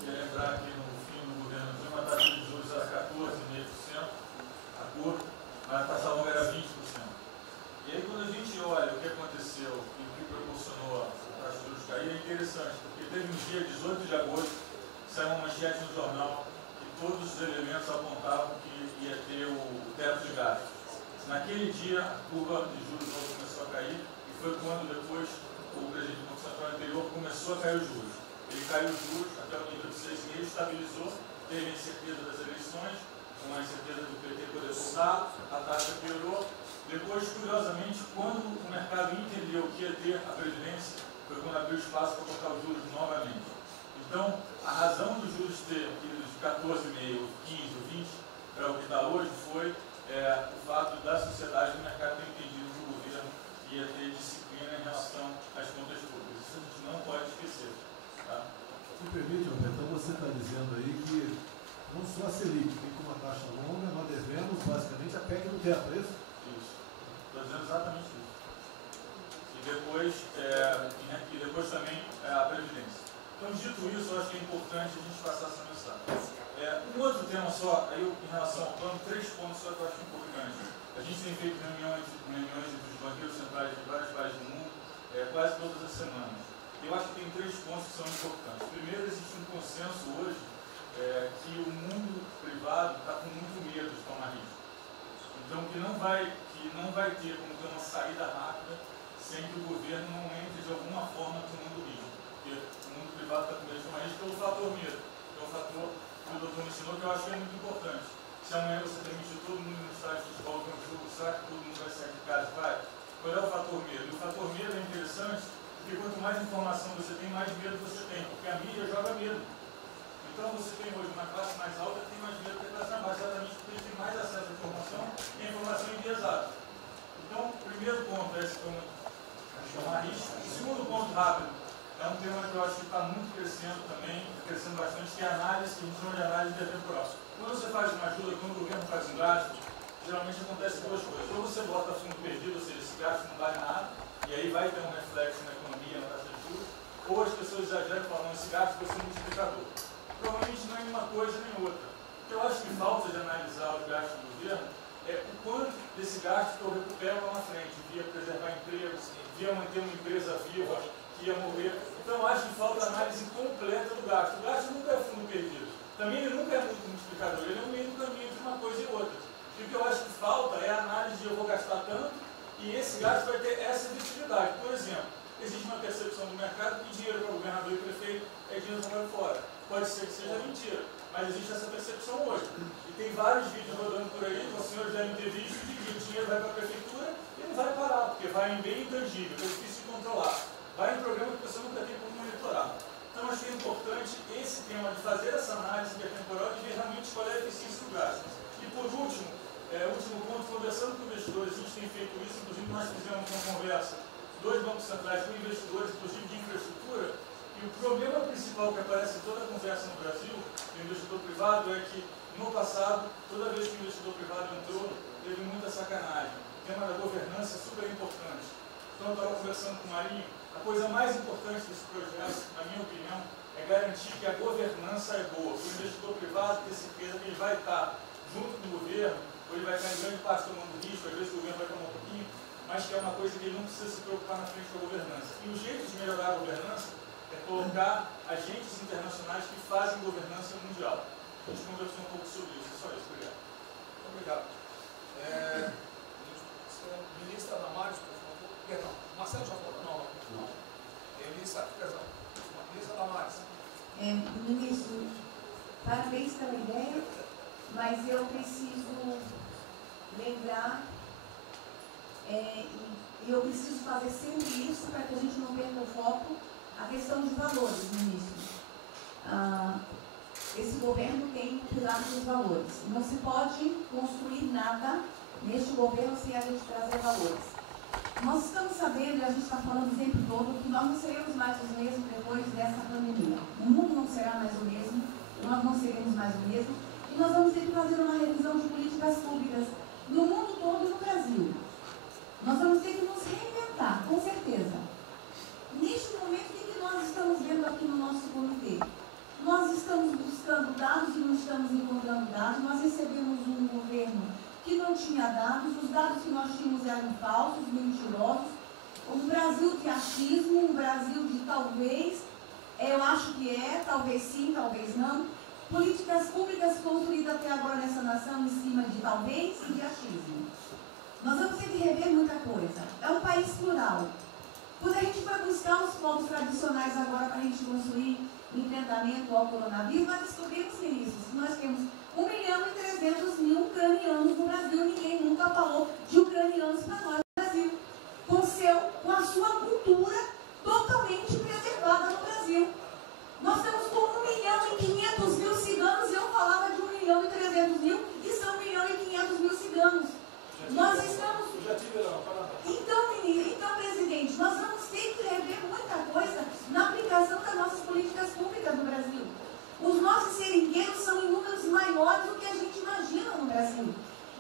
Queria lembrar que no fim do governo Dilma a taxa de juros era 14,5%, a curva, mas a taxa longa era 20%. E aí quando a gente olha o que aconteceu e o que proporcionou a taxa de juros cair, é interessante, porque teve um dia, 18 de agosto, saiu uma manchete no jornal que todos os elementos apontavam que ia ter o teto de gastos. Naquele dia, a curva de juros começou a cair e foi quando depois o presidente do Banco Central anterior começou a cair os juros. Ele caiu os juros até o nível de 6,5%, estabilizou, teve a incerteza das eleições, com a incerteza do PT poder voltar, a taxa piorou. Depois, curiosamente, quando o mercado entendeu que ia ter a Previdência, foi quando abriu espaço para colocar os juros novamente. Então, a razão dos juros ter ido de 14,5%, 15%, 20% para o que está hoje foi o fato da sociedade e do mercado ter entendido que o governo ia ter disciplina em relação às contas públicas. Isso a gente não pode esquecer. Tá? Me permite, Roberto, então você está dizendo aí que não só a Selic tem como uma taxa longa, nós devemos basicamente a PEC do teto, é isso? Isso. Estou dizendo exatamente isso. E depois também a Previdência. Então, dito isso, eu acho que é importante a gente passar essa mensagem. Um outro tema só, aí em relação ao plano, 3 pontos só que eu acho importante. A gente tem feito reuniões entre os banqueiros centrais de vários países do mundo, quase todas as semanas. Eu acho que tem 3 pontos que são importantes. Primeiro, existe um consenso hoje que o mundo privado está com muito medo de tomar risco. Então, que não vai ter como ter uma saída rápida sem que o governo não entre de alguma forma no mundo risco. Porque o mundo privado está com medo de tomar risco pelo fator medo. Que é o fator que o doutor mencionou, que eu acho que é muito importante. Se amanhã você permitir todo mundo no estádio de futebol ver um jogo, será que todo mundo vai sair de casa e vai? Qual é o fator medo? E o fator medo é interessante porque quanto mais informação você tem, mais medo você tem, porque a mídia joga medo. Então você tem hoje uma classe mais alta que tem mais medo que a classe mais baixa, exatamente porque eles têm mais acesso à informação e a informação enviesada. Então, o primeiro ponto é esse tomar risco. O segundo ponto rápido é um tema que eu acho que está muito crescendo também, crescendo bastante, que é a análise, que a gente chama de análise intertemporal. Quando você faz uma ajuda, quando o governo faz um gasto, geralmente acontece 2 coisas. Ou você bota fundo perdido, ou seja, esse gasto não vale nada, e aí vai ter um reflexo na economia, na taxa de juros, ou as pessoas exageram falando esse gasto vai ser um multiplicador. Provavelmente não é nenhuma coisa nem outra. O que eu acho que falta de analisar os gastos do governo é o quanto desse gasto que eu recupero lá na frente, via preservar empregos, via manter uma empresa viva que ia morrer. Então eu acho que falta análise completa do gasto. O gasto nunca é fundo perdido. Também ele nunca é muito multiplicador, ele é um meio do caminho entre uma coisa e outra. E o que eu acho que falta é a análise de eu vou gastar tanto e esse gasto vai ter essa efetividade. Por exemplo, existe uma percepção do mercado que dinheiro para o governador e prefeito é dinheiro jogado fora. Pode ser que seja mentira, mas existe essa percepção hoje. E tem vários vídeos rodando por aí, que os senhores devem ter visto, de que o dinheiro vai para a prefeitura e não vai parar, porque vai em bem intangível, que é difícil de controlar. Vai em programa que a pessoa nunca tem como monitorar. Então, acho que é importante esse tema de fazer essa análise intertemporal e ver realmente qual é a eficiência do gasto. E, por último, último ponto, conversando com investidores, a gente tem feito isso, inclusive nós fizemos uma conversa, 2 bancos centrais com investidores, inclusive de infraestrutura, e o problema principal que aparece em toda a conversa no Brasil, do investidor privado, é que, no passado, toda vez que o investidor privado entrou, teve muita sacanagem. O tema da governança é super importante. Então, eu estava conversando com o Marinho, a coisa mais importante desse projeto, na minha opinião, é garantir que a governança é boa. O investidor privado ter certeza que ele vai estar junto com o governo, ou ele vai estar em grande parte tomando risco, às vezes o governo vai tomar um pouquinho, mas que é uma coisa que ele não precisa se preocupar na frente da governança. E o jeito de melhorar a governança é colocar agentes internacionais que fazem governança mundial. A gente conversou um pouco sobre isso. É só isso. Obrigado. Obrigado. Ministra Damares, por favor. Perdão, Marcelo já falou? Não. Ministra Damares. Ministro, parabéns pela ideia, mas eu preciso lembrar e eu preciso fazer sempre isso para que a gente não perca o foco, a questão de valores, ministro. Esse governo tem o pilar dos valores. Não se pode construir nada neste governo sem a gente trazer valores. Nós estamos sabendo, e a gente está falando o tempo todo, que nós não seremos mais os mesmos depois dessa pandemia. O mundo não será mais o mesmo nós não seremos mais o mesmo, e nós vamos ter que fazer uma revisão de políticas públicas no mundo todo e no Brasil. Nós vamos ter que nos reinventar, com certeza. Neste momento, o que nós estamos vendo aqui no nosso comitê? Nós estamos buscando dados e não estamos encontrando dados. Nós recebemos um governo que não tinha dados, os dados que nós tínhamos eram falsos, mentirosos. Um Brasil de achismo, um Brasil de talvez, eu acho que é, talvez sim, talvez não. Políticas públicas construídas até agora nessa nação em cima de talvez e de achismo. Nós vamos ter que rever muita coisa. É um país plural. Quando a gente foi buscar os povos tradicionais agora para a gente construir enfrentamento ao coronavírus, nós descobrimos, ministros, que nós temos 1.300.000 ucranianos no Brasil. Ninguém nunca falou de ucranianos para nós no Brasil. Com a sua cultura totalmente preservada no Brasil. Nós estamos com 1.500.000 ciganos, e eu falava de 1.300.000, e são 1.500.000 ciganos. Nós estamos... Então, presidente, nós vamos ter que rever muita coisa na aplicação das nossas políticas públicas no Brasil. Os nossos seringueiros são em números maiores do que a gente imagina no Brasil.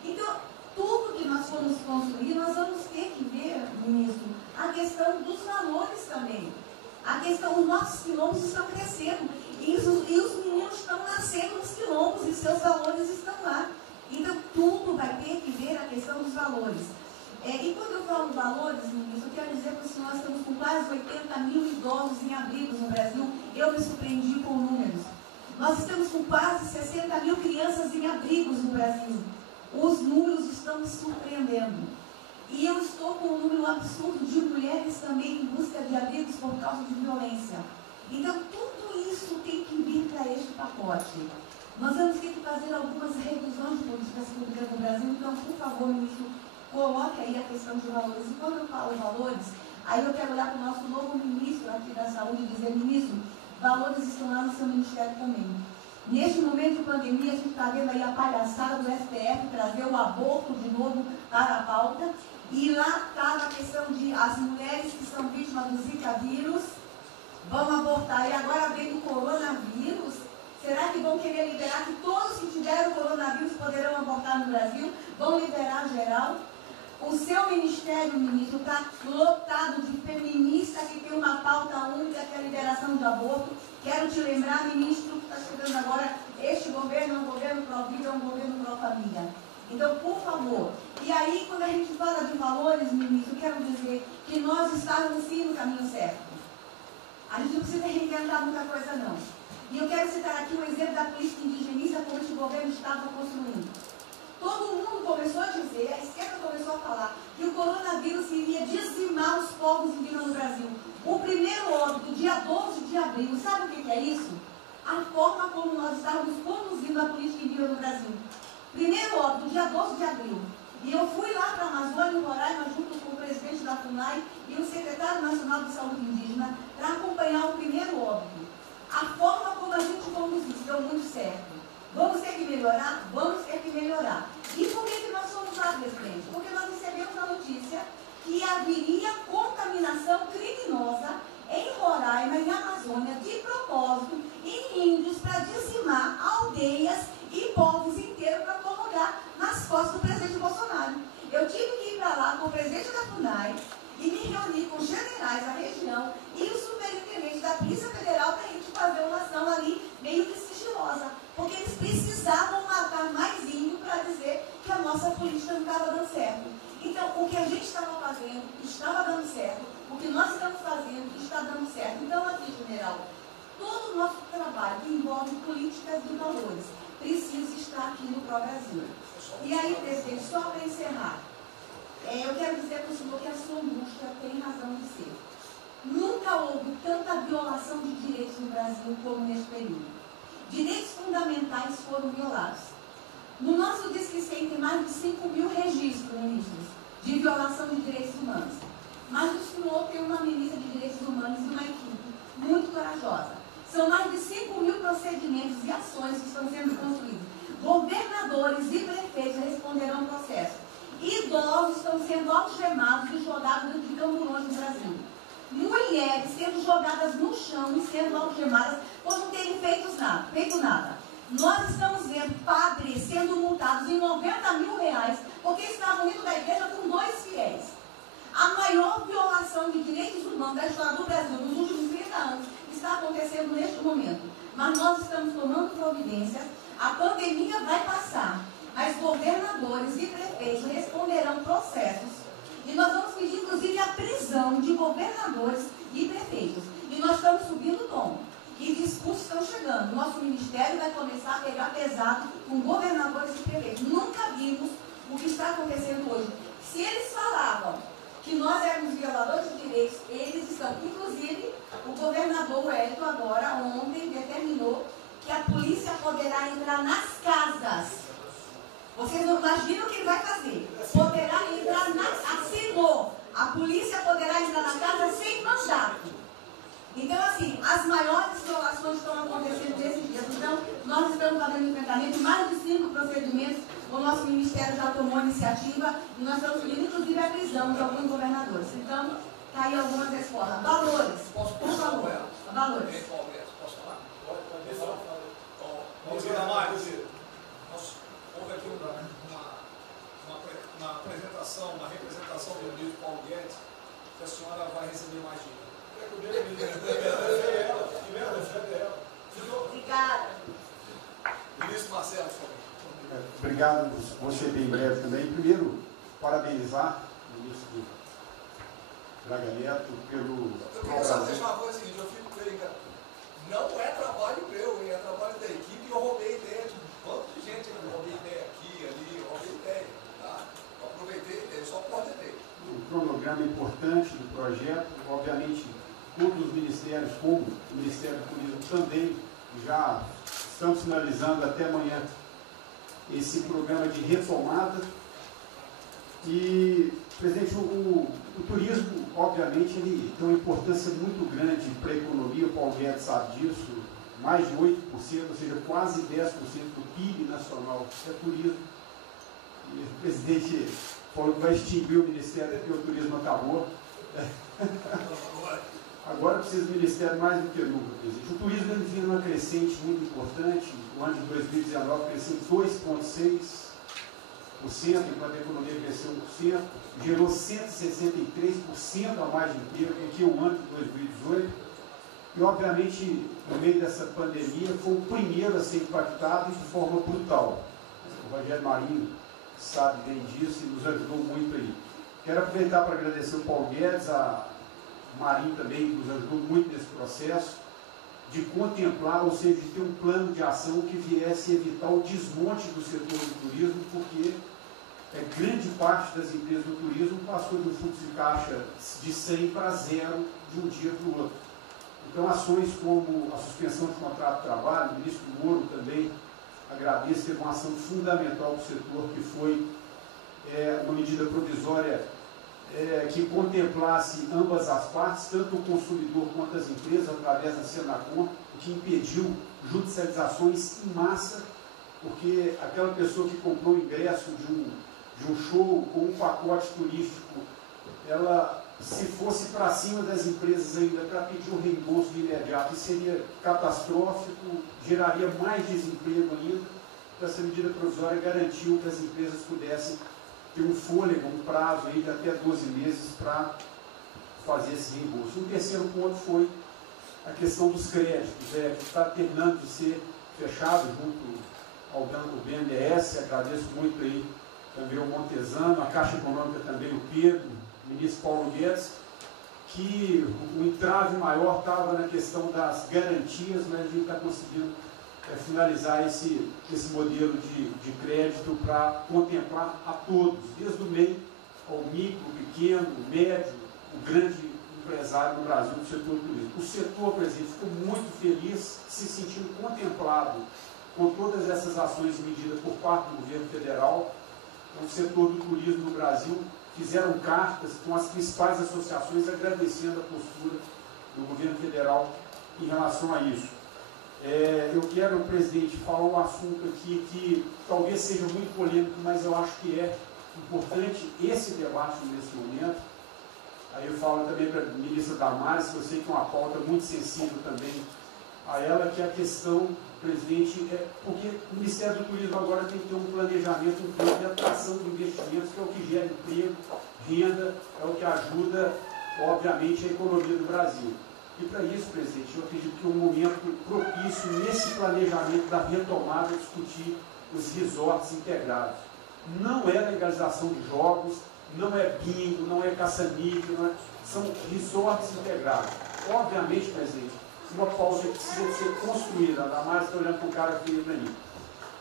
Então, tudo que nós formos construir, nós vamos ter que ver, ministro, a questão dos valores também. A questão, os nossos quilombos estão crescendo e os meninos estão nascendo nos quilombos e seus valores estão lá. Então, tudo vai ter que ver a questão dos valores. E quando eu falo valores, ministro, eu quero dizer para o senhor, nós estamos com quase 80.000 idosos em abrigos no Brasil. Eu me surpreendi com números. Nós estamos com quase 60.000 crianças em abrigos no Brasil. Os números estão me surpreendendo. E eu estou com um número absurdo de mulheres também em busca de abrigos por causa de violência. Então, tudo isso tem que vir para este pacote. Nós vamos ter que fazer algumas revisões de políticas públicas no Brasil. Então, por favor, ministro, coloque aí a questão de valores. E quando eu falo valores, aí eu quero olhar para o nosso novo ministro aqui da Saúde e dizer, ministro, valores estão lá no seu ministério também. Neste momento de pandemia, a gente está vendo aí a palhaçada do STF trazer o aborto de novo para a pauta. E lá está a questão de as mulheres que são vítimas do Zika vírus vão abortar. E agora vem o coronavírus. Será que vão querer liberar que todos que tiveram coronavírus poderão abortar no Brasil? Vão liberar geral? O seu ministério, ministro, está lotado de feministas que tem uma pauta única, que é a liberação do aborto. Quero te lembrar, ministro, que está chegando agora, este governo é um governo pró-vida, é um governo pró-família. Então, por favor. E aí, quando a gente fala de valores, ministro, quero dizer que nós estamos sim no caminho certo. A gente não precisa reinventar muita coisa, não. E eu quero citar aqui um exemplo da política indigenista como este governo estava construindo. Todo mundo começou a dizer, a esquerda começou a falar, que o coronavírus iria dizimar os povos indígenas no Brasil. O primeiro óbito, dia 12 de abril, sabe o que é isso? A forma como nós estávamos conduzindo a política indígena no Brasil. Primeiro óbito, dia 12 de abril. E eu fui lá para a Amazônia, no Roraima, junto com o presidente da FUNAI e o secretário nacional de saúde indígena, para acompanhar o primeiro óbito. A forma como a gente conduziu deu muito certo. Vamos ter que melhorar? Vamos ter que melhorar. E por que nós fomos lá, presidente? Porque nós recebemos a notícia que haveria contaminação criminosa em Roraima, em Amazônia, de propósito, em índios, para dizimar aldeias e povos inteiros para colocar nas costas do presidente Bolsonaro. Eu tive que ir para lá com o presidente da FUNAI e me reunir com os generais da região e o superintendente da Polícia Federal para a gente fazer uma ação ali meio que sigilosa, porque eles precisavam matar mais índio para dizer que a nossa política não estava dando certo. Então, o que a gente estava fazendo estava dando certo, o que nós estamos fazendo está dando certo. Então, aqui, general, todo o nosso trabalho que envolve políticas de valores precisa estar aqui no Pró-Brasil. E aí, presidente, só para encerrar, eu quero dizer para o senhor que a sua angústia tem razão de ser. Nunca houve tanta violação de direitos no Brasil como neste período. Direitos fundamentais foram violados. No nosso Disque 100 tem mais de 5.000 registros, ministros, de violação de direitos humanos. Mas o senhor tem uma ministra de direitos humanos e uma equipe muito corajosa. São mais de 5.000 procedimentos e ações que estão sendo construídos. Governadores e prefeitos responderão ao processo. Idosos estão sendo algemados e jogados de camburões no Brasil. mulheres sendo jogadas no chão e sendo algemadas por não terem feito nada. Nós estamos vendo padres sendo multados em R$90 mil porque estavam indo da igreja com 2 fiéis. A maior violação de direitos humanos da história do Brasil nos últimos 30 anos está acontecendo neste momento. Mas nós estamos tomando providências, a pandemia vai passar, mas governadores e prefeitos responderão processos. E nós vamos pedir, inclusive, a prisão de governadores e prefeitos. E nós estamos subindo o tom. E discursos estão chegando. Nosso ministério vai começar a pegar pesado com governadores e prefeitos. Nunca vimos o que está acontecendo hoje. Se eles falavam que nós éramos violadores de direitos, eles estão. Inclusive, o governador Wellington agora, ontem, determinou que a polícia poderá entrar nas casas. Vocês não imaginam o que ele vai fazer. Poderá entrar assinou. A polícia poderá entrar na casa sem mandato. Então, assim, as maiores violações estão acontecendo nesses dias. Então, nós estamos fazendo enfrentamento de mais de 5 procedimentos. O nosso ministério já tomou iniciativa e nós estamos pedindo, inclusive, a prisão de alguns governadores. Então, está aí algumas respostas. Valores. Por favor. Valores. Posso falar? Houve aqui uma apresentação, uma representação do ministro Paulo Guedes, que a senhora vai receber mais dinheiro. Obrigada. Ministro Marcelo, por favor. Obrigado, vou ser bem breve também. Primeiro, parabenizar o ministro Braga Neto pelo... Eu queria só deixar uma coisa seguinte, eu fico brincando. Não é trabalho meu, é trabalho da equipe, eu roubei ideia de um monte de gente, eu roubei ideia aqui, ali, eu roubei ideia, tá? Eu aproveitei a ideia, eu só coordenei. Um cronograma importante do projeto, obviamente, todos os ministérios, como o Ministério do Turismo também, já estamos finalizando até amanhã esse programa de retomada. E, presidente, o turismo, obviamente, ele tem uma importância muito grande para a economia, o Paulo Guedes sabe disso, mais de 8%, ou seja, quase 10% do PIB nacional é turismo. E o presidente falou que vai extinguir o Ministério porque o turismo acabou. Agora precisa do Ministério mais do que nunca, presidente. O turismo ele vinha numa crescente muito importante. No ano de 2019 cresceu 2,6%, enquanto a economia cresceu 1%, gerou 163% a mais de emprego do que o ano de 2018. E, obviamente, no meio dessa pandemia, foi o primeiro a ser impactado de forma brutal. O Rogério Marinho sabe bem disso e nos ajudou muito aí. Quero aproveitar para agradecer o Paulo Guedes, a Marinho também nos ajudou muito nesse processo, de contemplar, ou seja, de ter um plano de ação que viesse evitar o desmonte do setor do turismo, porque grande parte das empresas do turismo passou de um fluxo de caixa de 100 para 0 de um dia para o outro. Então, ações como a suspensão de contrato de trabalho, o ministro Moro também agradeço, teve uma ação fundamental para o setor, que foi uma medida provisória que contemplasse ambas as partes, tanto o consumidor quanto as empresas, através da Senacom, que impediu judicializações em massa, porque aquela pessoa que comprou o ingresso de um show ou um pacote turístico, ela, se fosse para cima das empresas ainda para pedir um reembolso de imediato, isso seria catastrófico, geraria mais desemprego ainda. Então, essa medida provisória garantiu que as empresas pudessem ter um fôlego, um prazo aí de até 12 meses para fazer esse reembolso. Um terceiro ponto foi a questão dos créditos, que está terminando de ser fechado junto ao BNDES. Agradeço muito aí também o Montesano, a Caixa Econômica também, o Pedro, o ministro Paulo Guedes, que o entrave maior estava na questão das garantias, mas a gente está conseguindo finalizar esse modelo de crédito para contemplar a todos, desde o MEI ao micro, pequeno, médio, o grande empresário no Brasil do setor turístico. O setor, presidente, ficou muito feliz, se sentindo contemplado com todas essas ações e medidas por parte do governo federal. Então, o setor do turismo no Brasil fizeram cartas com as principais associações agradecendo a postura do governo federal em relação a isso. Eu quero, presidente, falar um assunto aqui que talvez seja muito polêmico, mas eu acho que é importante esse debate nesse momento. Aí eu falo também para a ministra Damares, que eu sei que é uma pauta muito sensível também a ela, que é a questão, presidente, porque o Ministério do Turismo agora tem que ter um planejamento, um plano de atração de investimentos, que é o que gera emprego, renda, é o que ajuda, obviamente, a economia do Brasil. E para isso, presidente, eu acredito que é um momento propício nesse planejamento da retomada discutir os resorts integrados. Não é legalização de jogos, não é bingo, não é caça-níquel, são resorts integrados. Obviamente, presidente, uma pauta precisa ser construída, ainda mais estou olhando para o cara aqui para mim.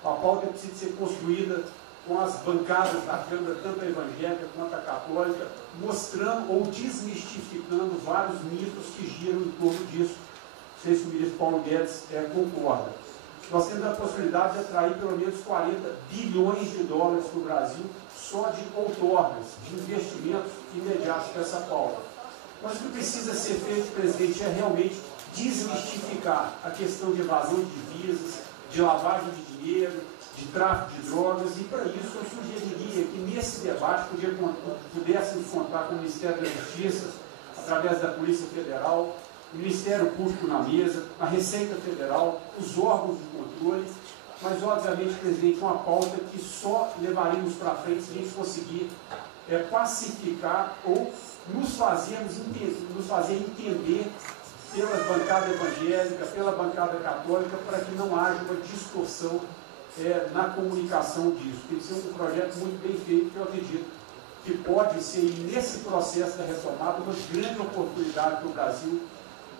A pauta precisa ser construída com as bancadas da Câmara, tanto a evangélica quanto a católica, mostrando ou desmistificando vários mitos que giram em torno disso. Não sei se o ministro Paulo Guedes concorda. Nós temos a possibilidade de atrair pelo menos 40 bilhões de dólares para o Brasil só de outorgas, de investimentos imediatos para essa pauta. Mas o que precisa ser feito, presidente, é realmente desmistificar a questão de evasão de divisas, de lavagem de dinheiro, de tráfico de drogas, e para isso eu sugeriria que nesse debate pudéssemos contar com o Ministério da Justiça, através da Polícia Federal, o Ministério Público na mesa, a Receita Federal, os órgãos de controle, mas obviamente, presidente, uma pauta que só levaremos para frente se a gente conseguir pacificar ou nos fazer entender pela bancada evangélica, pela bancada católica, para que não haja uma distorção na comunicação disso. Tem que ser um projeto muito bem feito, que eu acredito que pode ser, nesse processo da retomada, uma grande oportunidade para o Brasil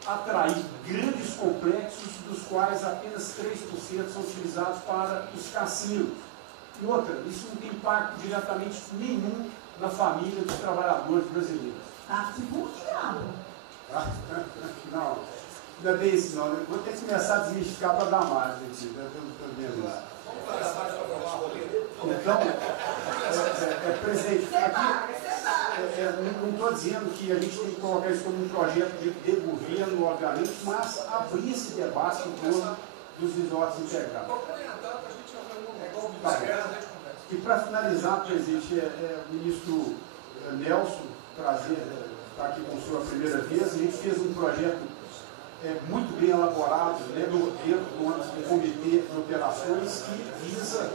atrair grandes complexos, dos quais apenas 3% são utilizados para os cassinos. E outra, isso não tem impacto diretamente nenhum na família dos trabalhadores brasileiros. Tá se puxando. Não, não é bem isso não. Eu vou ter que começar a desmistificar para dar mais, gente. Então, presidente, aqui, não estou dizendo que a gente tem que colocar isso como um projeto de governo, obviamente, mas abrir esse debate em torno dos resorts integrados. Tá. E para finalizar, presidente, o ministro Nelson, prazer estar aqui com o senhor a primeira vez, a gente fez um projeto muito bem elaborado, né, dentro do comitê de operações, que visa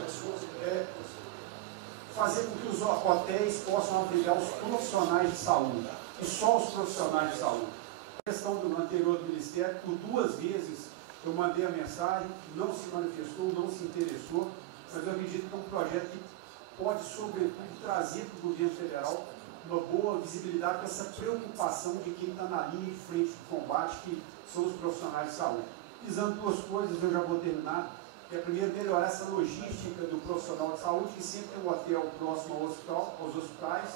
fazer com que os hotéis possam abrigar os profissionais de saúde, e só os profissionais de saúde. A questão do anterior do Ministério, por 2 vezes eu mandei a mensagem, não se manifestou, não se interessou, mas eu acredito que é um projeto que pode, sobretudo, trazer para o governo federal uma boa visibilidade com essa preocupação de quem está na linha de frente de combate, que são os profissionais de saúde. Visando 2 coisas, eu já vou terminar. É, primeiro, melhorar essa logística do profissional de saúde, que sempre tem um hotel próximo ao hospital, aos hospitais,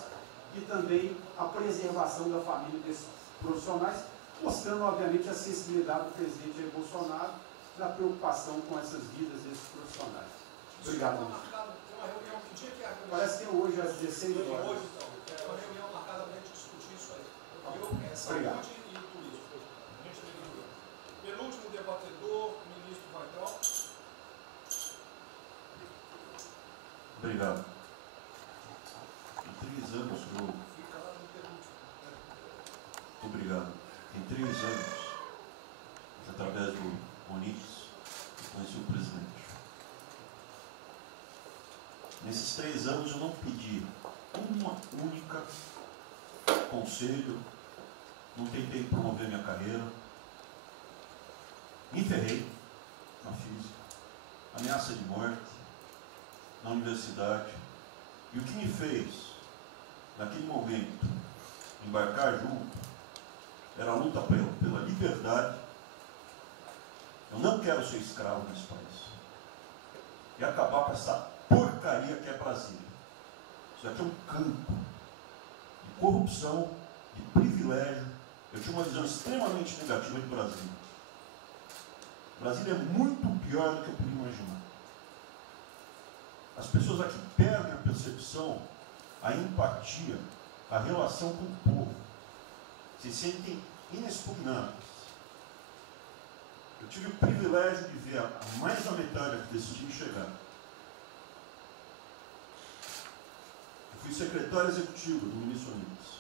e também a preservação da família desses profissionais, mostrando, obviamente, a acessibilidade do presidente Jair Bolsonaro na preocupação com essas vidas desses profissionais. Obrigado. Parece que é hoje às 16 horas. Hoje, então. É uma reunião marcada para a gente discutir isso aí. Obrigado. Saúde e turismo. Penúltimo debatedor, ministro Weintraub. Obrigado. Em 3 anos, Fica lá no penúltimo. Obrigado. Em 3 anos, através do Onix, eu conheci o presidente. Nesses 3 anos eu não pedi uma única conselho, não tentei promover minha carreira, me ferrei na física, ameaça de morte na universidade, e o que me fez, naquele momento, embarcar junto, era a luta pela liberdade. Eu não quero ser escravo nesse país. E acabar com essa porcaria que é Brasília. Isso aqui é um campo de corrupção, de privilégio. Eu tinha uma visão extremamente negativa de Brasília. Brasília é muito pior do que eu podia imaginar. As pessoas aqui perdem a percepção, a empatia, a relação com o povo. Se sentem inexpugnáveis. Eu tive o privilégio de ver a mais da metade aqui desse time chegar. Eu fui secretário executivo do ministro Onix.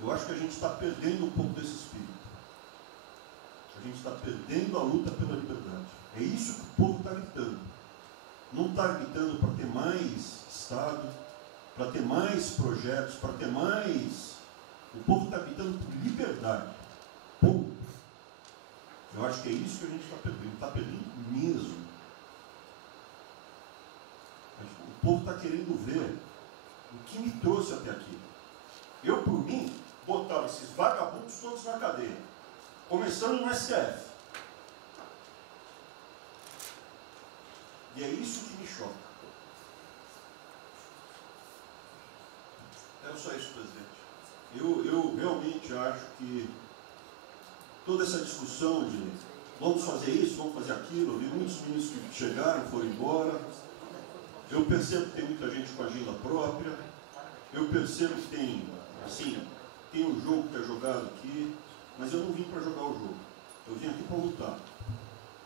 Eu acho que a gente está perdendo um pouco desse espírito. A gente está perdendo a luta pela liberdade. É isso que o povo está gritando. Não está gritando para ter mais Estado, para ter mais projetos, para ter mais... O povo está gritando por liberdade. Ponto. Eu acho que é isso que a gente está perdendo. Está perdendo mesmo. O povo está querendo ver o que me trouxe até aqui. Eu, por mim, botava esses vagabundos todos na cadeia. Começando no STF. E é isso que me choca. Era só isso, presidente. Eu realmente acho que toda essa discussão de vamos fazer isso, vamos fazer aquilo, eu vi muitos ministros que chegaram, foram embora. Eu percebo que tem muita gente com agenda própria. Eu percebo que tem, assim, tem um jogo que é jogado aqui, mas eu não vim para jogar o jogo. Eu vim aqui para lutar.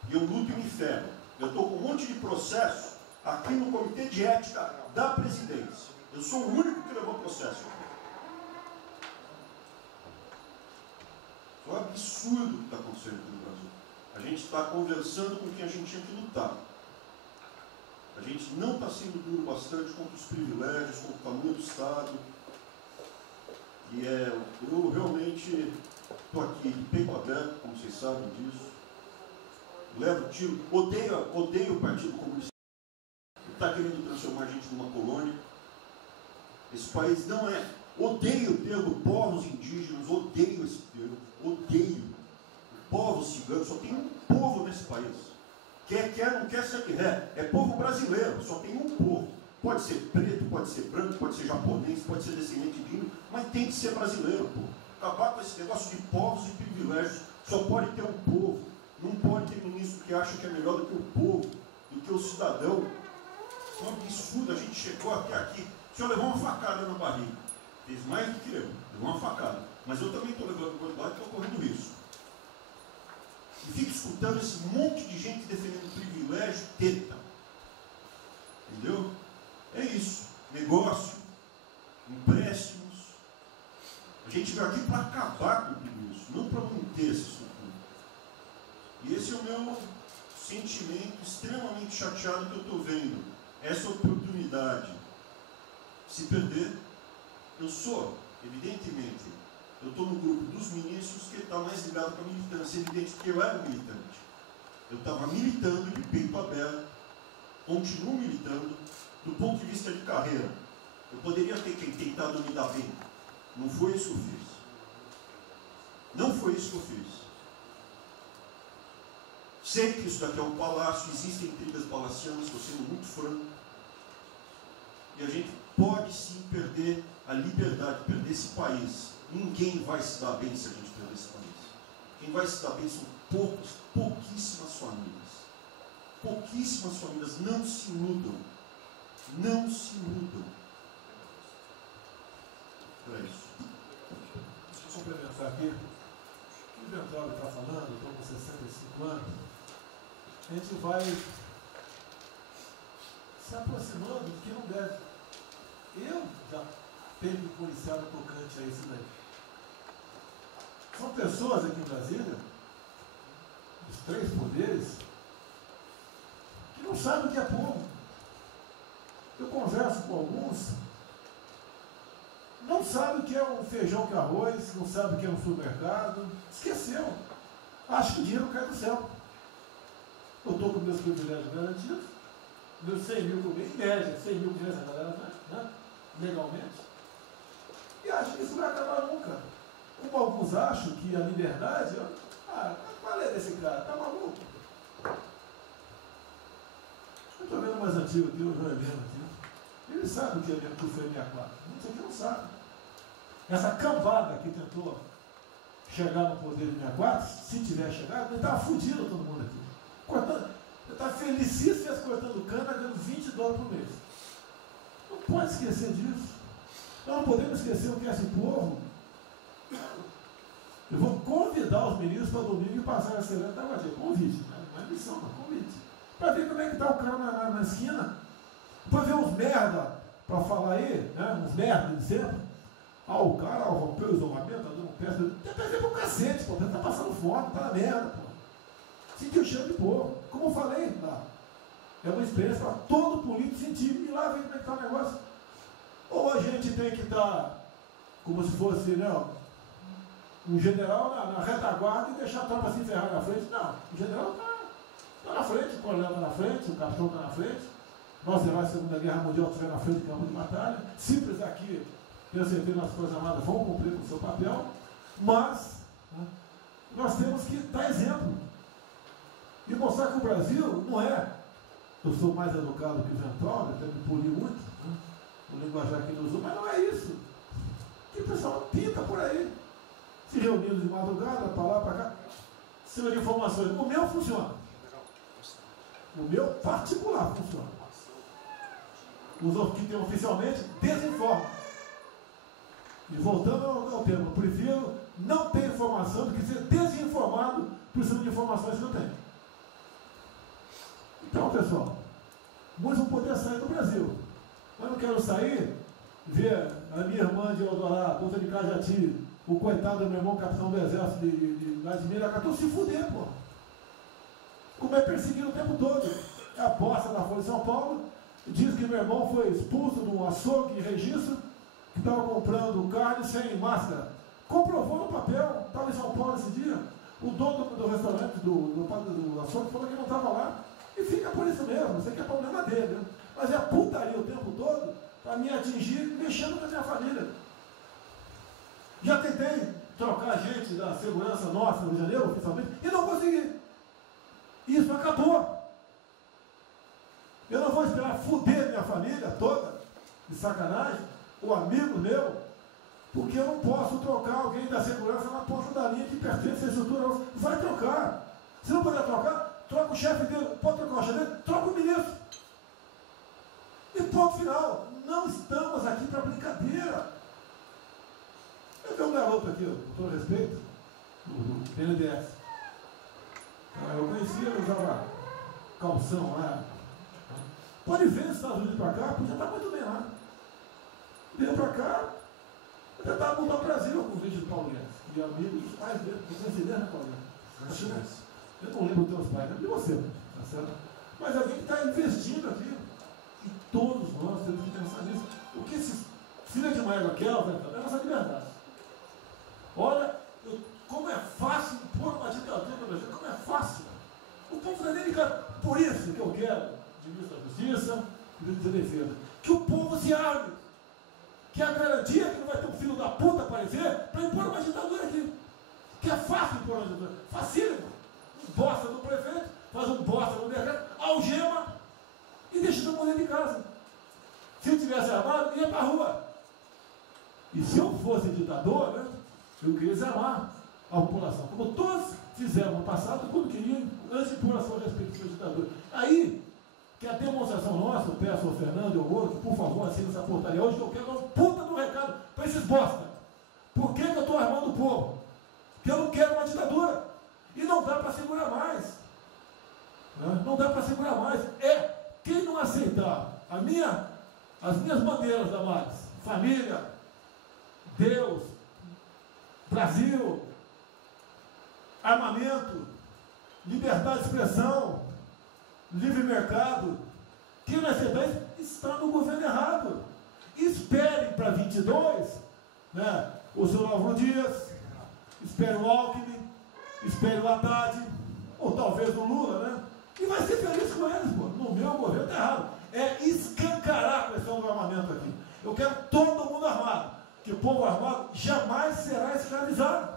E eu luto e me ferro. Eu estou com um monte de processo aqui no Comitê de Ética da Presidência. Eu sou o único que levou processo. É um absurdo o que está acontecendo aqui no Brasil. A gente está conversando com quem a gente tinha que lutar. A gente não está sendo duro bastante contra os privilégios, contra o tamanho do Estado. E eu realmente estou aqui de peito aberto, como vocês sabem disso. Levo tiro, odeio o Partido Comunista. Está querendo transformar a gente numa colônia. Esse país não é. Odeio o termo povos indígenas, odeio esse termo, odeio. Povos ciganos, só tem um povo nesse país. Quer, não quer, segue ré. É povo brasileiro, só tem um povo. Pode ser preto, pode ser branco, pode ser japonês, pode ser descendente de índio, mas tem que ser brasileiro, pô. Acabar com esse negócio de povos e privilégios. Só pode ter um povo. Não pode ter ministro que acha que é melhor do que o povo, do que o cidadão. É um absurdo, a gente chegou até aqui. O senhor levou uma facada na barriga. Fez mais do que eu, levou uma facada. Mas eu também estou levando coisa e estou correndo risco. E fico escutando esse monte de gente defendendo privilégio, teta. Entendeu? É isso. Negócio, empréstimos. A gente veio aqui para acabar com tudo isso, não para manter essa estrutura. E esse é o meu sentimento extremamente chateado que eu estou vendo. Essa oportunidade se perder. Eu sou, evidentemente, eu estou no grupo dos ministros que está mais ligado com a militância. É evidente que eu era militante. Eu estava militando de peito aberto, continuo militando, do ponto de vista de carreira. Eu poderia ter tentado me dar bem. Não foi isso que eu fiz. Não foi isso que eu fiz. Sei que isso daqui é um palácio, existem intrigas palacianas, estou sendo muito franco. E a gente pode sim perder a liberdade, perder esse país. Ninguém vai se dar bem se a gente perder esse país. Quem vai se dar bem são pouquíssimas famílias. Pouquíssimas famílias. Não se iludam. Não se iludam. É isso. Deixa eu complementar aqui. O que o Ventralho está falando, eu estou com 65 anos. A gente vai se aproximando do que não deve. Eu já tenho me policiado tocante a isso daí. São pessoas aqui em Brasília, os três poderes, que não sabem o que é povo. Eu converso com alguns, não sabem o que é um feijão com arroz, não sabem o que é um supermercado, esqueceu. Acho que o dinheiro cai do céu. Eu estou com meus privilégios garantidos, meus 100 mil por mês, em média, 100 mil por mês a galera, né? Legalmente. E acho que isso não vai acabar nunca. Como alguns acham que a liberdade, qual é desse cara? Tá maluco? Eu estou vendo mais antigo aqui, o João Helena aqui. Ele sabe o que é mesmo que foi 64. Muitos aqui não sabem. Essa cambada que tentou chegar no poder de 64, se tiver chegado, ele estava fudido todo mundo aqui. Cortando, eu estava felicíssimo cortando cana, ganhando $20 por mês. Não pode esquecer disso. Nós não podemos esquecer o que é esse povo. Eu vou convidar os ministros para domingo e passar a semana da Guadia. Convite, né? Não é missão, não, convite. Para ver como é que está o cara na esquina. Para ver uns merda para falar aí, né? Uns merda de sempre. O cara rompeu o isolamento, está dando peça. Tem peça pro cacete, pô. Está passando fome, está na merda, pô. Sentiu o cheiro de povo. Como eu falei, lá. É uma experiência para todo político sentir. E lá vem como é que está o negócio. Ou a gente tem que estar como se fosse, né, um general na retaguarda e deixar a tropa se enferrar na frente. Não, o general está na frente, o coronel está na frente, o capitão está na frente. Nosso herói da Segunda Guerra Mundial estiver na frente do campo de batalha. Se precisar aqui, tenho certeza que as Forças Armadas vão cumprir com o seu papel, mas, né, nós temos que dar exemplo. E mostrar que o Brasil não é. Eu sou mais educado que o Ventral, até me poli muito, né, o linguajar que ele usou, mas não é isso. Que o pessoal pinta por aí, se reunindo de madrugada, para lá, para cá, cima de informações. O meu funciona. O meu particular funciona. Os que tem oficialmente desinformam. E voltando ao tema, eu prefiro não ter informação do que ser desinformado por cima de informações que eu tenho. Então, pessoal, muitos vão poder sair do Brasil. Mas não quero sair, ver a minha irmã de Eldorado, outra de Cajati, o coitado do meu irmão, capitão do exército de Miracatu, se fuder, pô. Como é perseguido o tempo todo. É a bosta da Folha de São Paulo, diz que meu irmão foi expulso de um açougue de registro, que estava comprando carne sem máscara. Comprovou no papel, estava em São Paulo esse dia. O dono do restaurante, do açougue, falou que não estava lá. E fica por isso mesmo, isso aqui é problema dele, né? Mas é putaria o tempo todo para me atingir, mexendo com a minha família. Já tentei trocar gente da segurança nossa no Rio de Janeiro, oficialmente, e não consegui. Isso acabou. Eu não vou esperar fuder minha família toda, de sacanagem, ou amigo meu, porque eu não posso trocar alguém da segurança na ponta da linha que pertence à estrutura. Vai trocar. Se não puder trocar, troca o chefe dele. Pode trocar o chefe dele? Troca o ministro. E ponto final. Não estamos aqui para brincadeira. Eu tenho um garoto aqui, com todo respeito, do BNDES. Eu conhecia, ele usava calção lá. Pode ver nos Estados Unidos para cá, podia estar muito bem lá. Veio para cá, eu tentava mudar o Brasil com o vídeo do Paulinho. E amigos, pais dele, você se lembra, Paulinho? Eu não lembro dos teus pais, lembro de você, tá certo? Mas alguém que está investindo aqui. E todos nós temos que pensar nisso. O que esses filhos de Maia querem, é a nossa liberdade. Olha, como é fácil pôr uma ditadura no Brasil, como é fácil. O povo não é nem ligado. Por isso que eu quero, de ministro da Justiça e ministro da Defesa, que o povo se abre. Que é a garantia que não vai ter um filho da puta aparecer para impor uma ditadura aqui. Que é fácil impor uma ditadura. Facílimo. Um bosta do prefeito, faz um bosta no decreto, algema e deixa todo mundo dentro de casa. Se eu tivesse armado, ia para a rua. E se eu fosse ditador, né, eu queria desarmar a população. Como todos fizeram no passado, quando queriam, antes de impor a sua respectiva ditadura. Aí, que a demonstração nossa, eu peço ao Fernando e ao outro, por favor, assine essa portaria hoje, que eu quero dar um puta do recado para esses bosta. Por que eu estou armando o povo? Porque eu não quero uma ditadura. E não dá para segurar mais. Né? Não dá para segurar mais. Quem não aceitar as minhas bandeiras da Max, família, Deus, Brasil, armamento, liberdade de expressão, livre mercado, quem não aceitar isso está no governo errado. Espere para 22, né, o seu Álvaro Dias, espere o Alckmin, espere o Haddad, ou talvez o Lula, né? E vai ser feliz com eles, pô. No meu governo está errado. É escancarar a questão do armamento aqui. Eu quero todo mundo armado. Que o povo armado jamais será escravizado.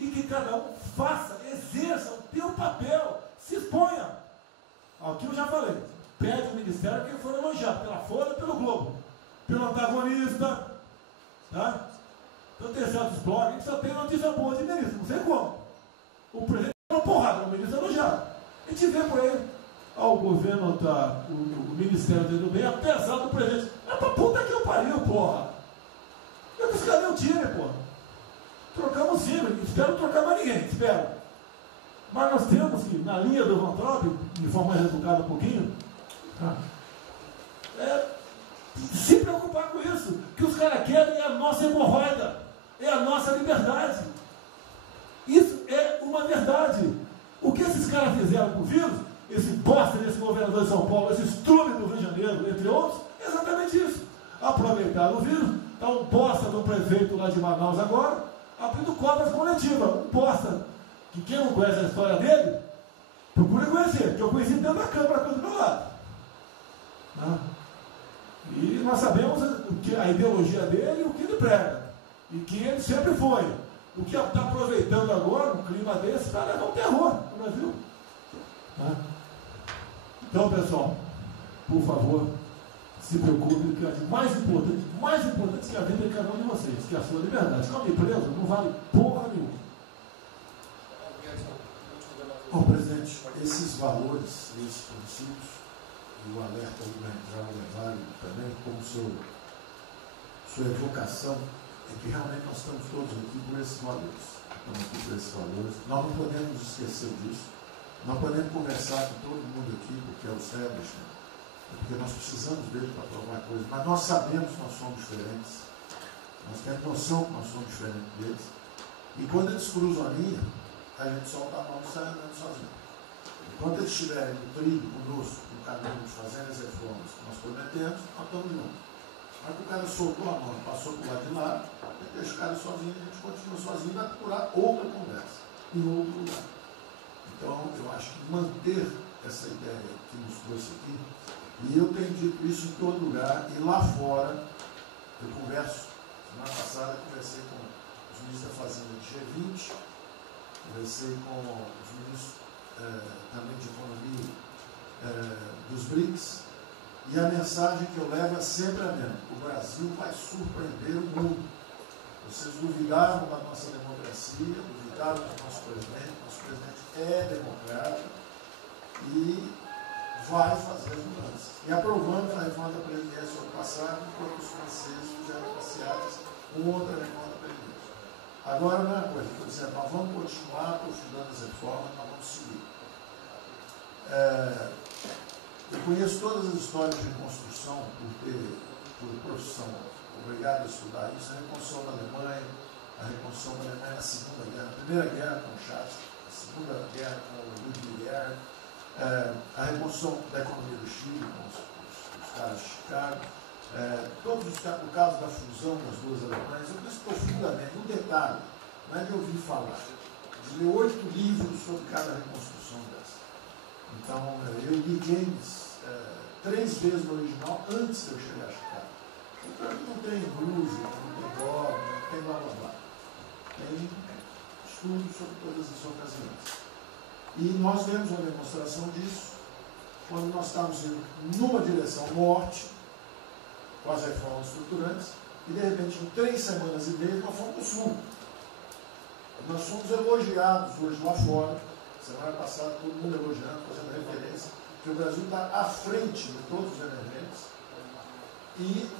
E que cada um faça, exerça o teu papel, se exponha. Aqui eu já falei. Pede o ministério quem for elogiado, pela Folha e pelo Globo. Pelo antagonista, tá? Então tem certos blogs que só tem notícia boa de ministro, não sei como. O presidente é uma porrada, o ministro é elogiado. A gente vê por aí, o governo tá, o ministério dele bem, apesar do presidente. É pra puta que eu pariu, porra. Eu disse, cadê o time, porra? Trocamos time, espero trocar mais ninguém, espero. Mas nós temos que, na linha do Van Traub, de forma mais educada um pouquinho, se preocupar com isso, que os caras querem é a nossa hemorroida, é a nossa liberdade. Isso é uma verdade. O que esses caras fizeram com o vírus, esse bosta desse governador de São Paulo, esse estrume do Rio de Janeiro, entre outros, é exatamente isso. Aproveitaram o vírus, está um bosta do prefeito lá de Manaus agora, abrindo cobras coletivas, um bosta, que quem não conhece a história dele, procure conhecer, que eu conheci dentro da Câmara do meu lado. E nós sabemos a ideologia dele e o que ele prega, e que ele sempre foi. O que está aproveitando agora, um clima desse, está levando terror no Brasil. Então, pessoal, por favor, se preocupe, que é mais importante que a vida de cada um de vocês, que é a sua liberdade. Se não me preso, não vale porra nenhuma. Bom, presidente, esses valores, esses princípios, e o alerta do Mental é válido também, como sua evocação, é que realmente nós estamos todos aqui por esses valores. Estamos aqui por esses valores. Nós não podemos esquecer disso. Nós podemos conversar com todo mundo aqui, porque é o establishment, porque nós precisamos dele para provar coisas, mas nós sabemos que nós somos diferentes. Nós temos noção que nós somos diferentes deles. E quando eles cruzam a linha, a gente solta a mão e sai andando sozinho. Enquanto eles estiverem no trilho conosco, no caminho, fazendo as reformas que nós prometemos, nós estamos juntos. Mas que o cara soltou a mão, passou para o lado de lá, deixa o cara sozinho, a gente continua sozinho e vai procurar outra conversa, em outro lugar. Então, eu acho que manter essa ideia que nos trouxe aqui, e eu tenho dito isso em todo lugar, e lá fora, eu converso, semana passada, conversei com os ministros da Fazenda de G20, conversei com os ministros também de Economia dos BRICS, e a mensagem que eu levo é sempre a mesma: o Brasil vai surpreender o mundo. Vocês duvidaram da nossa democracia, duvidaram do nosso presidente é democrata e vai fazer as mudanças. E aprovando a reforma da Previdência ano passado, enquanto os franceses fizeram passeadas com outra reforma da Previdência. Agora, não é uma coisa, por exemplo, nós vamos continuar aprofundando as reformas, nós vamos seguir. Eu conheço todas as histórias de reconstrução por profissão, obrigado a estudar isso, a reconstrução da Alemanha, na Segunda Guerra, a Primeira Guerra com o Chávez, a Segunda Guerra com o Ludwig, a reconstrução da economia do Chile com os caras de Chicago, o caso da fusão das duas Alemanhas. Eu conheço profundamente, um detalhe, não é de ouvir falar, de ler 8 livros sobre cada reconstrução dessa. Então, eu li James 3 vezes no original antes de eu chegar a Chicago. Então, não tem blusa, não tem dogma, não tem blá blá blá. Tem estudos sobre todas as ocasiões. E nós vemos uma demonstração disso quando nós estávamos indo numa direção norte, com as reformas estruturantes, e de repente, em 3 semanas e meia, nós fomos para o sul. Nós fomos elogiados hoje lá fora, semana passada, todo mundo elogiando, fazendo referência, que o Brasil está à frente de todos os emergentes, e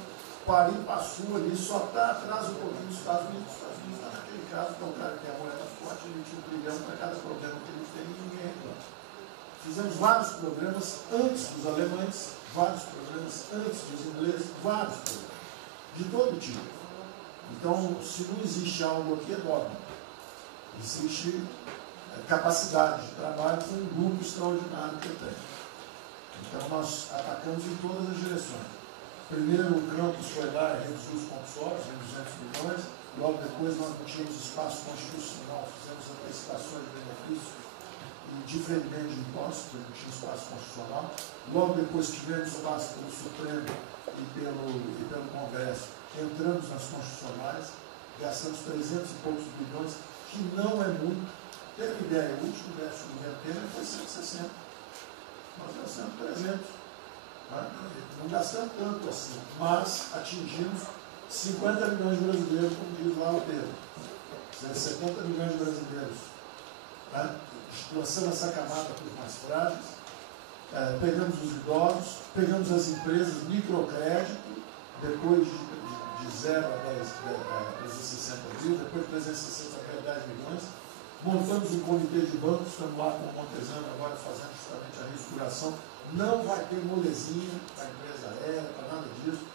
Paris passou ali, só está atrás um pouquinho dos Estados Unidos. Os Estados Unidos está naquele caso, que é o cara que tem a moeda forte, ele tinha 1 trilhão para cada problema que eles têm e ninguém reclama. Fizemos vários programas antes dos alemães, vários programas antes dos ingleses, vários programas, de todo tipo. Então, se não existe algo aqui, é dogma. Existe capacidade de trabalho com um grupo extraordinário que eu tenho. Então, nós atacamos em todas as direções. Primeiro, o campus foi lá e reduziu os compulsórios em 200 milhões. Logo depois, nós não tínhamos espaço constitucional, fizemos antecipações de benefícios e diferimento de impostos, porque não tinha espaço constitucional. Logo depois, tivemos espaço pelo Supremo e pelo Congresso. Entramos nas constitucionais, gastamos 300 e poucos bilhões, que não é muito. Teve ideia, o último déficit do governo Temer foi 160. Nós gastamos 300. Não gastamos tanto assim, mas atingimos 50 milhões de brasileiros, como diz lá o Pedro. 70 milhões de brasileiros. Lançando essa camada para os mais frágeis, pegamos os idosos, pegamos as empresas, microcrédito, depois de 0 a 360 mil, depois de 360 a 10 milhões, montamos um comitê de bancos, estamos lá com o Montezano agora fazendo justamente a reestruturação. Não vai ter molezinha para a empresa aérea, para nada disso.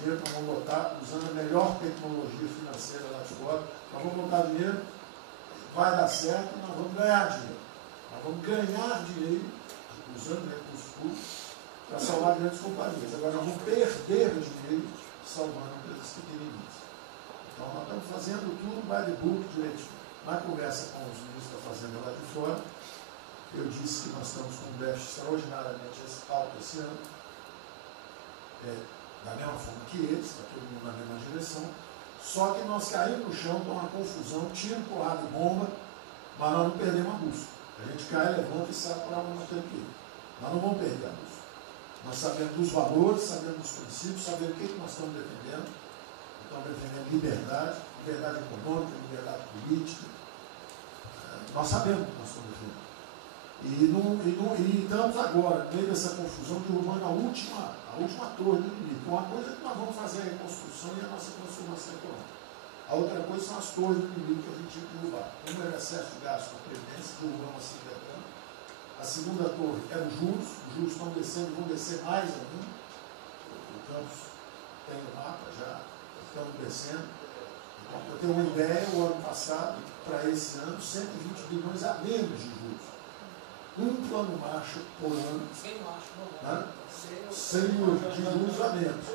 dinheiro, nós vamos botar usando a melhor tecnologia financeira lá de fora, nós vamos botar dinheiro, vai dar certo, nós vamos ganhar dinheiro. Nós vamos ganhar dinheiro usando recursos públicos para salvar grandes companhias. Agora nós vamos perder dinheiro salvando empresas pequenininhas. Então nós estamos fazendo tudo by the book direitinho. Na conversa com os ministros da Fazenda lá de fora, eu disse que nós estamos com um déficit extraordinariamente alto esse ano, da mesma forma que eles, está todo mundo na mesma direção, só que nós caímos no chão com uma confusão, tiro, porrada e bomba, mas nós não perdemos a bússola. A gente cai, levanta e sabe para onde nós temos que ir. Nós não vamos perder a bússola. Nós sabemos dos valores, sabemos dos princípios, sabemos o que nós estamos defendendo. Estamos defendendo liberdade, liberdade econômica, liberdade política. Nós sabemos o que nós estamos defendendo. E estamos agora, no meio dessa confusão, derrubando a última torre do inimigo. Uma coisa é que nós vamos fazer a reconstrução e a nossa transformação econômica. A outra coisa são as torres do inimigo que a gente tinha que derrubar. Uma era excesso de gasto com a Previdência, derrubamos assim decano. A segunda torre era os juros estão descendo, vão descer mais ainda. O Campos tem o mapa já, estamos descendo. Então, para ter uma ideia, o ano passado, para esse ano, 120 bilhões a menos de juros. Um plano Marshall por ano, né? 100 mil de juros a menos.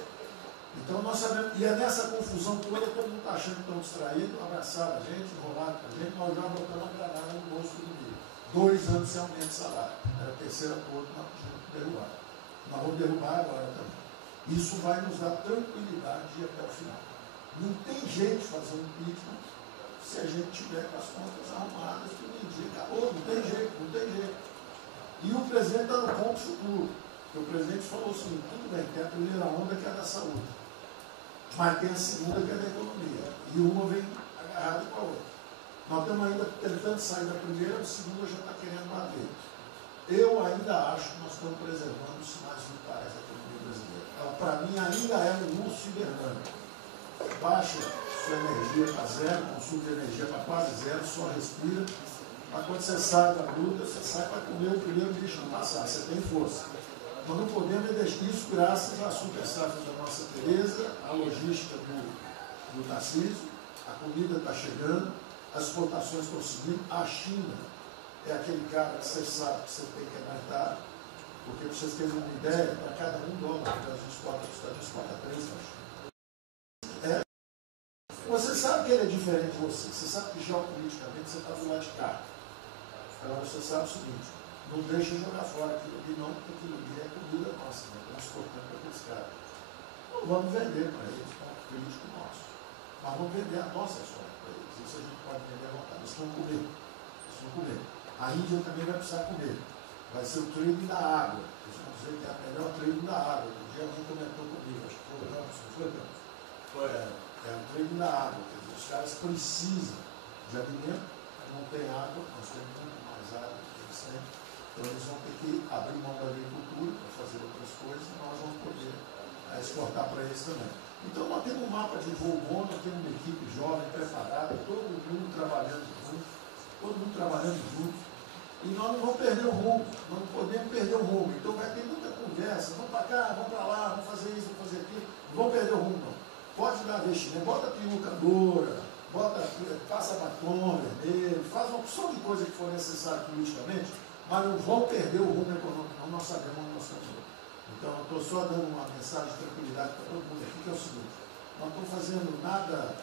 Então nós sabemos, e é nessa confusão toda, todo mundo está achando que estão distraídos, abraçaram a gente, enrolaram com a gente, nós já botamos a granada no bolso do inimigo. 2 anos sem aumento de salário. Era a terceira torre que nós tínhamos que derrubar. Nós vamos derrubar agora também. Isso vai nos dar tranquilidade de ir até o final. Não tem jeito de fazer um impeachment se a gente tiver com as contas arrumadas, tudo em dia. Acabou, não tem jeito, não tem jeito. E o presidente está no ponto futuro. O presidente falou o seguinte: tudo bem, tem a primeira onda que é da saúde, mas tem a segunda que é da economia. E uma vem agarrada com a outra. Nós estamos ainda tentando sair da primeira, a segunda já está querendo bater. Eu ainda acho que nós estamos preservando os sinais vitais da economia brasileira. Para mim, ainda é um urso hibernando. Baixa sua energia para zero, consumo de energia para quase zero, só respira. Mas quando você sai da luta, você sai para comer o primeiro bicho não passar, você tem força. Nós não podemos deixar isso graças à super safra da nossa Tereza, à logística do Tarcísio, a comida está chegando, as exportações estão seguindo. A China é aquele cara que você sabe que você tem que aguentar, porque para vocês terem uma ideia, para cada $1 que a gente exporta 3 na China. Você sabe que ele é diferente de você, você sabe que geopoliticamente você está do lado de cá. Agora você sabe o seguinte: não deixa jogar fora aquilo ali, não, porque aquilo ali é comida nossa, né? Estamos exportando para aqueles caras. Não vamos vender para eles, é um político nosso. Mas vamos vender a nossa história para eles. Isso a gente pode vender à vontade. Eles vão comer. Eles vão comer. A Índia também vai precisar comer. Vai ser o trading da água. Eles vão dizer que é a melhor trading da água. Um dia alguém comentou comigo, acho que foi o Campos, não foi o Campos? Foi. É o trading da água. Quer dizer, os caras precisam de alimento, não tem água, nós temos muito mais água do que eles têm. Então eles vão ter que abrir mão da agricultura para fazer outras coisas e nós vamos poder exportar para eles também. Então nós temos um mapa de voo bom, nós temos uma equipe jovem, preparada, todo mundo trabalhando junto, e nós não vamos perder o rumo, nós não podemos perder o rumo. Então vai ter muita conversa, vamos para cá, vamos para lá, vamos fazer isso, vamos fazer aquilo, não vamos perder o rumo não. Pode dar vestimento, bota perucadora, passa batom vermelho, faz uma opção de coisa que for necessária politicamente, mas não vão perder o rumo econômico, não, nós sabemos onde nós estamos. Então, eu estou só dando uma mensagem de tranquilidade para todo mundo aqui, que é o seguinte: nós não estamos fazendo nada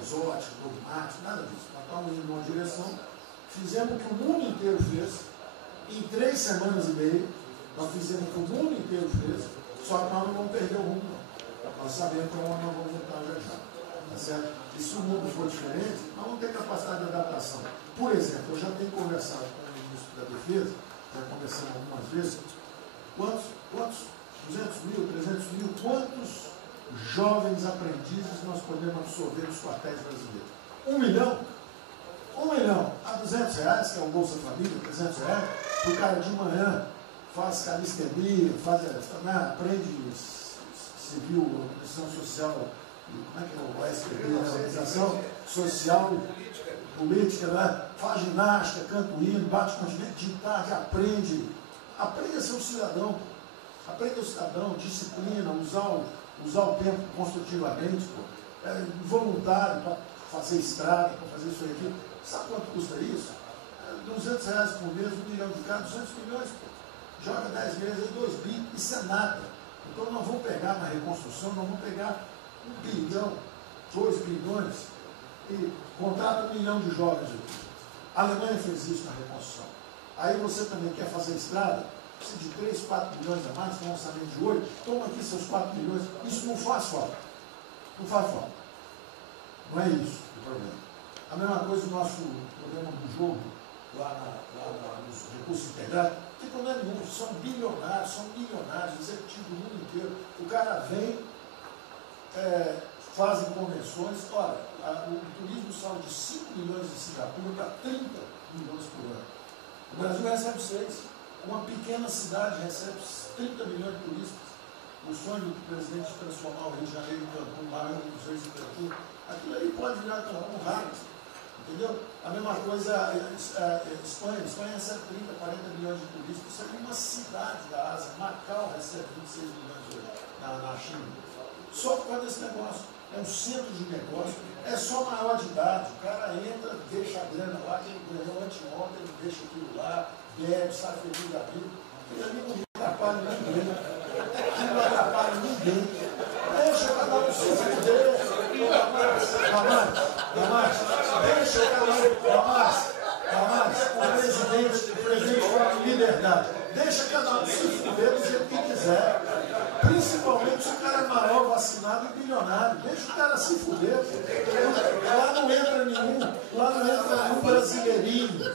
exótico, dogmático, nada disso. Nós estamos indo numa direção, fizemos o que o mundo inteiro fez, em 3 semanas e meia, nós fizemos o que o mundo inteiro fez, só que nós não vamos perder o rumo, não. Nós sabemos para onde nós vamos voltar já já. Tá certo? E se o mundo for diferente, nós vamos ter capacidade de adaptação. Por exemplo, eu já tenho conversado com o ministro da Defesa, já conversamos algumas vezes, quantos 200 mil, 300 mil, quantos jovens aprendizes nós podemos absorver nos quartéis brasileiros? 1 milhão? 1 milhão a R$200, que é o Bolsa Família, R$300, o cara de manhã faz calistenia, aprende civil, organização social, como é que é o SPB, né? Organização social, política, né? Faz ginástica, canta o hino, bate continente, de tarde, aprende a ser um cidadão, disciplina, usar usar o tempo construtivamente, voluntário para fazer estrada, para fazer isso aqui. Sabe quanto custa isso? R$200 por mês, 1 milhão de cada, 200 milhões, pô. Joga 10 meses, 2 bi, isso é nada. Então nós vamos pegar na reconstrução, nós vamos pegar 1 bilhão, 2 bilhões e contrata 1 milhão de jovens aqui. A Alemanha fez isso na reconstrução. Aí você também quer fazer estrada, precisa de 3, 4 milhões a mais, com um orçamento de 8, toma aqui seus 4 milhões. Isso não faz falta. Não faz falta. Não é isso o problema. A mesma coisa o nosso problema do jogo, lá nos recursos integrados, não tem problema nenhum, são bilionários, são milionários, executivos do mundo inteiro. O cara vem, fazem convenções, olha, o turismo saiu de 5 milhões de Singapura para 30 milhões por ano. O Brasil recebe 6. Uma pequena cidade recebe 30 milhões de turistas. O sonho do presidente de transformar o Rio de Janeiro em Cancún, maior dos reis em Cancún, aquilo aí pode virar um raio. Entendeu? A mesma coisa a Espanha. A Espanha recebe 30, 40 milhões de turistas. Isso é uma cidade da Ásia. Macau recebe 26 milhões hoje na China. Só por causa desse negócio. É um centro de negócio. É só maior de idade. O cara entra, deixa a grana lá, que ele ganhou anteontem, ele deixa aquilo lá, bebe, sai feliz da vida. Aquilo ali não atrapalha ninguém. Aquilo não atrapalha ninguém. Deixa cada um se fuder. Damares, deixa cada um. O presidente fala de liberdade. Deixa cada um se fuder do jeito que quiser. Principalmente se o cara é maior, vacinado e bilionário. Deixa o cara se fuder. Lá não entra nenhum brasileirinho. Não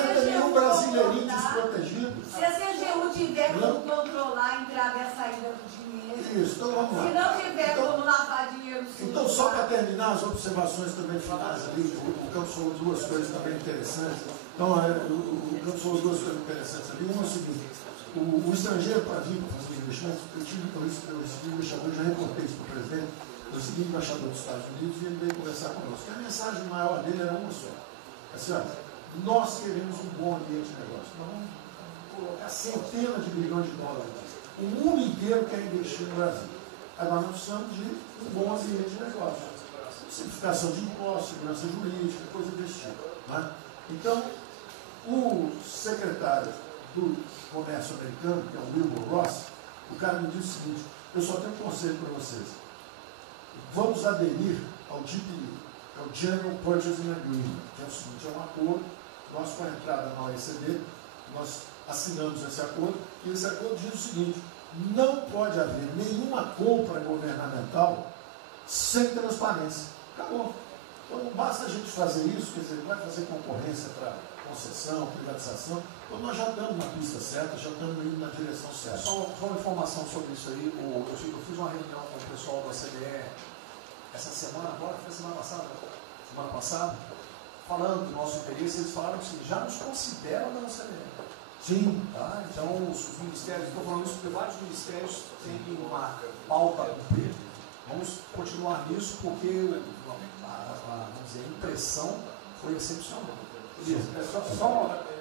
entra nenhum brasileirinho desprotegido. Se a CGU tiver como controlar a entrada e a saída do dinheiro. Isso, então vamos lá. Se não tiver como lavar dinheiro. Então, só para terminar as observações também finais ali, o Campos falou duas coisas também interessantes. Então, o Campos falou duas coisas interessantes ali. Uma é o seguinte: o estrangeiro para vir para fazer investimentos, eu recebi um embaixador, já reportei isso para o presidente, eu segui o embaixador dos Estados Unidos e ele veio conversar conosco. A mensagem maior dele era uma só. Assim, olha, nós queremos um bom ambiente de negócio. Nós vamos colocar centenas de milhões de dólares. O mundo inteiro quer investir no Brasil. Agora nós precisamos de um bom ambiente de negócio. Simplificação de impostos, segurança jurídica, coisa desse tipo. Né? Então, o secretário do Comércio americano, que é o Wilbur Ross, o cara me disse o seguinte: eu só tenho um conselho para vocês. Vamos aderir ao GPU, que é o General Purchasing Agreement, que é o seguinte: é um acordo, nós com a entrada na OECD, nós assinamos esse acordo, e esse acordo diz o seguinte: não pode haver nenhuma compra governamental sem transparência. Acabou. Então não basta a gente fazer isso, quer dizer, não vai fazer concorrência para concessão, privatização, então nós já estamos na pista certa, já estamos indo na direção certa. Só uma informação sobre isso aí, eu fiz uma reunião com o pessoal da CDE essa semana, agora, foi semana passada, falando do nosso interesse, eles falaram assim, já nos consideram na CDE. Sim. Tá? Então, os ministérios, estou falando isso porque vários ministérios têm uma pauta a cumprir. Vamos continuar nisso porque vamos dizer, a impressão foi excepcional.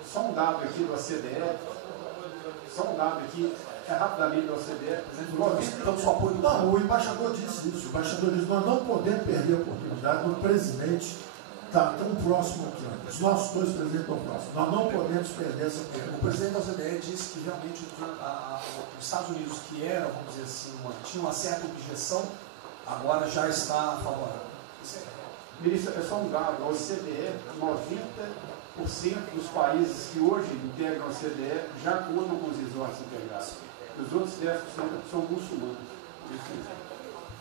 Só um dado aqui do ACDE, rapidamente do ACDE, não, o embaixador disse isso. O embaixador disse: nós não podemos perder a oportunidade do presidente está tão próximo aqui. Os nossos dois presidentes estão próximos. Nós não podemos perder essa oportunidade. O presidente da OCDE disse que realmente os Estados Unidos, que eram, vamos dizer assim, tinha uma certa objeção, agora já está favorável. Ministro, é só um dado, a OCDE, 90% dos países que hoje integram a OCDE já contam com os resorts integrados. Os outros 10% são muçulmanos.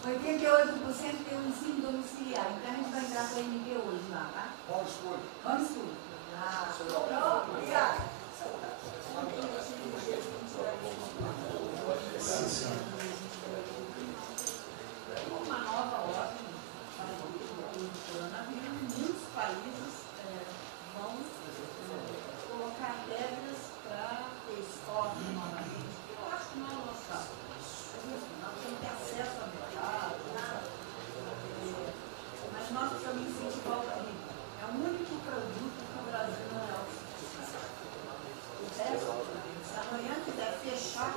88% tem um ensino domiciliar. Então a gente vai entrar com o MD hoje lá, tá? Homeschool. Ah, obrigada. Uma nova ordem para o coronavírus. Muitos países vão colocar regras para ter estoque novamente. Eu acho que não é o nosso caso. Nós temos que ter acesso a mercado, mas nós precisamos incentivar o Brasil. É o único produto que o Brasil não é autossuficiente. O resto, se amanhã quiser fechar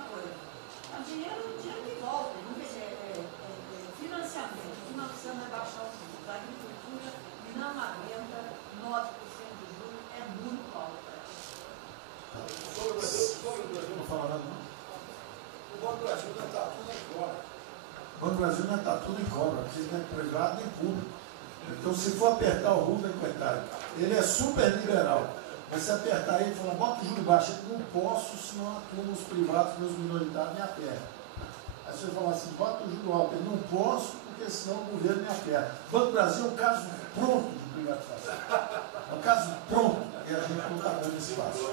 uma coisa. O dinheiro que volta, financiamento. Nós precisamos rebaixar os juros. A agricultura não aguenta 9% de juros, é muito alto. Sobre o Brasil, não fala nada, não. O Banco do Brasil não está tudo em cobra. O Banco do Brasil não está tudo em cobra, porque não é privado nem público. Então, se for apertar o Rubem, coitado, ele é super liberal. Mas se apertar ele e falar, bota o juro baixo, eu não posso, senão a turma, os privados, meus minoritários, me apertam. Aí você fala assim, bota o juro alto, eu não posso, porque senão o governo me aperta. O Banco do Brasil é um caso pronto de privatização. É um caso pronto, e a gente não está dando espaço.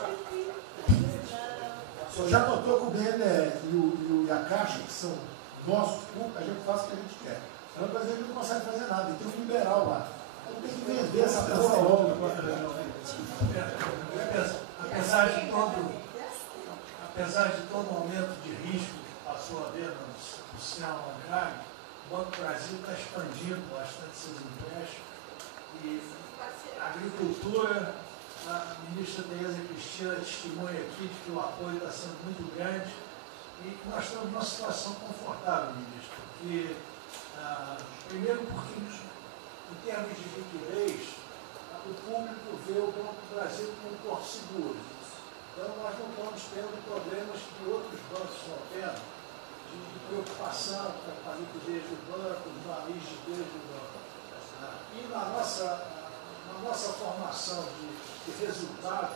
O senhor já notou que o BNDES e a Caixa, que são nossos públicos, a gente faz o que a gente quer. O Banco Brasileiro não consegue fazer nada, ele tem um liberal lá. Então tem que vender essa porra logo. Apesar de todo aumento de risco que passou a haver no sistema bancário, o Banco do Brasil está expandindo bastante seus empréstimos e a agricultura, a ministra Tereza Cristina testemunha aqui de que o apoio está sendo muito grande e nós estamos numa situação confortável, ministro, porque, primeiro porque em termos de liquidez, o público vê o Banco do Brasil como um porto seguro. Então, nós não estamos tendo problemas que outros bancos estão tendo, de preocupação com a liquidez do banco, da rigidez do banco. E na nossa formação de resultado,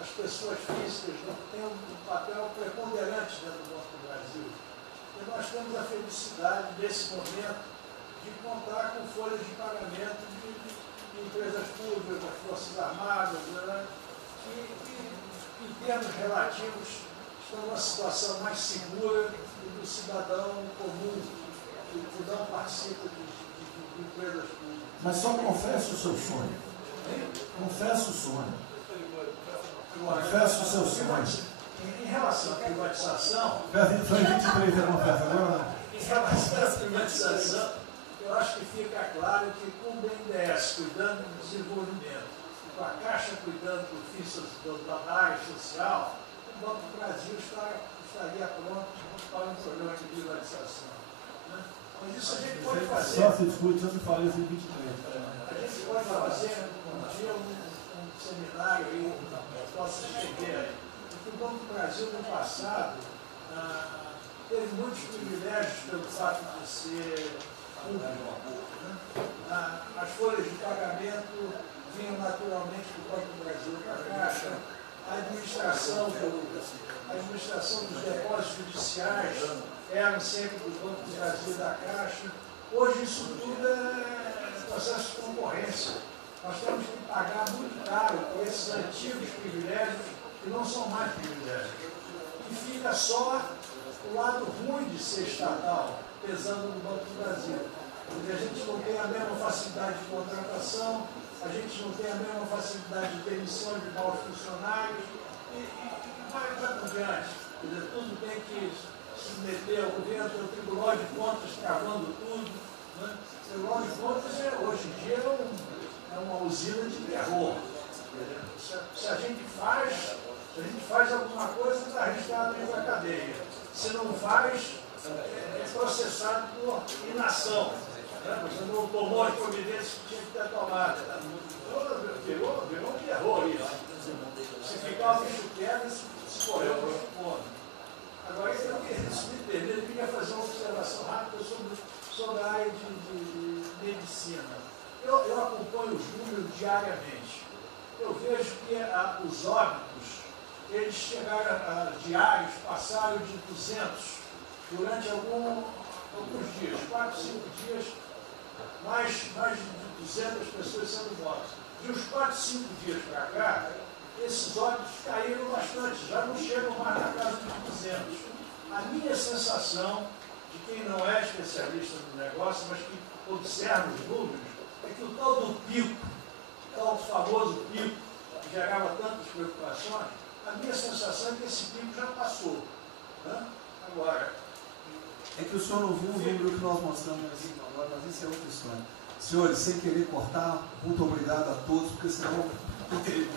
as pessoas físicas não têm um papel preponderante dentro do Banco do Brasil. E nós temos a felicidade, nesse momento, de contar com folhas de pagamento de empresas públicas, das Forças Armadas, né, que em termos relativos estão numa situação mais segura do cidadão comum, que não participa de empresas públicas. Mas só confessa o seu sonho. Confessa o sonho. Confessa o seu sonho. Em relação à privatização... Foi 23 da confessa agora? Em relação à privatização, eu acho que fica claro que com o BNDES cuidando do desenvolvimento, com a Caixa cuidando da área social, o Banco do Brasil estaria pronto para um programa de privatização. Né? Mas isso a gente pode fazer. Só se discute, só se fala isso em 23. A gente pode fazer um dia um seminário aí, possa escrever aí. Porque o Banco do Brasil no passado teve muitos privilégios pelo fato de ser público. Né? As folhas de pagamento vinham naturalmente do Banco do Brasil para a Caixa, a administração dos depósitos judiciais eram sempre do Banco do Brasil e da Caixa. Hoje isso tudo é processo de concorrência. Nós temos que pagar muito caro por esses antigos privilégios que não são mais privilégios. E fica só o lado ruim de ser estatal, pesando no Banco do Brasil. Porque a gente não tem a mesma facilidade de contratação, a gente não tem a mesma facilidade de demissão de maus funcionários, e vai por diante. Quer dizer, tudo tem que se submeter ao governo, tem o Tribunal de Contas travando tudo. Né? O Tribunal de Contas, hoje em dia, é uma usina de terror. Se a gente faz alguma coisa, está arriscado ir para a cadeia. Se não faz, é processado por inação. Você não tomou as providências que tinha que ter tomado. Virou um terror isso. Se ficar o bicho quieto, se correu para o ponto. Agora, se me permite, eu queria fazer uma observação rápida sobre a área de medicina. Eu acompanho os números diariamente. Eu vejo que os óbitos, eles chegaram diários, passaram de 200 durante alguns dias, 4, 5 dias, mais de 200 pessoas sendo mortas. De uns 4, 5 dias para cá, esses óbitos caíram bastante, já não chegam mais na casa de 200. A minha sensação, de quem não é especialista no negócio, mas que observa os números, é que o tal do pico, o tal famoso pico, que gerava tantas preocupações, a minha sensação é que esse pico já passou. Né? Agora... É que o senhor não viu o número que nós mostramos aqui agora, mas isso é outra história. Senhores, sem querer cortar, muito obrigado a todos, porque senão não teria.